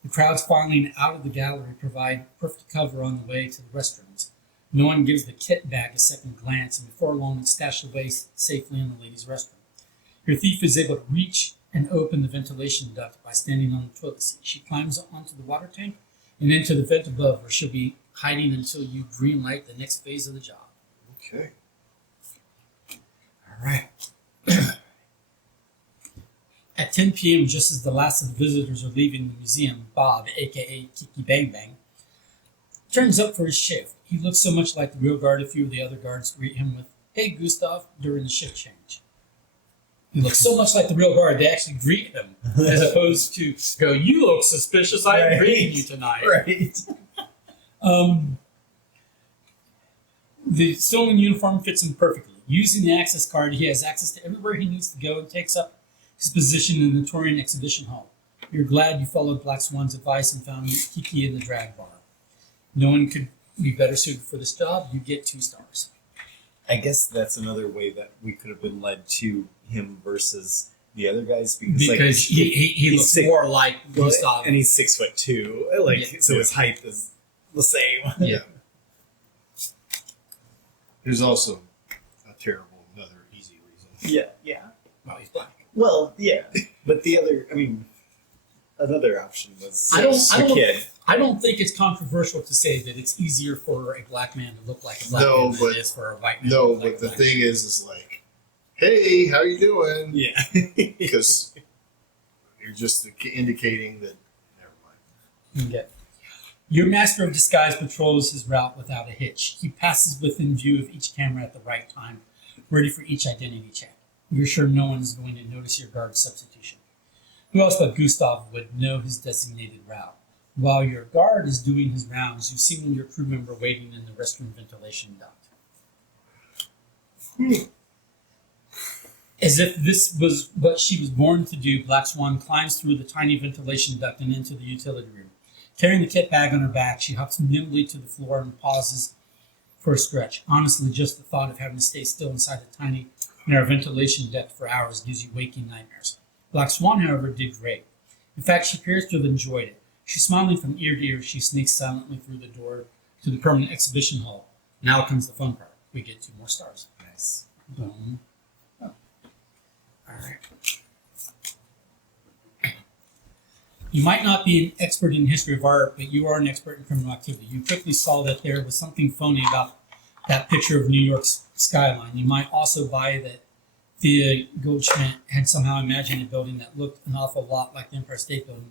The crowds filing out of the gallery provide perfect cover on the way to the restrooms. No one gives the kit bag a second glance, and before long it's stashed away safely in the ladies' restroom. Your thief is able to reach and open the ventilation duct by standing on the toilet seat. She climbs onto the water tank and into the vent above, where she'll be hiding until you greenlight the next phase of the job. Okay. All right. At 10 p.m., just as the last of the visitors are leaving the museum, Bob, aka Kiki Bang Bang, turns up for his shift. He looks so much like the real guard, a few of the other guards greet him with, "Hey, Gustav," during the shift change. He looks so much like the real guard, they actually greet him, as opposed to go, "You look suspicious, I'm greeting you tonight." Right. The stolen uniform fits him perfectly. Using the access card, he has access to everywhere he needs to go and takes up his position in the Torian exhibition hall. You're glad you followed Black Swan's advice and found Kiki in the drag bar. No one could be better suited for this job. You get 2 stars. I guess that's another way that we could have been led to him versus the other guys because he he's looks sick. more like Gustav. and he's 6'2", Yeah. so his height is the same. Yeah. There's also another easy reason. Yeah. Well, he's black. Well, yeah, but another option was the kid. I don't think it's controversial to say that it's easier for a black man to look like a black No, man than but- it is for a white man. to No, look like but a the black thing is like, hey, how you doing? Yeah. Because you're just indicating that. Never mind. man. Okay. Your master of disguise patrols his route without a hitch. He passes within view of each camera at the right time, ready for each identity check. You're sure no one is going to notice your guard substitution. Who else but Gustav would know his designated route? While your guard is doing his rounds, you signal your crew member waiting in the restroom ventilation duct. As if this was what she was born to do, Black Swan climbs through the tiny ventilation duct and into the utility room. Carrying the kit bag on her back, she hops nimbly to the floor and pauses for a stretch. Honestly, just the thought of having to stay still inside the tiny, narrow ventilation duct for hours gives you waking nightmares. Black Swan, however, did great. In fact, she appears to have enjoyed it. She's smiling from ear to ear as she sneaks silently through the door to the permanent exhibition hall. Now comes the fun part. We get 2 more stars. Nice. Boom. Oh. All right. You might not be an expert in history of art, but you are an expert in criminal activity. You quickly saw that there was something phony about that picture of New York's skyline. You might also buy that Thea Goldschmidt had somehow imagined a building that looked an awful lot like the Empire State Building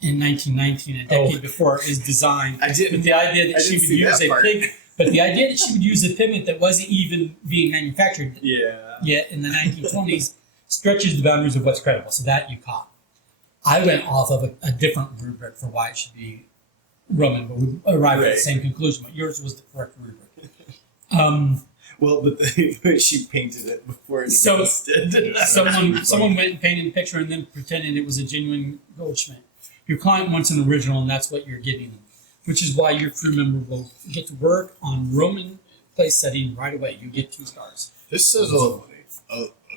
in 1919, a decade before it was designed. I didn't. But the idea that she would use the idea that she would use a pigment that wasn't even being manufactured Yeah. yet in the 1920s stretches the boundaries of what's credible. So that you caught. I went off of a different rubric for why it should be Roman, but we arrived at the same conclusion. But yours was the correct rubric. Well, but she painted it before it So- existed. Someone went and painted the picture and then pretended it was a genuine Goldschmidt. Your client wants an original, and that's what you're giving them, which is why your crew member will get to work on Roman place setting right away. You get 2 stars. This says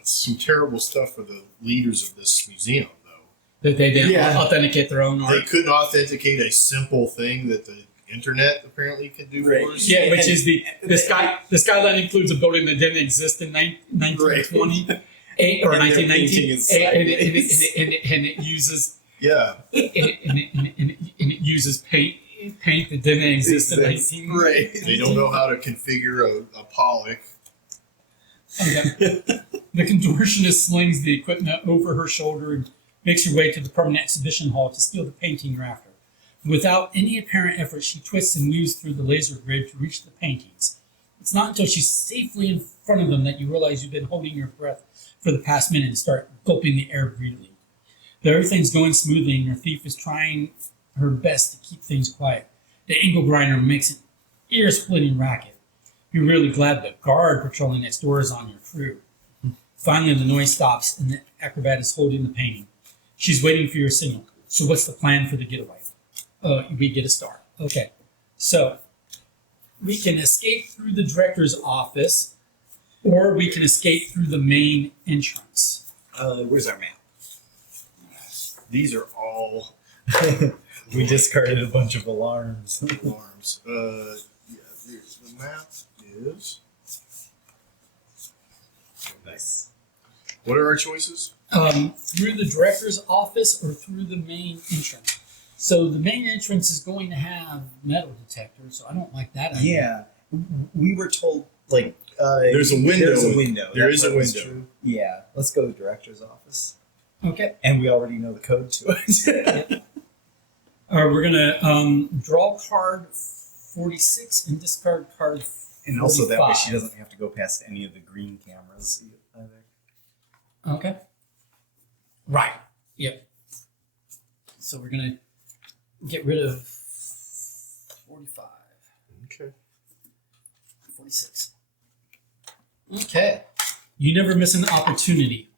some terrible stuff for the leaders of this museum, though. That they didn't Yeah. authenticate their own They art. couldn't authenticate a simple thing that the internet apparently could do Right. for us. Yeah, which is the skyline includes a building that didn't exist in 1920 or And they're 1919, painting it and it uses Yeah. and it uses paint that didn't exist in 19. Right. They don't know how to configure a Pollock. Okay. The contortionist slings the equipment over her shoulder and makes her way to the permanent exhibition hall to steal the painting you're after. Without any apparent effort, she twists and weaves through the laser grid to reach the paintings. It's not until she's safely in front of them that you realize you've been holding your breath for the past minute and start gulping the air greedily. Though everything's going smoothly and your thief is trying her best to keep things quiet, the angle grinder makes an ear-splitting racket. You're really glad the guard patrolling next door is on your crew. Finally, the noise stops and the acrobat is holding the painting. She's waiting for your signal. So what's the plan for the getaway? We get a star. Okay. So we can escape through the director's office, or we can escape through the main entrance. Where's our map? These are all We discarded a bunch of alarms. alarms. Yeah, there's the map is. Nice. What are our choices? Through the director's office or through the main entrance. So the main entrance is going to have metal detectors, so I don't like that idea. Yeah, we were told like There's a window. There's a window. There That is a part was window. true. Yeah, let's go to the director's office, Okay. and we already know the code to it. We're gonna draw card 46 and discard card 45. And also that way she doesn't have to go past any of the green cameras either. Okay. Right. Yep. So we're gonna get rid of 45, Okay. 46. Okay. You never miss an opportunity.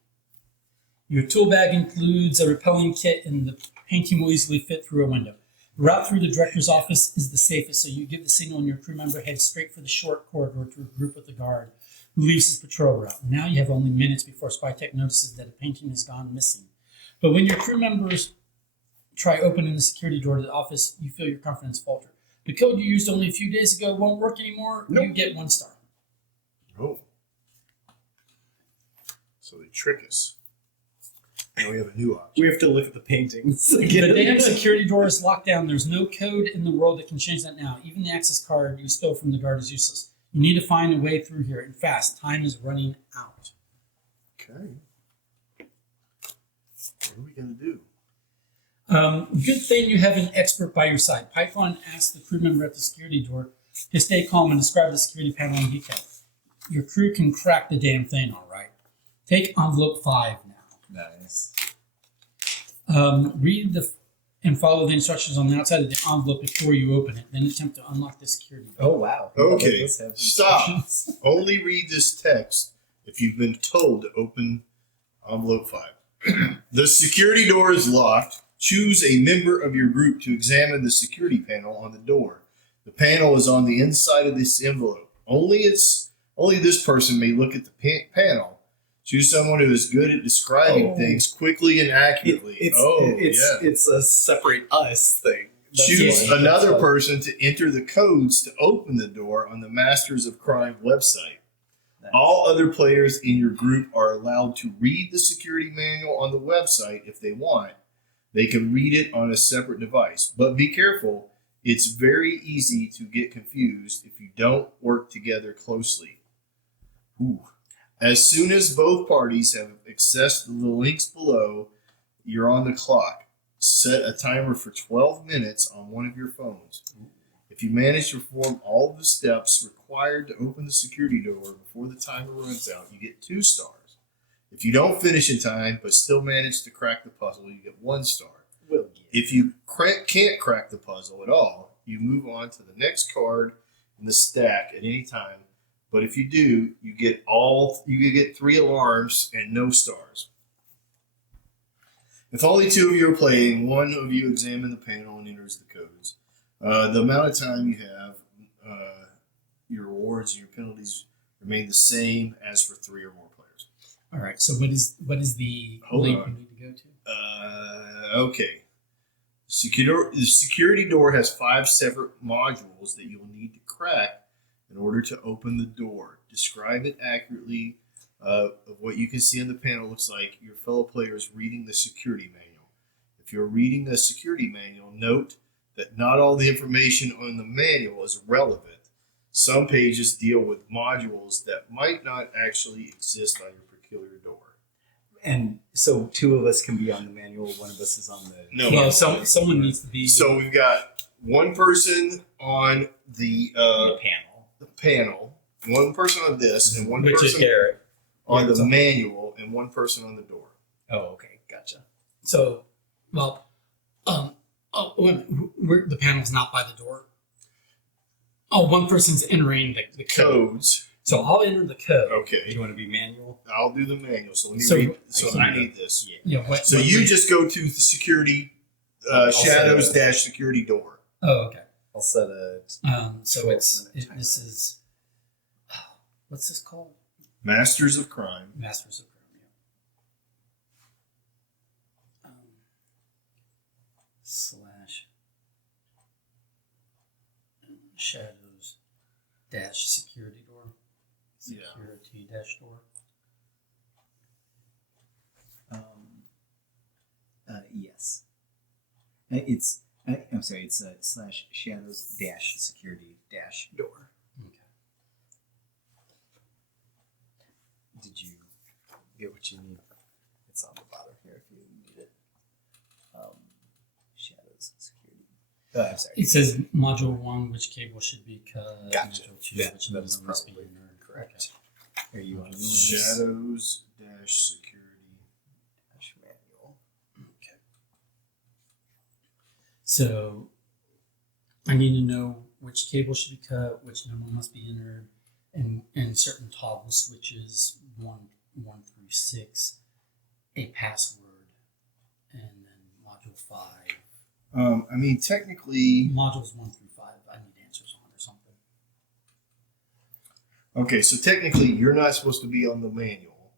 Your tool bag includes a repelling kit, and the painting will easily fit through a window. The route through the director's office is the safest, so you give the signal and your crew member heads straight for the short corridor to regroup with the guard who leaves his patrol route. Now you have only minutes before SpyTech notices that a painting has gone missing. But when your crew members try opening the security door to the office, you feel your confidence falter. The code you used only a few days ago won't work anymore. Nope. You get 1 star. Oh. So they trick us. Now we have a new option. We have to look at the paintings. The damn security door is locked down. There's no code in the world that can change that now. Even the access card you stole from the guard is useless. You need to find a way through here, and fast. Time is running out. Okay. What are we going to do? Good thing you have an expert by your side. Python asks the crew member at the security door to stay calm and describe the security panel in detail. Your crew can crack the damn thing, all right. Take envelope 5 now. Nice. Read and follow the instructions on the outside of the envelope before you open it. Then attempt to unlock the security door. Oh wow. Okay, Let's have stop. instructions. Only read this text if you've been told to open envelope 5. The security door is locked. Choose a member of your group to examine the security panel on the door. The panel is on the inside of this envelope. Only this person may look at the panel. Choose someone who is good at describing things quickly and accurately. It's a separate us thing. Choose another person to enter the codes to open the door on the Masters of Crime website. Nice. All other players in your group are allowed to read the security manual on the website if they want. They can read it on a separate device. But be careful, it's very easy to get confused if you don't work together closely. Ooh. As soon as both parties have accessed the links below, you're on the clock. Set a timer for 12 minutes on one of your phones. If you manage to perform all of the steps required to open the security door before the timer runs out, you get 2 stars. If you don't finish in time but still manage to crack the puzzle, you get 1 star. If you can't crack the puzzle at all, you move on to the next card in the stack at any time. But if you do, you get 3 alarms and no stars. If only 2 of you are playing, one of you examine the panel and enters the codes. The amount of time you have, your rewards and your penalties remain the same as for 3 or more players. All right. So what is the Hold link on. we need to go to? Okay. The security door has 5 separate modules that you'll need to crack in order to open the door. Describe it accurately of what you can see on the panel looks like your fellow players reading the security manual. If you're reading the security manual, note that not all the information on the manual is relevant. Some pages deal with modules that might not actually exist on your peculiar door. And so 2 of us can be on the manual, one of us is on the... No. Well, someone needs to be. So we've got one person on the panel, one person on this, and one which is person Garrett. on Yeah, the manual, and one person on the door. Oh, okay. Gotcha. So, well, the panel's not by the door. Oh, one person's entering the code. Codes. So I'll enter the code. Do Okay. you want to be manual? I'll do the manual. So let me So- read. So I need this. Yeah. Yeah. What, So what you we- just go to the security I'll set shadows it. dash security door. Oh, okay. I'll set a. So 12-minute this timer. is what's this called? Masters of Crime. Masters of Chrome. Yeah. Slash shadows dash security door. Yeah. Security dash door. Yes. It's. I'm sorry. It's slash shadows dash security dash door. Okay. Did you get what you need? It's on the bottom here if you need it. Shadows security. I'm sorry. It says module 1, which cable should be cut. Gotcha. Module 2, Yeah, which that number is must be probably entered. correct. Are you on Shadows dash security. dash manual? Okay. So I need to know which cable should be cut, which number must be entered, and certain toggle switches 1 through 6, a password, and then module 5. I mean, technically, Modules 1 through 5, I need answers on or something. okay. So technically, you're not supposed to be on the manual,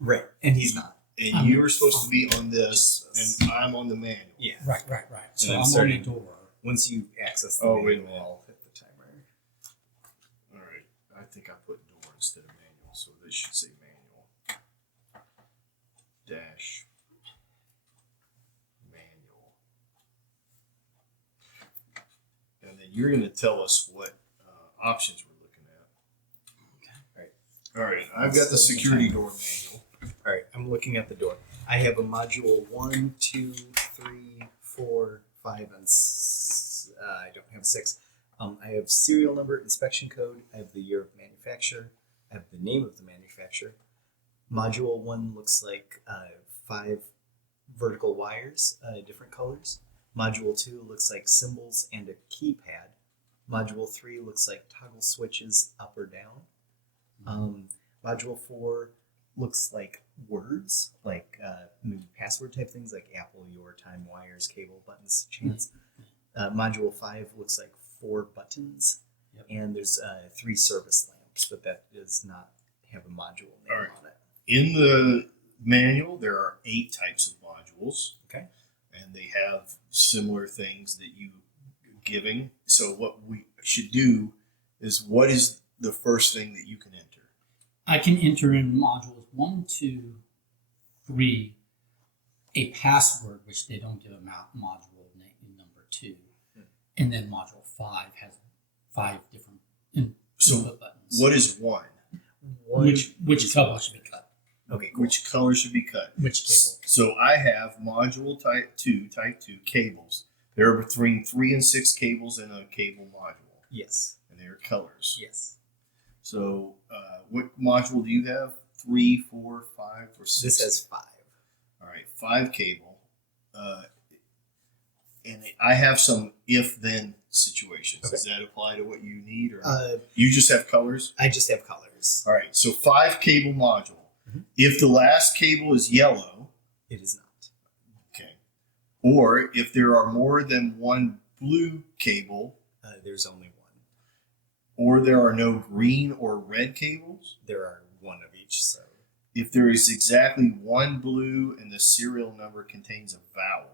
Right, and he's not. and you're supposed to be on this, Just this. and I'm on the manual. Yeah. Right. So then I'm on the starting- door. Once you access the Oh, wait a manual, minute. I'll hit the timer. All right. I think I put door instead of manual, so this should say manual. Dash manual. And then you're going to tell us what options we're looking at. Right. All right. I've got the security door manual. All right, I'm looking at the door. I have a module 1, 2, 3, 4, 5, and I don't have 6. I have serial number, inspection code. I have the year of manufacture. I have the name of the manufacturer. Module 1 looks like 5 vertical wires, different colors. Module 2 looks like symbols and a keypad. Module 3 looks like toggle switches up or down. Module 4 looks like words, like maybe password type things like Apple, your, time, wires, cable, buttons, chance. Module 5 looks like 4 buttons, Yep. and there's 3 service lamps, but that does not have a module name All right. on it. In the manual, there are 8 types of modules. Okay. And they have similar things that you giving. So what we should do is, what is the first thing that you can enter? I can enter in modules 1, 2, 3, a password, which they don't give a module number 2, and then module 5 has 5 different So input buttons. what is 1? Which cable should be cut? Okay, cool. Which color should be cut? Which cable? So I have module type 2 cables. There are between 3 and 6 cables in a cable module, Yes. and they are colors. Yes. So what module do you have? 3, 4, 5, or 6? This has 5. All right, 5 cable. And I have some if-then situations. Okay. Does that apply to what you need, or Uh, you just have colors? I just have colors. All right, so 5 cable module. Mhm. If the last cable is yellow, It is not. okay, or if there are more than 1 blue cable, There's only 1. or there are no green or red cables, There are 1 of each, so if there is exactly 1 blue and the serial number contains a vowel,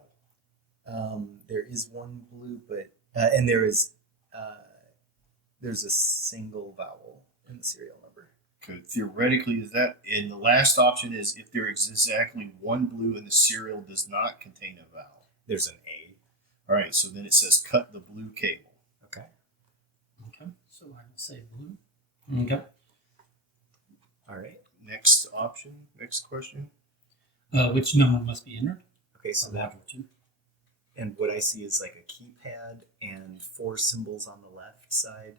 there is 1 blue, but and there's a single vowel in the serial number. could theoretically is that, and the last option is if there is exactly 1 blue and the serial does not contain a vowel. There's an A. All right, so then it says cut the blue cable. Okay. Okay, so I will say blue. Okay. All right. Next option, next question. Which number must be entered? Okay, so For that module 2. and what I see is like a keypad and 4 symbols on the left side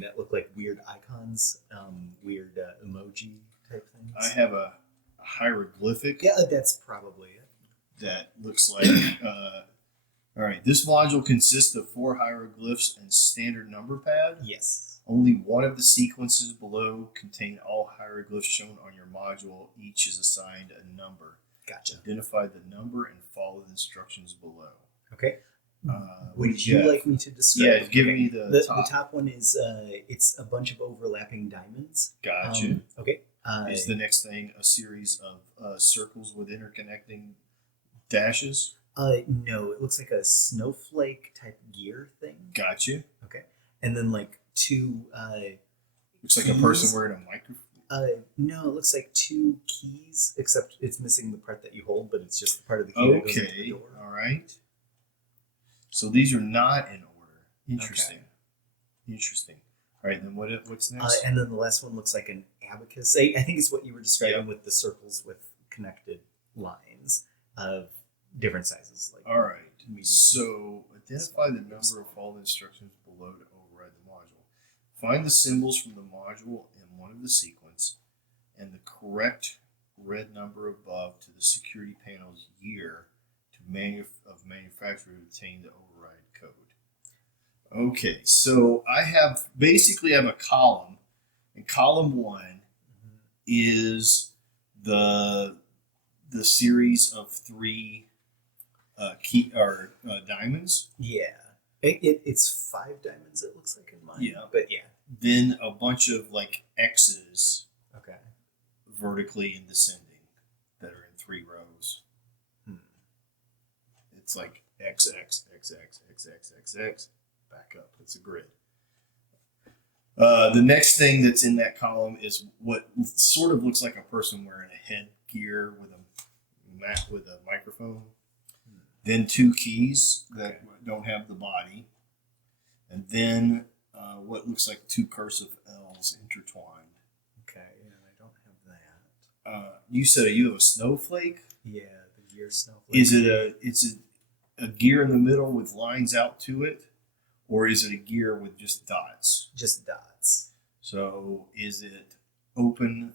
that look like weird icons, weird emoji type things. I have a hieroglyphic Yeah, that's probably it. that looks like All right. This module consists of 4 hieroglyphs and standard number pad. Yes. Only one of the sequences below contain all hieroglyphs shown on your module. Each is assigned a number. Gotcha. Identify the number and follow the instructions below. Okay. What Would did you have? like me to describe? Yeah, them? give Okay. me the top. The top one is it's a bunch of overlapping diamonds. Gotcha. Okay. Is the next thing a series of circles with interconnecting dashes? No, it looks like a snowflake type gear thing. Gotcha. Okay. And then like 2 Looks like a person wearing a microphone. no, it looks like 2 keys, except it's missing the part that you hold, but it's just the part of the key that goes into the Okay. door. All right. So these are not in order. Interesting. Interesting. All right. Then what's next? And then the last one looks like an abacus. I think it's what you were describing with the circles with connected lines of different sizes. Like All right. medium. So identify the number of following instructions below to override the module. Find the symbols from the module in one of the sequence and the correct red number above to the security panel's year of manufacturer to obtain the override code. Okay, so I have a column, and column 1 is the series of 3 diamonds. Yeah. It's 5 diamonds, it looks like in mine. Yeah. But yeah. Then a bunch of like X's Okay. vertically in descending that are in 3 rows. It's like X, X, X, X, X, X, X, X. Back up. It's a grid. The next thing that's in that column is what sort of looks like a person wearing a headgear with a microphone. Then 2 keys that don't have the body, and then what looks like 2 cursive L's intertwined. Okay, and I don't have that. You said you have a snowflake. Yeah, the gear snowflake. Is it a gear in the middle with lines out to it, or is it a gear with just dots? Just dots. So is it open?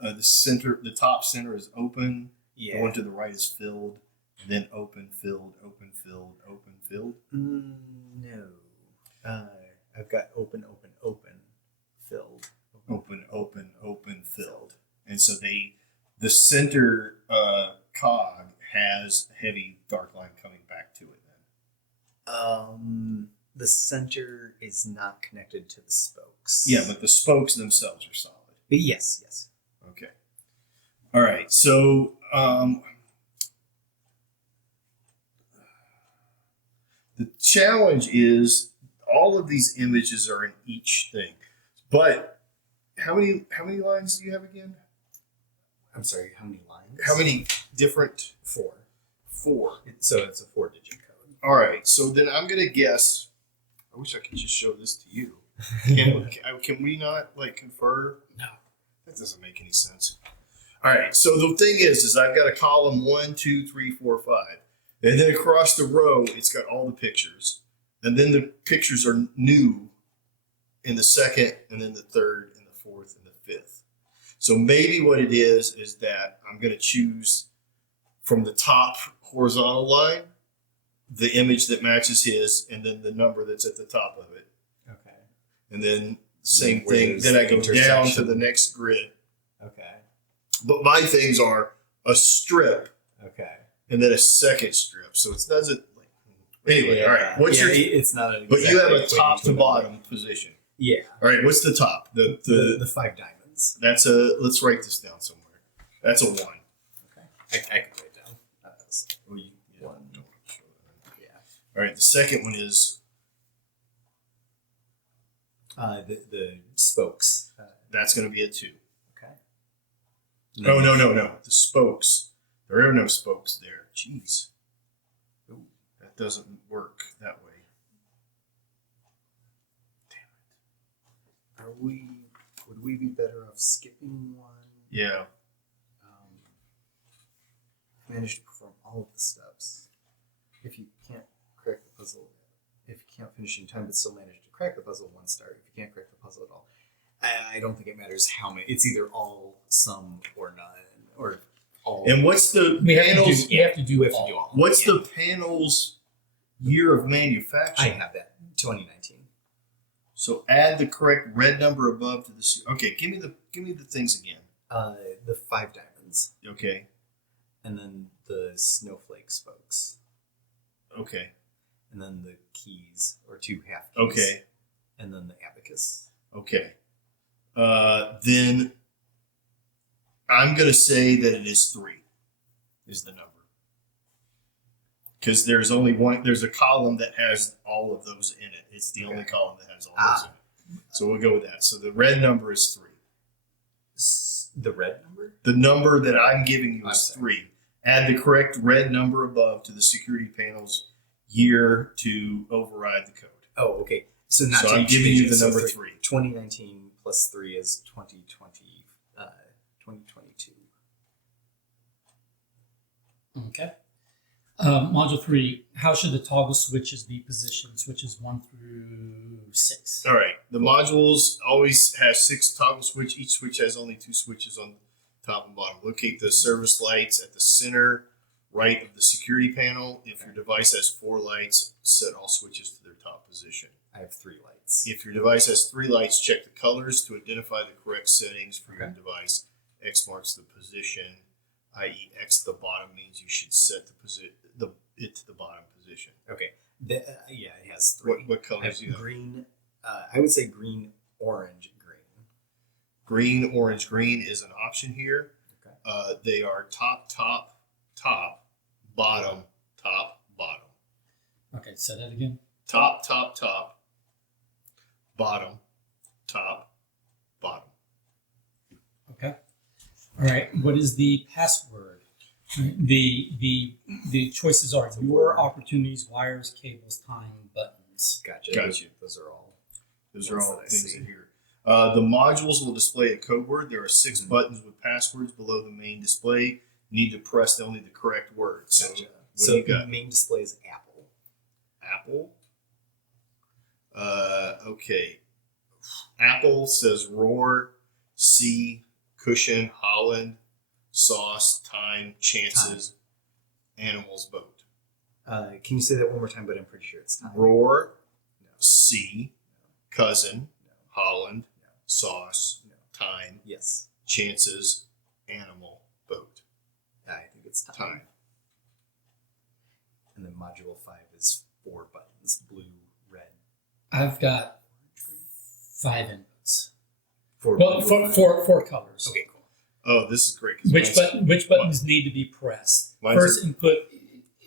The top center is open. Yeah. The one to the right is filled. Then open, filled, open, filled, open, filled. No. I've got open, open, open, filled. Open, open, open, filled. And so the center cog has a heavy dark line coming back to it then. The center is not connected to the spokes. Yeah, but the spokes themselves are solid. Yes, yes. Okay. All right. So the challenge is all of these images are in each thing. But how many lines do you have again? I'm sorry, how many lines? How many different? 4. 4. So it's a 4-digit code. All right. So then I'm gonna guess. I wish I could just show this to you. Can we not like confer? No. That doesn't make any sense. All right. So the thing is I've got a column 1, 2, 3, 4, 5, and then across the row it's got all the pictures, and then the pictures are new in the second, and then the third, and the fourth, and the fifth. So maybe what it is that I'm going to choose from the top horizontal line the image that matches his, and then the number that's at the top of it. Okay. And then same Where thing. there's Then I the go down to intersection. the next grid. Okay. But my things are a strip Okay. and then a second strip. So it doesn't. Anyway, all right. What's your? It's not. But you have a exactly top to equating bottom position. Yeah. All right. What's the top? The 5 diamonds. That's a. Let's write this down somewhere. That's a 1. Okay. I can write down. Well, you, yeah, 1. don't show that. Yeah. All right. The second one is The spokes. that's going to be a 2. Okay. Oh no. The spokes. There are no spokes there. Jeez. Ooh, that doesn't work that way. Are we? Would we be better off skipping one? Yeah. Manage to perform all of the steps. If you can't crack the puzzle, if you can't finish in time but still manage to crack the puzzle, 1 star. If you can't crack the puzzle at all, I don't think it matters how many. It's either all, some, or none, or all. And what's the You have panels? to do We have to all. do all. What's the panels Year of I manufacturing. have that. 2019. So add the correct red number above to the. Okay, give me the things again. The 5 diamonds, Okay, and then the snowflake spokes, okay, and then the keys or 2 half keys. okay, And then the abacus. okay. Then I'm gonna say that it is 3. Is the number. Because there's only one. There's a column that has all of those in it. It's the only column that has all those in it. So we'll go with that. So the red number is 3. The red number? The number that I'm giving you is Okay. 3. Add the correct red number above to the security panel's year to override the code. Oh, okay. So not So to I'm each giving you digit, the so number 3. 2019 plus 3 is 2020, 2022. Okay. Module 3. How should the toggle switches be positioned? Switches 1 through 6. All right. The modules always have 6 toggle switch. Each switch has only 2 switches on the top and bottom. Locate the service lights at the center right of the security panel. If your device has 4 lights, set all switches to their top position. I have 3 lights. If your device has 3 lights, check the colors to identify the correct settings for your Okay. device. X marks the position, i.e., X the bottom means you should set it to the bottom position. Okay. Yeah, it has 3. What I colors have do you have? green. I would say green, orange, green. Green, orange, green is an option here. Okay. They are top, bottom, bottom. Okay, say that again. Top, bottom, bottom. Okay. All right. What is the password? The choices are your opportunities, wires, cables, time, buttons. Gotcha. Gotcha. Those are all. Those are Ones all that I things see. in here. The modules will display a code word. There are 6 Mhm. buttons with passwords below the main display. You need to press only the correct word. So, Gotcha. what So do you got? the main display is Apple. Apple. Okay. Apple says roar, C, cushion, Holland, sauce, time, chances, animals, boat. Can you say that one more time? But I'm pretty sure it's time. Roar, No. C, cousin, No. Holland, No. sauce, No. time, Yes. chances, animal, boat. I think it's time. Time. And then module 5 is 4 buttons: blue, red, I've got orange, green. 5 inputs. 4 Well, blue, four colors. Okay, cool. Oh, this is great. 'cause Which buttons need to be pressed? Mine's First input,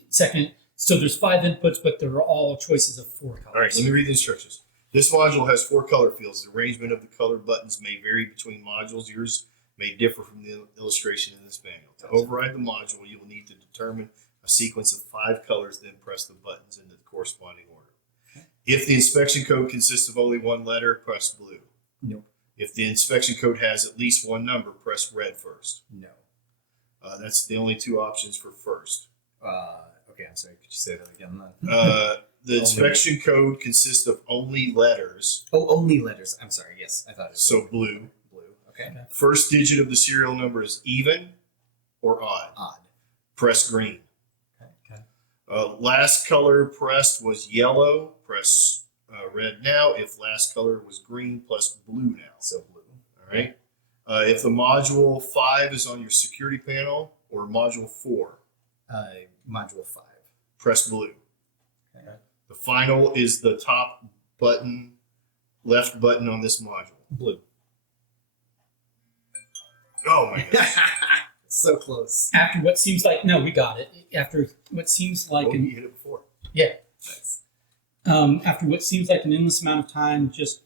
second. So there's 5 inputs, but they're all choices of 4 colors. All right, let me read the instructions. This module has 4 color fields. The arrangement of the color buttons may vary between modules. Yours may differ from the illustration in this manual. To override the module, you will need to determine a sequence of 5 colors, then press the buttons in the corresponding order. Okay. If the inspection code consists of only 1 letter, press blue. Nope. If the inspection code has at least 1 number, press red first. No. That's the only 2 options for first. Okay, I'm sorry. Could you say that again? The inspection code consists of only letters, Only letters. I'm sorry. Yes, I thought it was so blue. blue. Okay. First digit of the serial number is even or odd. Odd. Press green. Okay. Last color pressed was yellow. Press red now. If last color was green, plus blue now. So blue. All right. If the module 5 is on your security panel or module 4, Module 5. press blue. Okay. The final is the top button, left button on this module. Blue. Oh my gosh. So close. After what seems like we got it. After what seems like Oh, you hit it before. Nice. after what seems like an endless amount of time, just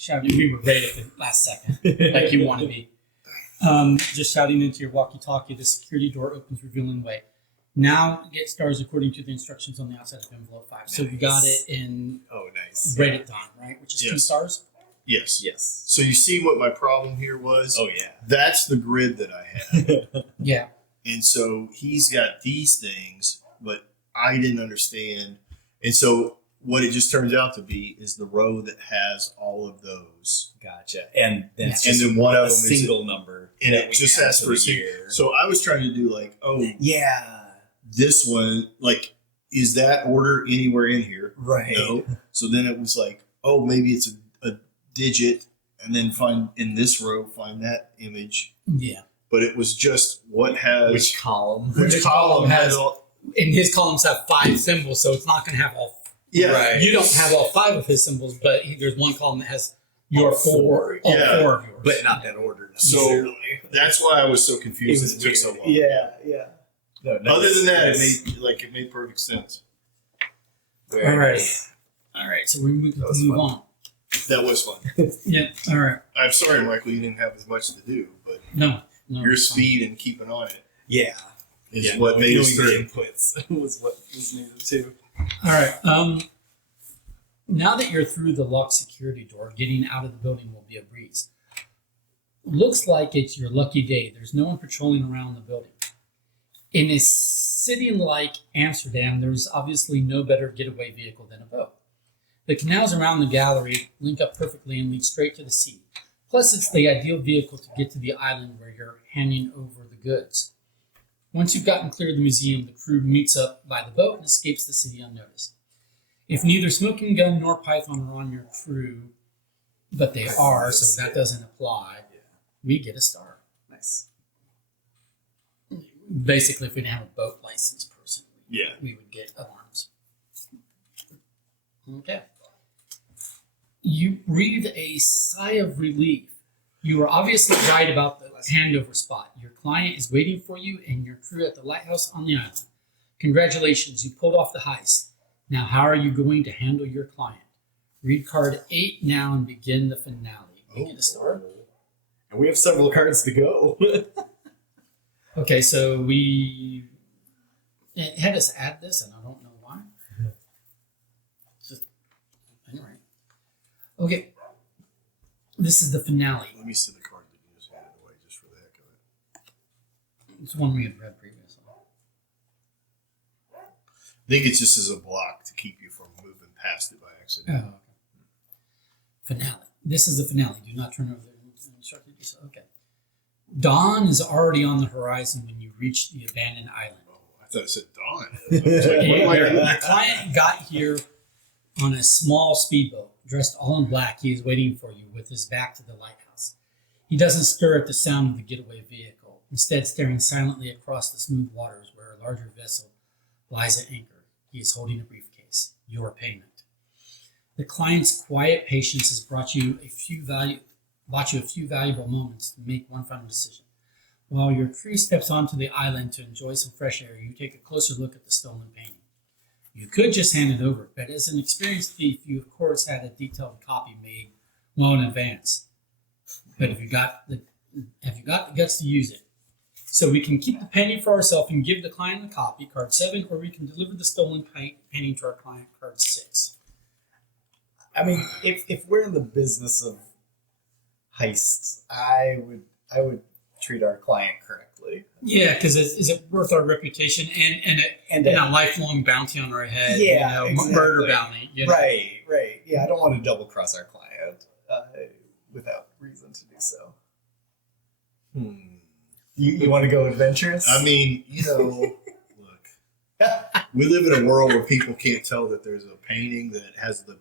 shouting. We were right at the last second, like you want to be. Just shouting into your walkie-talkie. The security door opens, revealing way. Now get stars according to the instructions on the outside of envelope 5. So we got it in Oh, nice. right at dawn, right? Which is 2 Yes. stars. Yes. Yes. So you see what my problem here was? Oh, yeah. That's the grid that I had. Yeah. And so he's got these things, but I didn't understand. And so what it just turns out to be is the row that has all of those. Gotcha. And then it's And just then one of a them is single number. And that it we just add asks to for a the single. year. So I was trying to do like, oh, Yeah. this one, like is that order anywhere in here? Right. No. So then it was like, oh, maybe it's a digit, and then find in this row, find that image. Yeah. But it was just what has Which column? which column has all. And his columns have 5 symbols, so it's not going to have all. Yeah. Right. You don't have all 5 of his symbols, but there's one column that has your All 4 Yeah. of yours. But not that order. So necessarily. that's why I was so It confused. was It took so weird. long. Yeah. No, Other than that, nice. it made perfect sense. Very All right. nice. All right, so we move That was move fun. on. That was fun. Yeah. All right. I'm sorry, Michael, you didn't have as much to do, but No. your it's fine. speed and keeping on it Yeah. is Yeah, what made knowing us the through. inputs was what was needed too. All right. Now that you're through the locked security door, getting out of the building will be a breeze. Looks like it's your lucky day. There's no one patrolling around the building. In a city like Amsterdam, there's obviously no better getaway vehicle than a boat. The canals around the gallery link up perfectly and lead straight to the sea. Plus, it's the ideal vehicle to get to the island where you're handing over the goods. Once you've gotten clear of the museum, the crew meets up by the boat and escapes the city unnoticed. If neither Smoking Gun nor Python are on your crew, but they are, so that doesn't apply, we get a star. Nice. Basically, if we didn't have a boat license person, Yeah. we would get alarms. Okay. You breathe a sigh of relief. You are obviously right about the handover spot. Your client is waiting for you and your crew at the lighthouse on the island. Congratulations, you pulled off the heist. Now, how are you going to handle your client? Read card 8 now and begin the finale. We get a star. And we have several cards to go. Okay, so it had us add this, and I don't know why. Just, anyway. Okay, this is the finale. Let me see the card that you just handed away, just for the heck of it. It's one we had read previously. I think it's just as a block to keep you from moving past it by accident. Oh, okay. Finale. This is the finale. Do not turn over the instructed. Okay. Dawn is already on the horizon when you reach the abandoned island. Oh, I thought it said Dawn. I was like, what am I doing? Your client got here on a small speedboat, dressed all in black. He is waiting for you with his back to the lighthouse. He doesn't stir at the sound of the getaway vehicle, instead staring silently across the smooth waters where a larger vessel lies at anchor. He is holding a briefcase, your payment. The client's quiet patience has brought you a few valuable moments to make one final decision. While your crew steps onto the island to enjoy some fresh air, you take a closer look at the stolen painting. You could just hand it over, but as an experienced thief, you of course had a detailed copy made well in advance. But have you got the guts to use it? So we can keep the painting for ourselves and give the client a copy, card 7, or we can deliver the stolen painting to our client, card 6. I mean, if we're in the business of heists, I would treat our client correctly. Yeah, because is it worth our reputation and a lifelong bounty on our head? Yeah, exactly. Murder bounty. You know? Right. Yeah, I don't want to double cross our client without reason to do so. You want to go adventurous? I mean, look, we live in a world where people can't tell that there's a painting that has the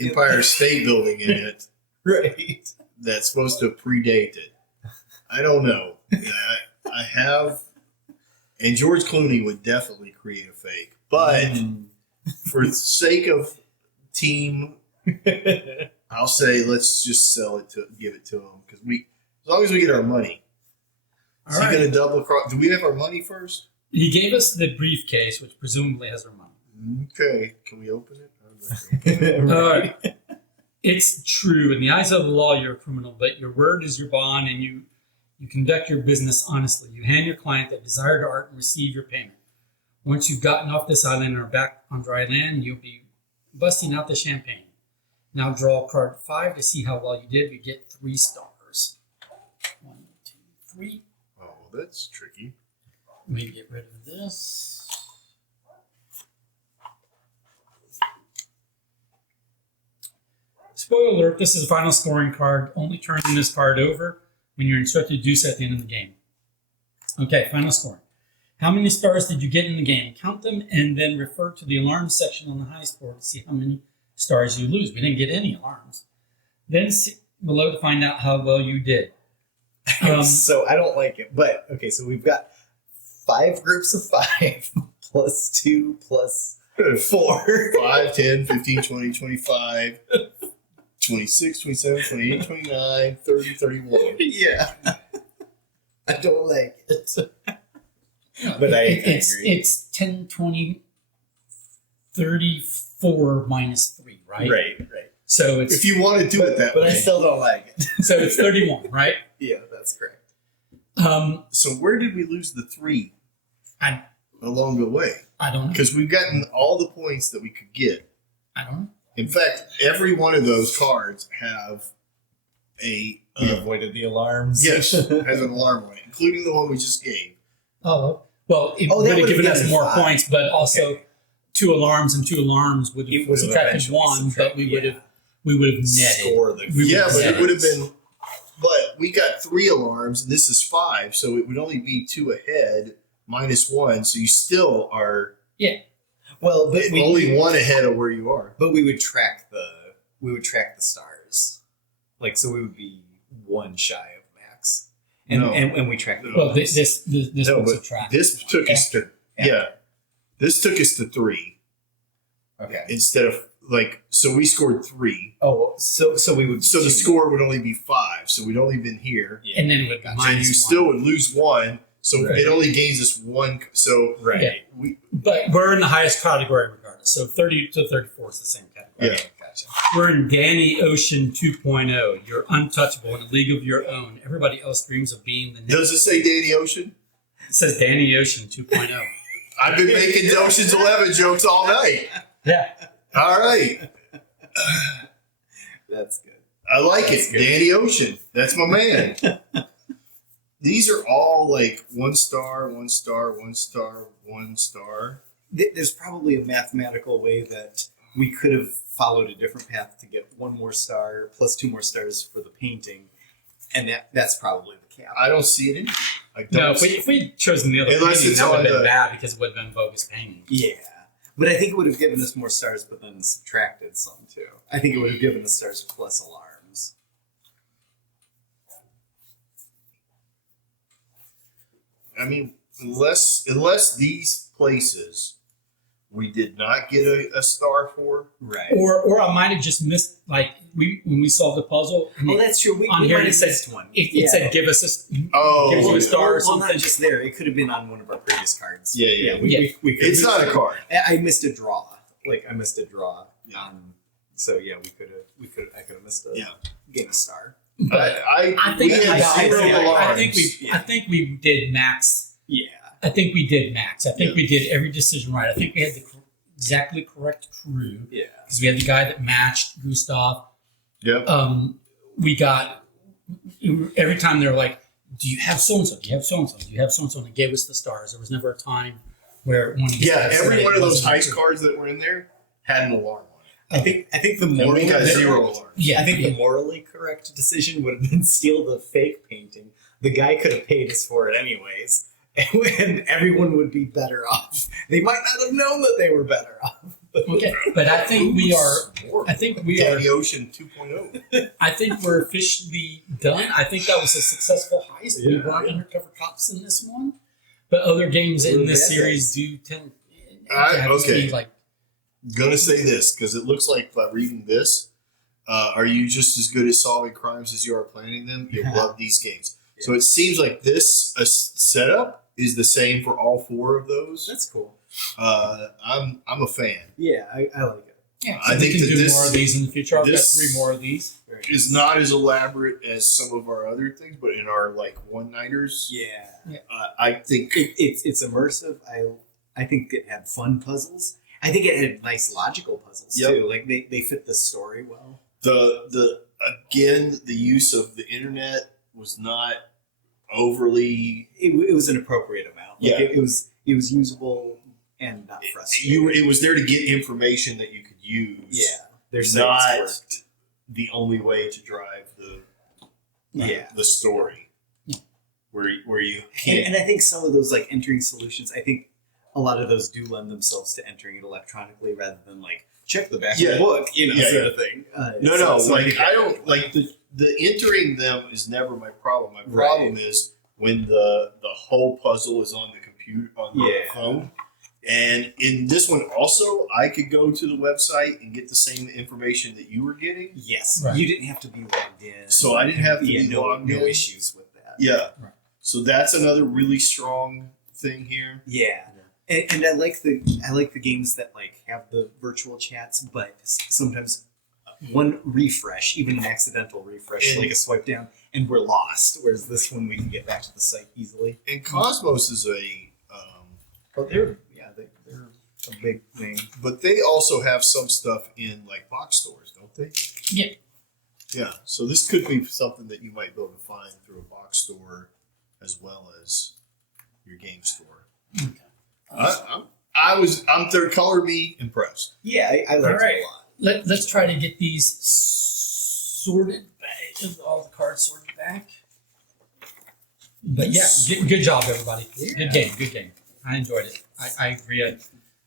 Empire State Building in it right. that's supposed to predate it. I don't know. I have, and George Clooney would definitely create a fake, but for the sake of team, I'll say let's just give it to him because as long as we get our money. Is All he right. going to double cross? Do we have our money first? He gave us the briefcase, which presumably has our money. Okay, can we open it? I'd like to open it. All right. It's true. In the eyes of the law, you're a criminal, but your word is your bond, and you conduct your business honestly. You hand your client that desired art and receive your payment. Once you've gotten off this island and are back on dry land, you'll be busting out the champagne. Now draw card 5 to see how well you did. You get 3 stars. 1, 2, 3. Oh, well, that's tricky. Let me get rid of this. Spoiler alert, this is the final scoring card. Only turning this card over when you're instructed to do so at the end of the game. Okay, final scoring. How many stars did you get in the game? Count them and then refer to the alarm section on the heist board to see how many stars you lose. We didn't get any alarms. Then see below to find out how well you did. So I don't like it, but okay. So we've got 5 groups of 5 plus 2 plus 4. 5, 10, 15, 20, 25, 26, 27, 28, 29, 30, 31. Yeah, I don't like it. But I agree. It's 10, 20, 34 minus 3, right? Right. So it's If you want to do it that But I way. still don't like it. so it's 31, right? Yeah, that's correct. So where did we lose the 3 I along the way? don't know. Because we've gotten all the points that we could get. I don't know. In fact, every one of those cards have a We avoided the alarms. yes, has an alarm on it, including the one we just gave. Oh, well, it Oh, would that have would've given us given more 5. points, but also Okay. 2 alarms and 2 alarms would It have would've subtracted eventually 1, but subtracted, we would yeah. have netted. Score the We Yeah, would but net it would have been. But we got 3 alarms, and this is 5, so it would only be 2 ahead minus 1. So you still are Well, but we only 1 ahead of where you are. But we would track the stars, like so we would be 1 shy of max, and No. and we track the Well, alarms. this No, would but subtract. this took us to Yeah. This took us to 3 Okay. instead of so we scored 3. Oh, so we would. So the score would only be 5. So we'd only been here. Yeah. And then it would be And minus you 1. still would lose 1. So Right. it only gains us 1. So Right. Yeah. we But we're in the highest category regardless. So 30 to 34 is the same category. Yeah. Okay, gotcha. We're in Danny Ocean 2.0. You're untouchable in a league of your own. Everybody else dreams of being the next. does it say Danny Ocean? It says Danny Ocean 2.0. I've been making Ocean's 11 jokes all night. Yeah. All right. That's good. I like That's it. good. Danny Ocean. That's my man. These are all like 1 star, 1 star, 1 star, 1 star. There's probably a mathematical way that we could have followed a different path to get 1 more star plus 2 more stars for the painting, and that's probably the cap. I don't see it in. I don't No, see if we'd chosen the other Unless painting, it's that would have on been the- bad because it would have been bogus painting. Yeah. But I think it would have given us more stars, but then subtracted some too. I think it would have given us stars plus alarms. I mean, unless these places we did not get a star for. Right. Or I might have just missed, like, when we solved the puzzle, and Oh, that's true. We on we here might it have says missed one. it said give us Oh, gives you a yeah. star or Well, something. not just there. It could have been on one of our previous cards. Yeah. Yeah. We could It's not a card. I missed a draw. I missed a draw. Yeah. So yeah, I could have missed a game star. But I think we we had got- 0 alarms. I think we did max. Yeah. I think we did max. I think Yeah. we did every decision right. I think we had the exactly correct crew Yeah. because we had the guy that matched Gustav. Yep. We got every time they were like, "Do you have so and so? Do you have so and so? Do you have so and so?" And they gave us the stars. There was never a time where one of the Yeah, stars said every it one of those wasn't heist true. cards that were in there had an alarm on I think the it. And moral we got 0 alarms. Yeah, I think yeah. the morally correct decision would have been steal the fake painting. The guy could have paid us for it anyways, and everyone would be better off. They might not have known that they were better off. Okay, but I think we are. I think we are. Danny Ocean 2.0. I think we're officially done. I think that was a successful heist. We Yeah. weren't undercover cops in this one, but other games in We're this bad series do tend to I- have to okay. be like. Gonna say this because it looks like by reading this, are you just as good at solving crimes as you are planning them? You'll love these games. So it seems like this setup is the same for all 4 of those. That's cool. I'm a fan. Yeah, I like it. Yeah, I so think we can that do this- more of these in the future. I've got this- 3 more of these. Very Is not as elaborate as some of our other things, but in our like one-nighters, Yeah, I think it's immersive. I think it had fun puzzles. I think it had nice logical puzzles Yep. too. Like they fit the story well. the again the use of the internet was not overly. It was an appropriate amount. Like Yeah. it was usable and not frustrating. It was there to get information that you could use. Yeah, there's not the only way to drive the Yeah. the story. where you And I think some of those like entering solutions, I think a lot of those do lend themselves to entering it electronically rather than like check the back of Yeah. the book, Yeah, sort yeah. of thing. No, so I like think I don't like the entering them is never my problem. My problem is when the whole puzzle is on the computer on the phone. And in this one also, I could go to the website and get the same information that you were getting. Yes, Right. you didn't have to be logged in, So I didn't have to be no logged in. issues with that. Yeah. Right. So that's another really strong thing here. Yeah. And I like the games that like have the virtual chats, but sometimes one refresh, even an accidental refresh, And- like a swipe down, and we're lost. Whereas this one, we can get back to the site easily. And Cosmos is But they're a big thing. but they also have some stuff in like box stores, don't they? Yeah. Yeah. So this could be something that you might be able to find through a box store as well as your game store. Okay. I'm third color me impressed. Yeah, I like All right. it a lot. Let's try to get these sorted back, all the cards sorted back. But yeah, good job, everybody. Good game. I enjoyed it. I agree.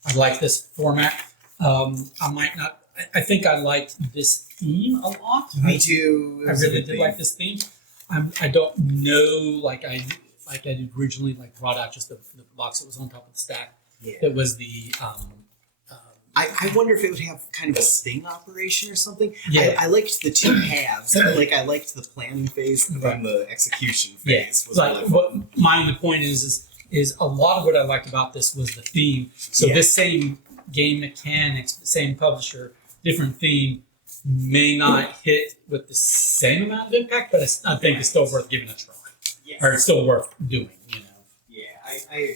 I like this format. I might not. I think I liked this theme a lot. Me too. I really did like this theme. I don't know, like I originally like brought out just the box that was on top of the stack. Yeah. That was the I wonder if it would have kind of a sting operation or something. Yeah. I liked the two halves. I liked the planning phase and then the execution yeah. phase. Was Like really fun. what the point is a lot of what I liked about this was the theme. So Yeah. this same game mechanics, same publisher, different theme may not hit with the same amount of impact, but I think it's still worth giving a try. Yes. Or it's still worth doing, Yeah, I agree.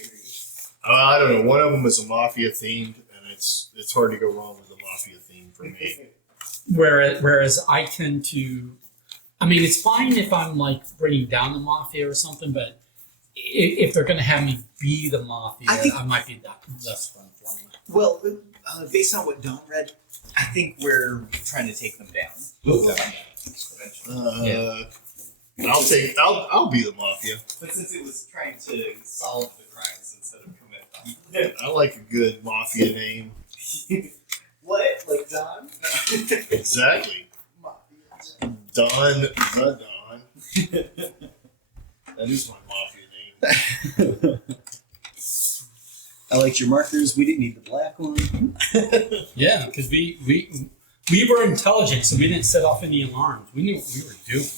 I don't know. One of them is a mafia themed, and it's hard to go wrong with a mafia theme for me. Whereas I tend to, I mean, it's fine if I'm like bringing down the mafia or something, but if they're going to have me be the mafia, I think- I might be that less fun for me. Well, based on what Don read, I think we're trying to take them down. I'll be the mafia. But since it was trying to solve the crimes instead of commit them. I like a good mafia name. What? Like Don? Exactly. Don the Don. That is my mafia name. I liked your markers. We didn't need the black one. Yeah, because we were intelligent, so we didn't set off any alarms. We knew what we were doing.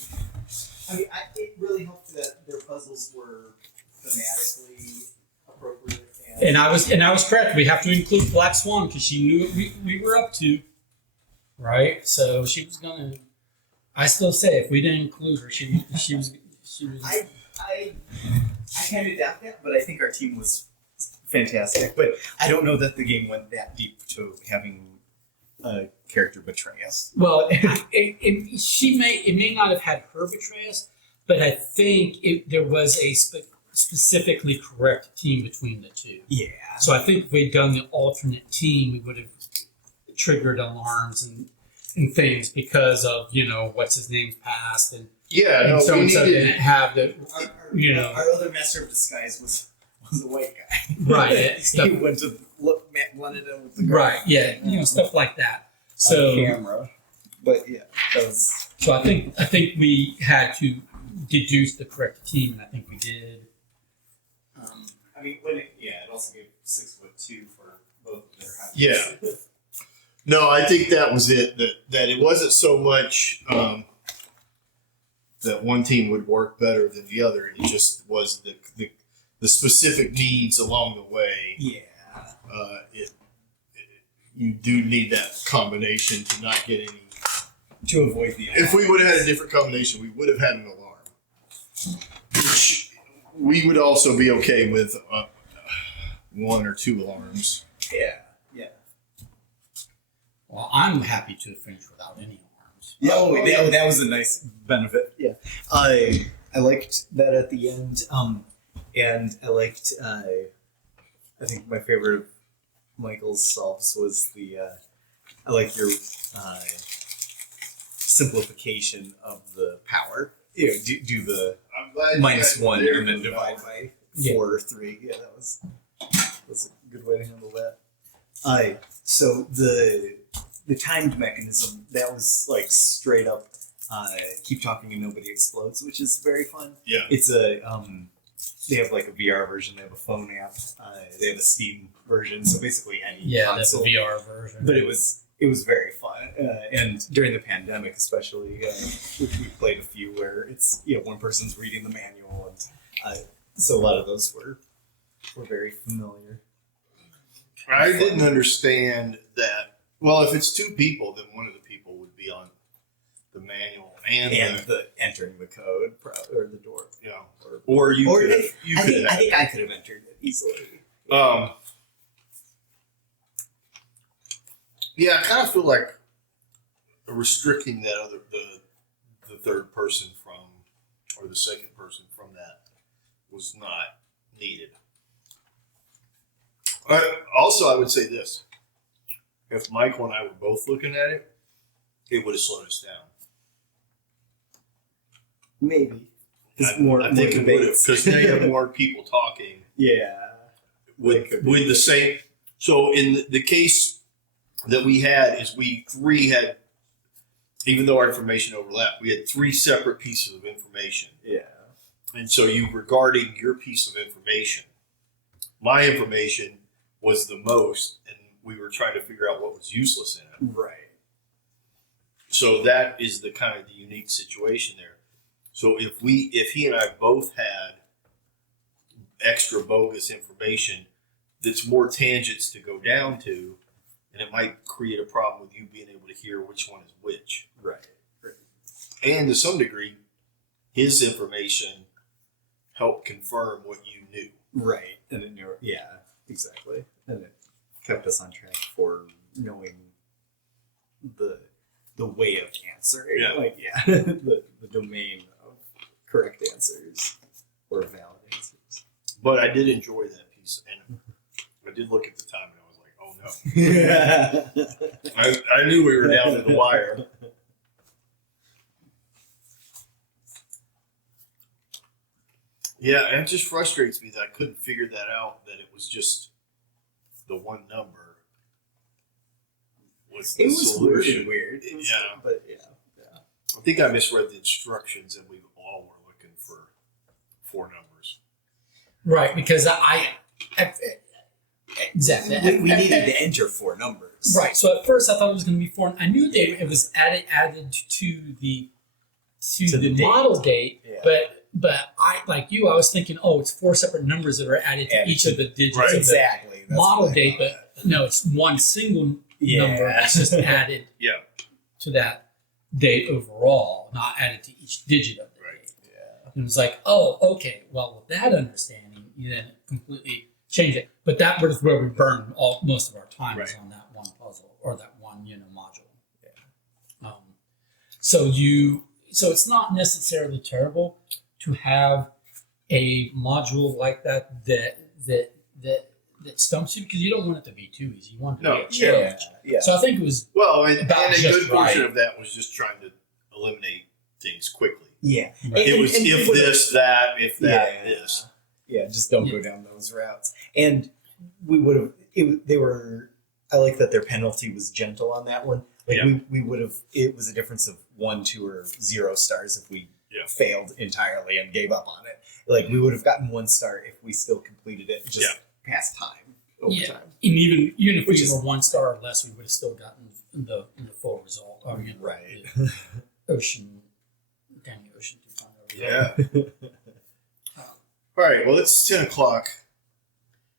I mean, it really helped that their puzzles were thematically appropriate. And I was correct. We have to include Black Swan because she knew what we were up to, right? So she was gonna. I still say if we didn't include her, she was. I kind of doubt that, but I think our team was fantastic. But I don't know that the game went that deep to having a character betray us. Well, it may not have had her betray us, but I think there was a specifically correct team between the two. Yeah. So I think if we'd done the alternate team, we would have triggered alarms and things because of what's his name's past and so and so didn't have the Our other master of disguise was a white guy. right stuff, He went to blended in with the guy. right yeah stuff like that. So On camera. But yeah, that was. so I think we had to deduce the correct team, and I think we did. I mean, it also gave 6'2" for both of their heights. Yeah. No, I think that was it. That it wasn't so much that one team would work better than the other. It just was the specific needs along the way. Yeah. You do need that combination to not get any. To avoid the. If we would have had a different combination, we would have had an alarm. Which we would also be okay with one or two alarms. Yeah. Well, I'm happy to finish without any alarms. Yeah, that was a nice benefit. Yeah, I liked that at the end, and I liked. I think my favorite of Michael's solves was the. I like your simplification of the power. Do the. I'm glad you minus guys 1 were there and then for divide that. by Yeah. 4 or 3. Yeah, that was a good way to handle that. So the timed mechanism, that was like straight up keep talking and nobody explodes, which is very fun. Yeah. It's a they have like a VR version, they have a phone app, they have a Steam version, so basically any Yeah, that's a console. VR version. But it was very fun, and during the pandemic especially, we played a few where it's one person's reading the manual, and so a lot of those were very familiar. I didn't understand that. Well, if it's 2 people, then one of the people would be on the manual and The entering the code or the door, you know, or you or could if- you I could think I could have entered it easily. Yeah, I kind of feel like restricting that the third person from or the second person from that was not needed. Also, I would say this: if Michael and I were both looking at it, it would have slowed us down. Maybe. It's I more think it would have, debates. because now you have more people talking Yeah. with the same. So in the case that we had is we 3 had, even though our information overlapped, we had 3 separate pieces of information. Yeah. And so you regarding your piece of information, my information was the most, and we were trying to figure out what was useless in it. Right. So that is the kind of the unique situation there. So if he and I both had extra bogus information that's more tangents to go down to, and it might create a problem with you being able to hear which one is which. Right. And to some degree, his information helped confirm what you knew. Right. And it knew, yeah, exactly. And it kept us on track for knowing the way of answering. Yeah. Like, the domain of correct answers or valid answers. But I did enjoy that piece, and I did look at the time, and I was like, "Oh no!" I knew we were down to the wire. Yeah, and it just frustrates me that I couldn't figure that out. That it was just the one number was the It was solution. weird. It was, Yeah. But yeah. I think I misread the instructions, and we all were looking for 4 numbers. Right, because exactly. We needed to enter 4 numbers. Right. So at first I thought it was going to be 4. I knew it was added to the the date. model date, Yeah. but I like you. I was thinking, oh, it's 4 separate numbers that are added to each of the digits Right. of the Exactly. That's model what I date, thought. but no, it's one single Yeah. number that's just added Yeah. to that date overall, not added to each digit of the Right. date. Yeah. And it was like, oh, okay. Well, with that understanding, you then completely change it. But that was where we burned most of our time was Right. on that one puzzle or that one module. Yeah. So it's not necessarily terrible to have a module like that stumps you, because you don't want it to be too easy. You want it to be a challenge. Yeah. So I think it was Well, and About a just good portion right. of that was just trying to eliminate things quickly. Yeah. Right. It was And if what- this, that, if that, Yeah. this. Yeah, just don't go down those routes. And we would have. They were. I like that their penalty was gentle on that one. Like Yeah. we would have. It was a difference of 1, 2, or 0 stars if we Yeah. failed entirely and gave up on it. Like we would have gotten 1 star if we still completed it just past time over Yeah. time. And even if Which we is- were 1 star or less, we would have still gotten the full result. Or, Right. the ocean, damn the ocean. Yeah. All right. Well, it's 10 o'clock.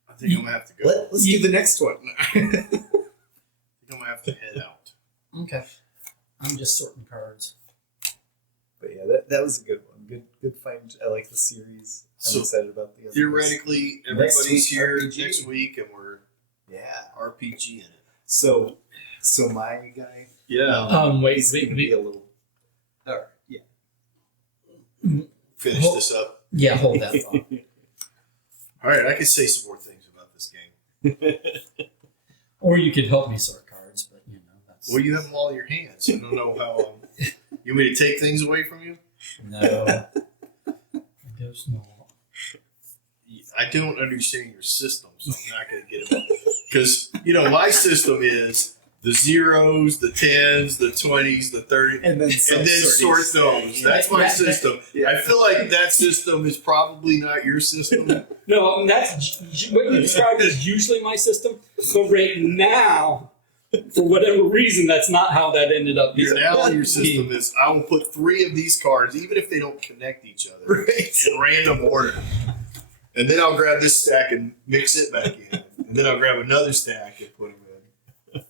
I think I'm gonna have to go. Let's do the next one. I think I'm gonna have to head out. Okay. I'm just sorting cards. But yeah, that was a good one. Good find. I like the series. I'm So, excited about the other ones. Theoretically, Next everybody's week, here RPG. next week, and we're Yeah. RPG in it. So my guy. Wait, he's gonna be wait. a little. All right. Yeah. Finish Well- this up. Yeah, hold that thought. All right. I could say some more things about this game. Or you could help me sort cards, but that's Well, you have them all in your hands. I don't know how. You want me to take things away from you? no. KOSMOS. I don't understand your system, so I'm not going to get it. Because, my system is the zeros, the 10s, the 20s, the 30s, And then sort those. That's my system. Yeah. I feel like that system is probably not your system. No, that's what you described as usually my system. But right now, for whatever reason, that's not how that ended up. Your system is I will put 3 of these cards, even if they don't connect each other, in random order. And then I'll grab this stack and mix it back in. And then I'll grab another stack and put them in.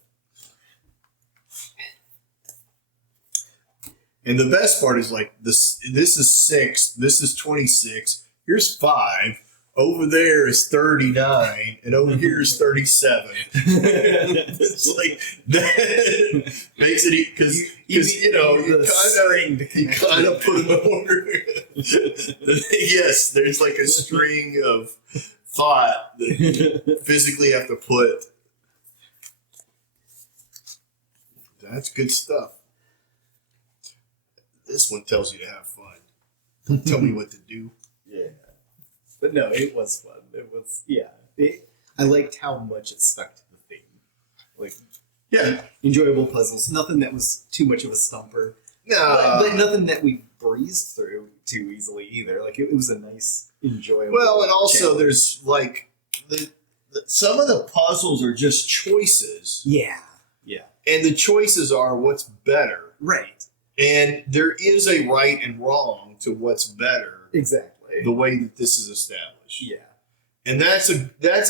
And the best part is like this is 6, this is 26, here's 5, over there is 39, and over here is 37. It's like that makes it because you kind of put them in order. Yes, there's like a string of thought that you physically have to put. That's good stuff. This one tells you to have fun. Tell me what to do. Yeah. But no, it was fun. It was, I liked how much it stuck to the theme. Like, Yeah. enjoyable puzzles. Nothing that was too much of a stumper. No. But nothing that we breezed through too easily either. Like, it was a nice, enjoyable Well, and also challenge. there's like some of the puzzles are just choices, Yeah. and the choices are what's better, Right. and there is a right and wrong to what's better. Exactly. The way that this is established, Yeah. and that's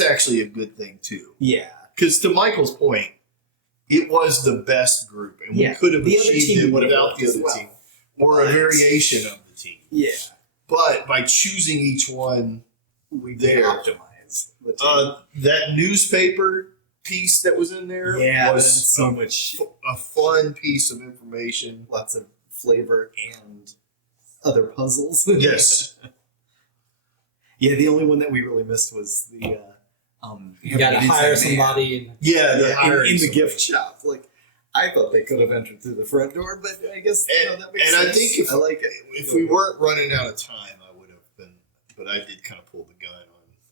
actually a good thing too. Yeah. Because to Michael's point, it was the best group, and Yeah. we could have The other achieved team it would have without worked the as other well. team, or a But- variation of the team. Yeah. But by choosing each one, We There. optimized the team. that newspaper piece that was in there was so much, a fun piece of information. lots of flavor and other puzzles. Yes. Yeah, the only one that we really missed was the You got to Inside hire Man. somebody. And Yeah, in the gift shop. Like, I thought they could have entered through the front door, but I guess that makes And sense. I think I like it. if we weren't running out of time, I would have been. But I did kind of pull the gun on.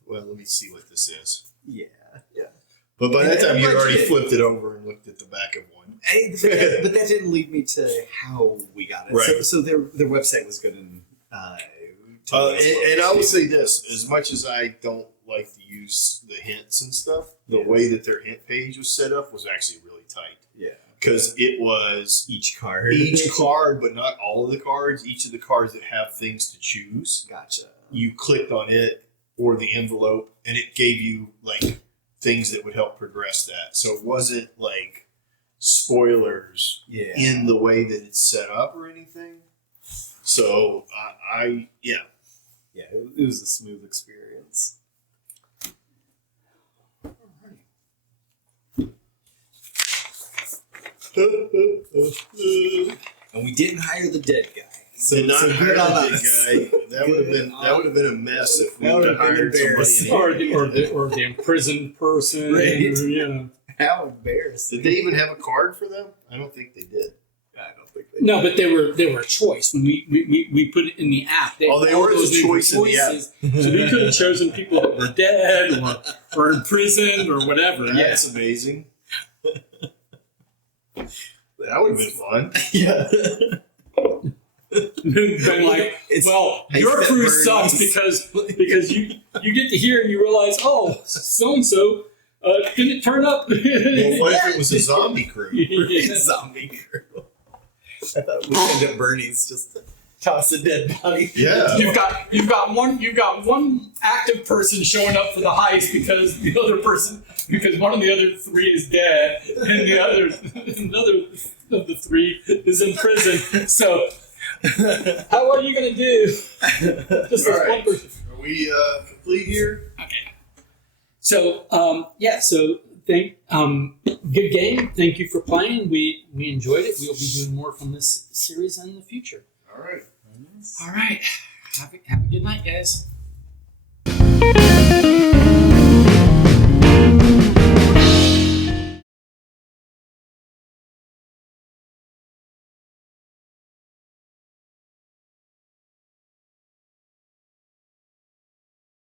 Well, let me see what this is. Yeah. But by that Yeah, time, you'd but already yeah. flipped it over and looked at the back of one. But that didn't lead me to how we got it. Right. So their website was good and And I will say this: as much as I don't like to use the hints and stuff, the way that their hint page was set up was actually really tight. Yeah. Because it was Each card. each card, but not all of the cards. Each of the cards that have things to choose, Gotcha. you clicked on it or the envelope, and it gave you like things that would help progress that. So it wasn't like spoilers Yeah. in the way that it's set up or anything. So Yeah, it was a smooth experience. And we didn't hire the dead guy. So, Did not so hire good on the big us. guy. That would have been a mess if we That would would have have been hired somebody. embarrassing. or the imprisoned person. Right. Or, you know. How embarrassing. Did they even have a card for them? I don't think they did. I don't think they No, but they were a choice when we put it in the app. Oh, they all were those the choice in the app. choices. So we could have chosen people that were dead or imprisoned or whatever. That's amazing. That would have been fun. Yeah. Been like, well, I your said crew birdies. sucks because you get to hear and you realize, oh, so and so didn't turn up. Well, what if it was a zombie crew? Yeah. Zombie crew. I thought we'd end up Bernie's just toss a dead body. Yeah. You've got one active person showing up for the heist because one of the other 3 is dead and another of the 3 is in prison. So how are you gonna do? Just this All right. one person. Are we complete here? Okay. So so good game. Thank you for playing. We enjoyed it. We'll be doing more from this series in the future. All right. All right. Have a good night, guys.